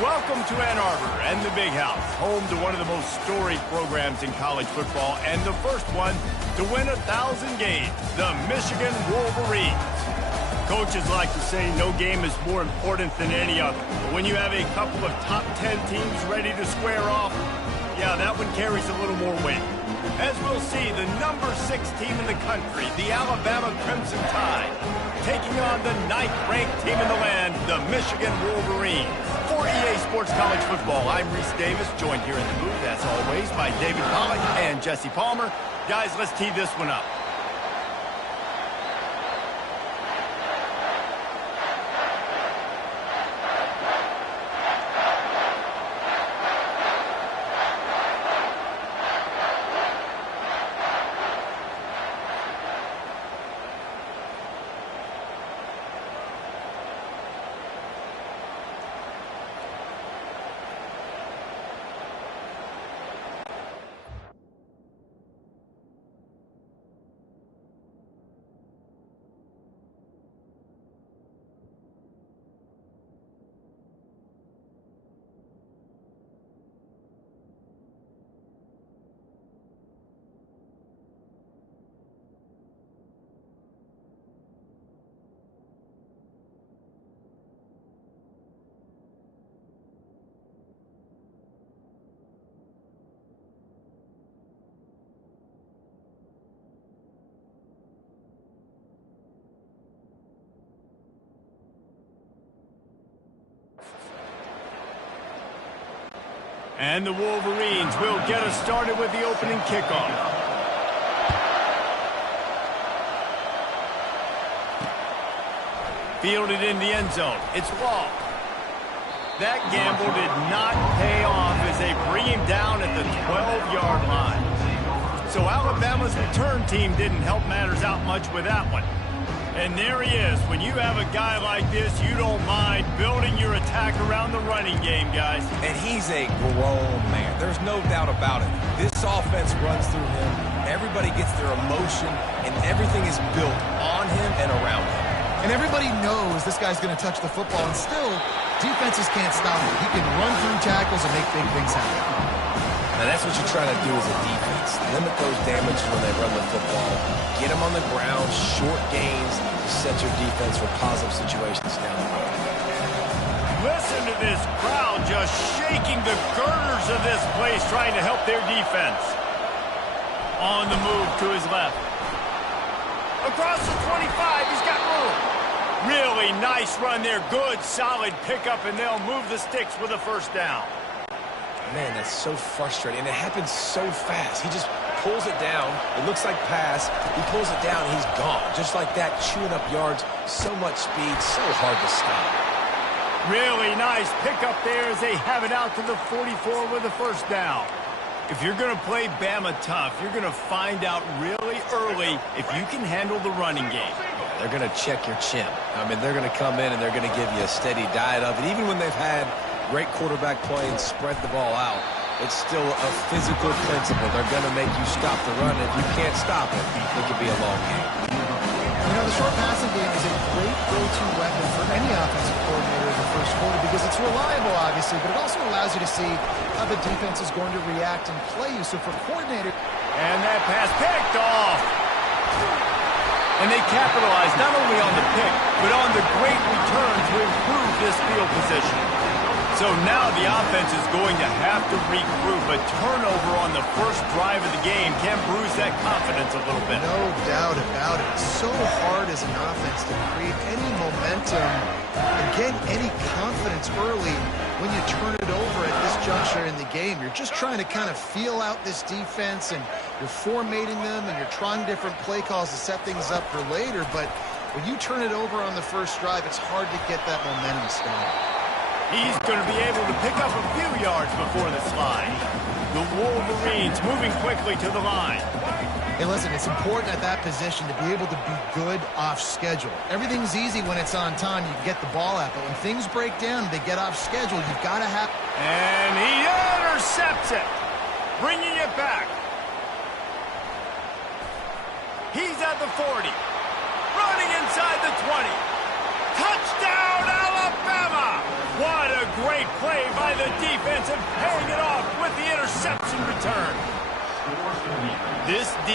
Welcome to Ann Arbor and the Big House, home to one of the most storied programs in college football and the first one to win 1,000 games, the Michigan Wolverines. Coaches like to say no game is more important than any other. But when you have a couple of top 10 teams ready to square off, yeah, that one carries a little more weight. As we'll see, the number 6 team in the country, the Alabama Crimson Tide, taking on the 9th-ranked team in the land, the Michigan Wolverines. For EA Sports College Football, I'm Reese Davis, joined here in the booth, as always, by David Pollack and Jesse Palmer. Guys, let's tee this one up. And the Wolverines will get us started with the opening kickoff. Fielded in the end zone. It's Wall. That gamble did not pay off as they bring him down at the 12-yard line. So Alabama's return team didn't help matters out much with that one. And there he is. When you have a guy like this, you don't mind building your attack around the running game, guys. And he's a grown man. There's no doubt about it. This offense runs through him. Everybody gets their emotion, and everything is built on him and around him. And everybody knows this guy's going to touch the football, and still, defenses can't stop him. He can run through tackles and make big things happen. Now, that's what you're trying to do as a defense. Limit those damages when they run the football. Get them on the ground, short gains, to set your defense for positive situations down the road. Listen to this crowd just shaking the girders of this place, trying to help their defense. On the move to his left. Across the 25, he's got room. Really nice run there. Good, solid pickup, and they'll move the sticks with a first down. Man, that's so frustrating, and it happens so fast. He just pulls it down. It looks like pass. He pulls it down, he's gone. Just like that, chewing up yards. So much speed, so hard to stop. Really nice pickup there as they have it out to the 44 with a first down. If you're going to play Bama tough, you're going to find out really early if you can handle the running game. They're going to check your chin. I mean, they're going to come in and they're going to give you a steady diet of it. Even when they've had great quarterback play and spread the ball out, it's still a physical principle. They're going to make you stop the run. If you can't stop it, it could be a long game. You know, the short passing game is a great go-to weapon for any offensive coordinator in the first quarter because it's reliable, obviously, but it also allows you to see how the defense is going to react and play you. So for coordinator... And that pass picked off. And they capitalized not only on the pick, but on the great return to improve this field position. So now the offense is going to have to regroup. A turnover on the first drive of the game can bruise that confidence a little bit. No doubt about it. It's so hard as an offense to create any momentum and get any confidence early when you turn it over at this juncture in the game. You're just trying to kind of feel out this defense, and you're formatting them, and you're trying different play calls to set things up for later. But when you turn it over on the first drive, it's hard to get that momentum started. He's going to be able to pick up a few yards before the slide. The Wolverines moving quickly to the line. Hey, listen, it's important at that position to be able to be good off schedule. Everything's easy when it's on time. You can get the ball out, but when things break down, they get off schedule. You've got to have... And he intercepts it, bringing it back. He's at the 40, running inside the 20. Touchdown, Alabama! What a great play the defensive paying it off with the interception return. This D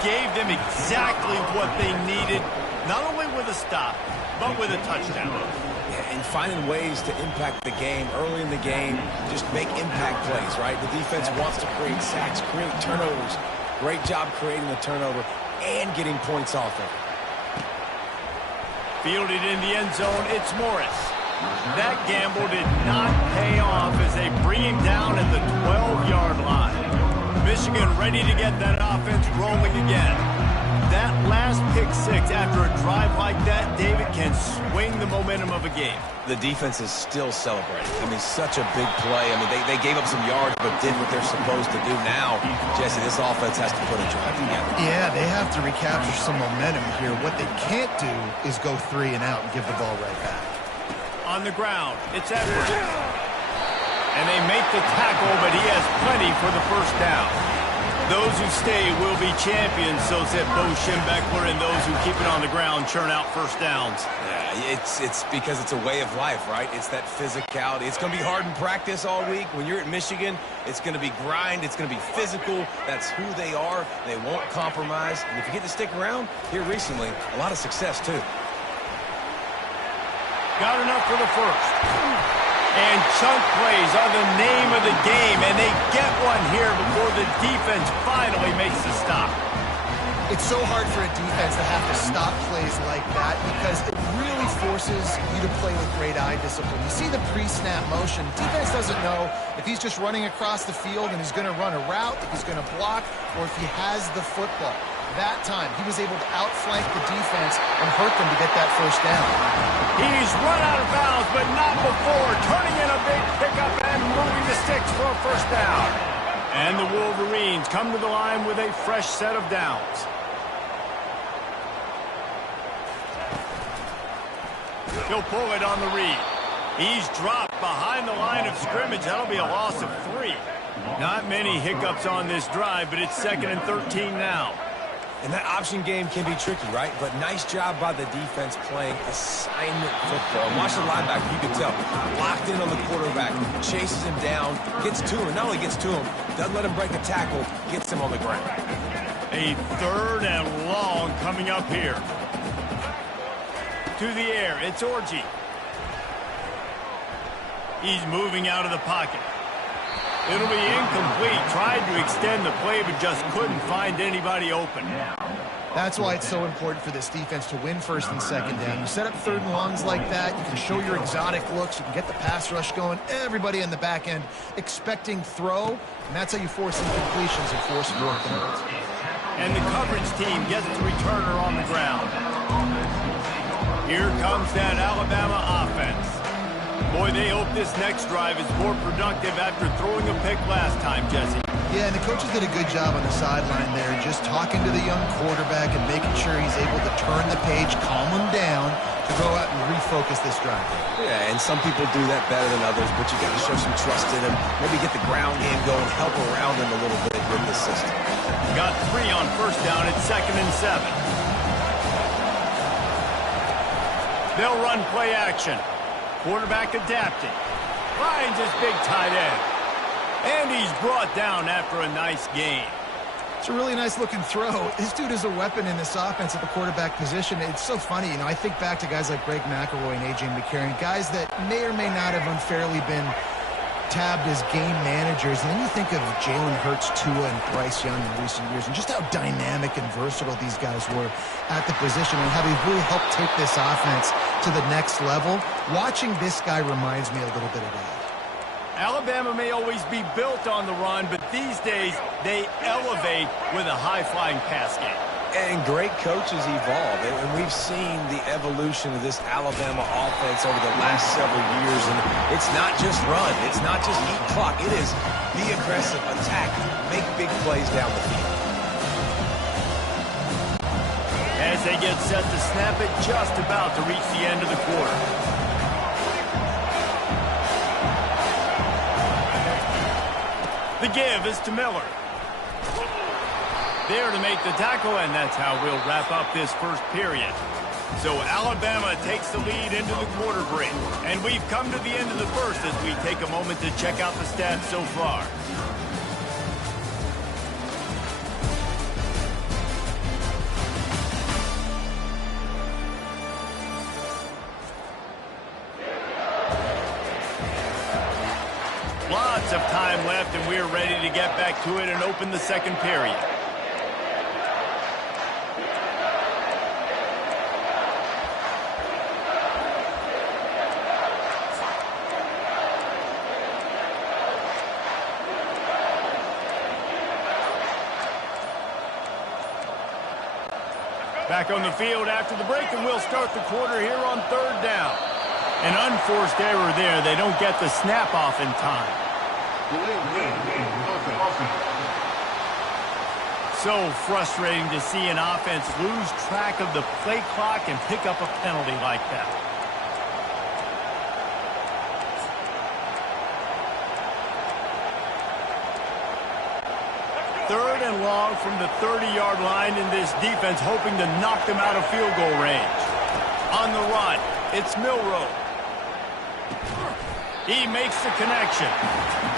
gave them exactly what they needed, not only with a stop, but with a touchdown. And finding ways to impact the game early in the game, just make impact plays, right? The defense wants to create sacks, create turnovers. Great job creating the turnover and getting points off of it. Fielded in the end zone, it's Morris. That gamble did not pay off as they bring him down at the 12-yard line. Michigan ready to get that offense rolling again. That last pick six after a drive like that, David, can swing the momentum of a game. The defense is still celebrating. I mean, such a big play. I mean, they gave up some yards but did what they're supposed to do. Now, Jesse, this offense has to put a drive together. Yeah, they have to recapture some momentum here. What they can't do is go 3 and out and give the ball right back. On the ground, it's Edwards. And they make the tackle, but he has plenty for the first down. Those who stay will be champions, so said Bo Schembechler, and those who keep it on the ground churn out first downs. Yeah, it's because it's a way of life, right? It's that physicality. It's going to be hard in practice all week. When you're at Michigan, it's going to be grind. It's going to be physical. That's who they are. They won't compromise. And if you get to stick around here recently, a lot of success, too. Got enough for the first. And chunk plays are the name of the game, and they get one here before the defense finally makes the stop. It's so hard for a defense to have to stop plays like that because it really forces you to play with great eye discipline. You see the pre-snap motion. Defense doesn't know if he's just running across the field and he's going to run a route, if he's going to block, or if he has the football. That time, he was able to outflank the defense and hurt them to get that first down. He's run out of bounds, but not before, turning in a big pickup and moving the sticks for a first down. And the Wolverines come to the line with a fresh set of downs. He'll pull it on the read. He's dropped behind the line of scrimmage. That'll be a loss of 3. Not many hiccups on this drive, but it's 2nd and 13 now. And that option game can be tricky, right? But nice job by the defense playing assignment football. And watch the linebacker, you can tell. Locked in on the quarterback, chases him down, gets to him. Not only gets to him, doesn't let him break a tackle, gets him on the ground. A 3rd and long coming up here. To the air, it's Orji. He's moving out of the pocket. It'll be incomplete. Tried to extend the play, but just couldn't find anybody open. That's why it's so important for this defense to win 1st and 2nd down. You set up 3rd and longs like that, you can show your exotic looks, you can get the pass rush going, everybody in the back end expecting throw, and that's how you force incompletions and force fourth downs. And the coverage team gets the returner on the ground. Here comes that Alabama offense. Boy, they hope this next drive is more productive after throwing a pick last time, Jesse. Yeah, and the coaches did a good job on the sideline there, just talking to the young quarterback and making sure he's able to turn the page, calm him down, to go out and refocus this drive. Yeah, and some people do that better than others, but you got to show some trust in him. Maybe get the ground game going, help around him a little bit with this system. Got 3 on first down at 2nd and 7. They'll run play action. Quarterback adapting. Finds his big tight end. And he's brought down after a nice gain. It's a really nice-looking throw. This dude is a weapon in this offense at the quarterback position. It's so funny. You know, I think back to guys like Greg McElroy and A.J. McCarron, guys that may or may not have unfairly been tabbed as game managers. And then you think of Jalen Hurts, Tua, and Bryce Young in recent years, and just how dynamic and versatile these guys were at the position and how they've really helped take this offense to the next level. Watching this guy reminds me a little bit of that. Alabama may always be built on the run, but these days they elevate with a high-flying pass game. And great coaches evolve, and we've seen the evolution of this Alabama offense over the last several years. And it's not just run, it's not just eat clock. It is be aggressive, attack, make big plays down the field. As they get set to snap it, just about to reach the end of the quarter. The give is to Miller. There to make the tackle, and that's how we'll wrap up this first period. So Alabama takes the lead into the quarter break. And we've come to the end of the first as we take a moment to check out the stats so far. Lots of time left, and we're ready to get back to it and open the second period. Back on the field after the break, and we'll start the quarter here on third down. An unforced error there. They don't get the snap off in time. So frustrating to see an offense lose track of the play clock and pick up a penalty like that. Third and long from the 30-yard line, in this defense hoping to knock them out of field goal range. On the run, it's Milroe. He makes the connection.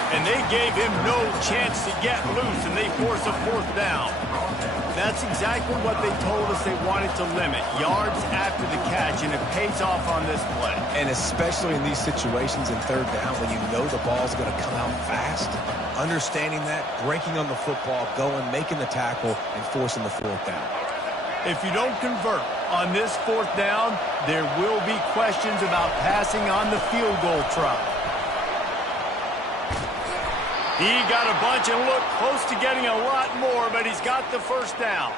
And they gave him no chance to get loose, and they force a fourth down. That's exactly what they told us they wanted to limit. Yards after the catch, and it pays off on this play. And especially in these situations in third down when you know the ball's going to come out fast, understanding that, breaking on the football, going, making the tackle, and forcing the fourth down. If you don't convert on this fourth down, there will be questions about passing on the field goal try. He got a bunch and looked close to getting a lot more, but he's got the first down.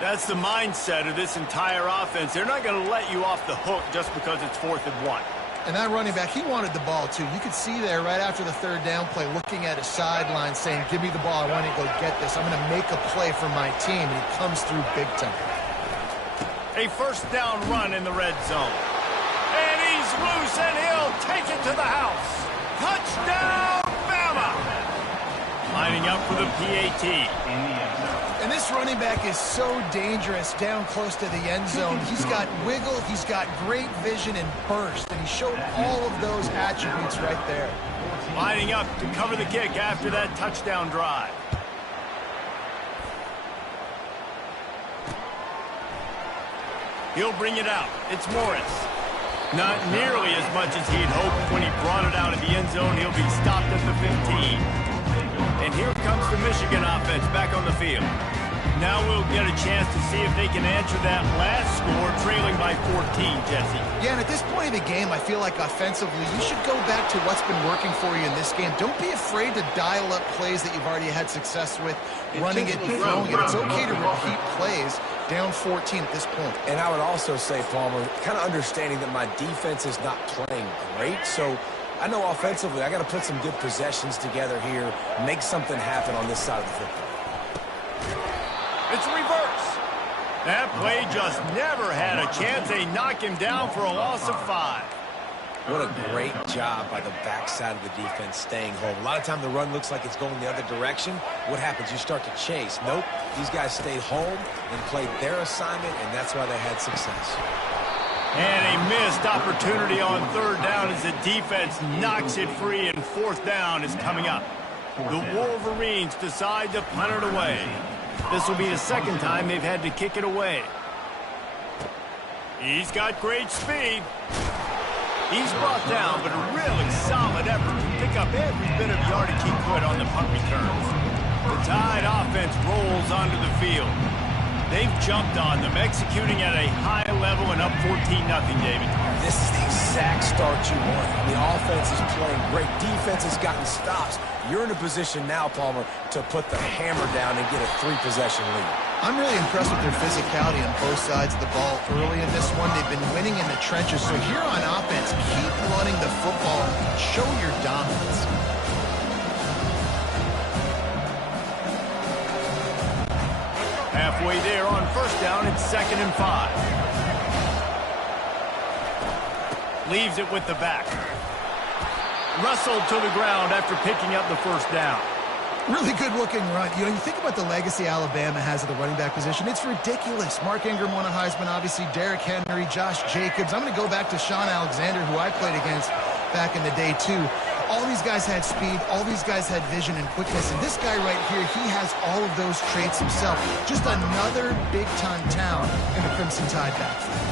That's the mindset of this entire offense. They're not going to let you off the hook just because it's 4th and 1. And that running back, he wanted the ball, too. You could see there right after the third down play, looking at his sideline, saying, give me the ball. I want to go get this. I'm going to make a play for my team. And he comes through big time. A first down run in the red zone. And he's loose, and he'll take it to the house. Touchdown, Bama! Lining up for the PAT. And this running back is so dangerous down close to the end zone. He's got wiggle, he's got great vision and burst, and he showed all of those attributes right there. Lining up to cover the kick after that touchdown drive. He'll bring it out. It's Morris. Not nearly as much as he'd hoped when he brought it out of the end zone. He'll be stopped at the 15. And here comes the Michigan offense back on the field. Now we'll get a chance to see if they can answer that last score, trailing by 14, Jesse. Yeah, and at this point of the game, I feel like offensively, you should go back to what's been working for you in this game. Don't be afraid to dial up plays that you've already had success with, running it and throwing it. It's okay to repeat plays down 14 at this point. And I would also say, Palmer, kind of understanding that my defense is not playing great, so I know offensively I got to put some good possessions together here, make something happen on this side of the football. It's a reverse. That play just never had a chance. They knock him down for a loss of 5. What a great job by the backside of the defense staying home. A lot of time the run looks like it's going the other direction. What happens? You start to chase. Nope. These guys stayed home and played their assignment, and that's why they had success. And a missed opportunity on third down as the defense knocks it free, and fourth down is coming up. The Wolverines decide to punt it away. This will be the second time they've had to kick it away. He's got great speed. He's brought down, but a really solid effort to pick up every bit of yardage he could on the punt returns. The Tide offense rolls onto the field. They've jumped on them, executing at a high level and up 14-0, David. This is the exact start you want. The offense is playing great. Defense has gotten stops. You're in a position now, Palmer, to put the hammer down and get a 3-possession lead. I'm really impressed with their physicality on both sides of the ball early in this one. They've been winning in the trenches. So here on offense, keep running the football. Show your dominance. Halfway there on first down, it's 2nd and 5. Leaves it with the back. Wrestled to the ground after picking up the first down. Really good-looking run. You know, you think about the legacy Alabama has at the running back position. It's ridiculous. Mark Ingram won a Heisman, obviously. Derrick Henry, Josh Jacobs. I'm going to go back to Sean Alexander, who I played against back in the day, too. All these guys had speed. All these guys had vision and quickness. And this guy right here, he has all of those traits himself. Just another big-time talent in the Crimson Tide backfield.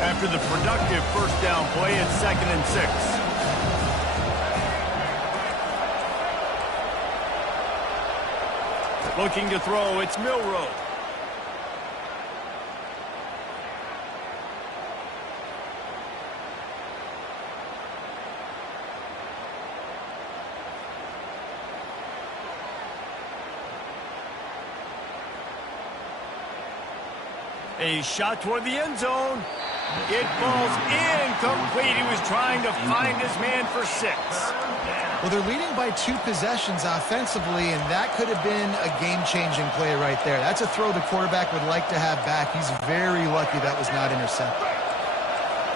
After the productive first down play, it's 2nd and 6. Looking to throw, it's Milroe. A shot toward the end zone. It falls incomplete. He was trying to find his man for 6. Well, they're leading by 2 possessions offensively, and that could have been a game-changing play right there. That's a throw the quarterback would like to have back. He's very lucky that was not intercepted.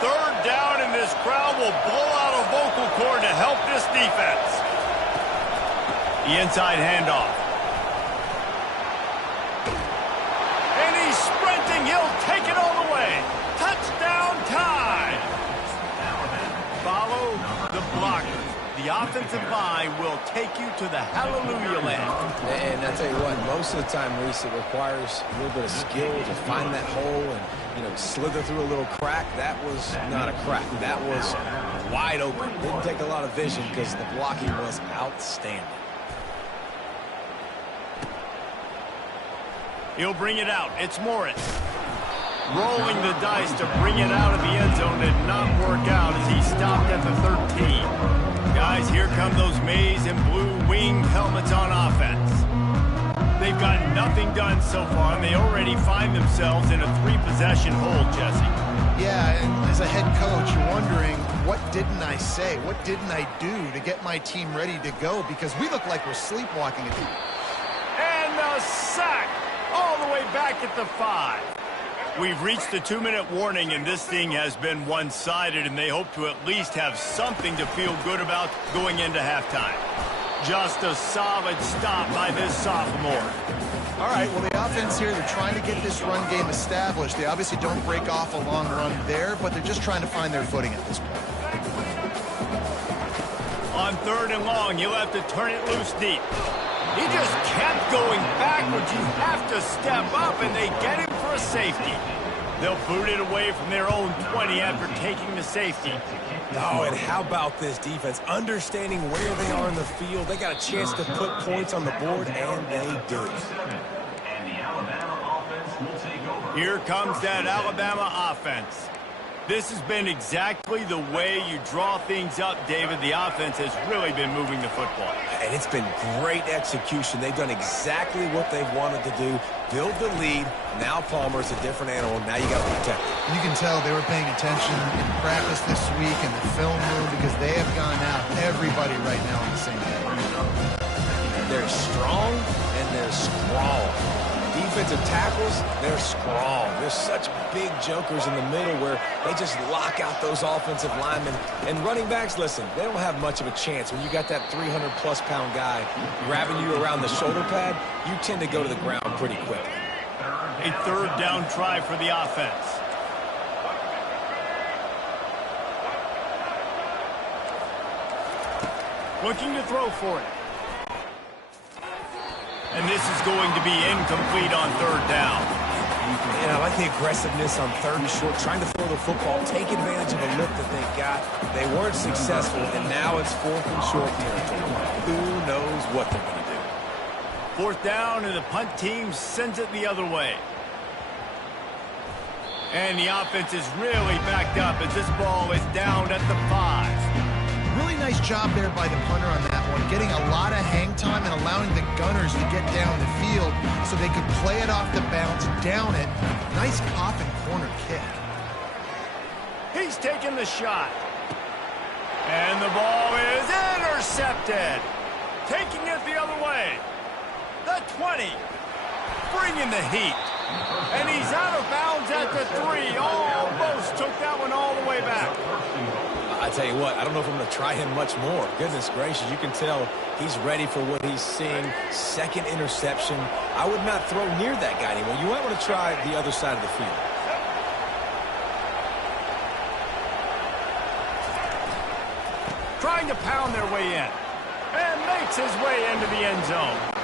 3rd down, and this crowd will blow out a vocal cord to help this defense. The inside handoff. And he's sprinting. He'll take it all the way. Touchdown Tide. Follow the blockers. The offensive line will take you to the hallelujah land. And I tell you what, most of the time, Reese, it requires a little bit of skill to find that hole and, you know, slither through a little crack. That was not a crack. That was wide open. Didn't take a lot of vision because the blocking was outstanding. He'll bring it out. It's Morris. Rolling the dice to bring it out of the end zone did not work out as he stopped at the 13. Guys, here come those maize and blue winged helmets on offense. They've got nothing done so far, and they already find themselves in a 3-possession hole, Jesse. Yeah, and as a head coach, you're wondering, what didn't I say? What didn't I do to get my team ready to go? Because we look like we're sleepwalking. And the sack all the way back at the 5. We've reached the 2-minute warning, and this thing has been one-sided, and they hope to at least have something to feel good about going into halftime. Just a solid stop by this sophomore. All right, well, the offense here, they're trying to get this run game established. They obviously don't break off a long run there, but they're just trying to find their footing at this point. On 3rd and long, you'll have to turn it loose deep. He just kept going backwards. You have to step up, and they get him for a safety. They'll boot it away from their own 20 after taking the safety. Oh, and how about this defense? Understanding where they are in the field. They got a chance to put points on the board, and they do. And the Alabama offense will take over. Here comes that Alabama offense. This has been exactly the way you draw things up, David. The offense has really been moving the football. And it's been great execution. They've done exactly what they've wanted to do. Build the lead. Now Palmer's a different animal. Now you got to protect it. You can tell they were paying attention in practice this week in the film room because they have gone out, everybody right now on the same page. They're strong and they're strong. Defensive tackles, they're strong. There's such big jokers in the middle where they just lock out those offensive linemen. And running backs, listen, they don't have much of a chance. When you got that 300-plus pound guy grabbing you around the shoulder pad, you tend to go to the ground pretty quick. A 3rd down try for the offense. Looking to throw for it. And this is going to be incomplete on 3rd down. And I like the aggressiveness on 3rd and short, trying to throw the football, take advantage of a look that they got. They weren't successful, and now it's 4th and short territory. Who knows what they're going to do? 4th down, and the punt team sends it the other way. And the offense is really backed up as this ball is down at the 5. Really nice job there by the punter on that one, getting a lot of hang time and allowing the gunners to get down the field so they could play it off the bounce, down it. Nice pop and corner kick. He's taking the shot. And the ball is intercepted. Taking it the other way. The 20. Bringing the heat. And he's out of bounds at the 3. Almost took that one all the way back. I I tell you what, I don't know if I'm going to try him much more. Goodness gracious, you can tell he's ready for what he's seeing. Second interception. I would not throw near that guy anymore. You might want to try the other side of the field. Trying to pound their way in. And makes his way into the end zone.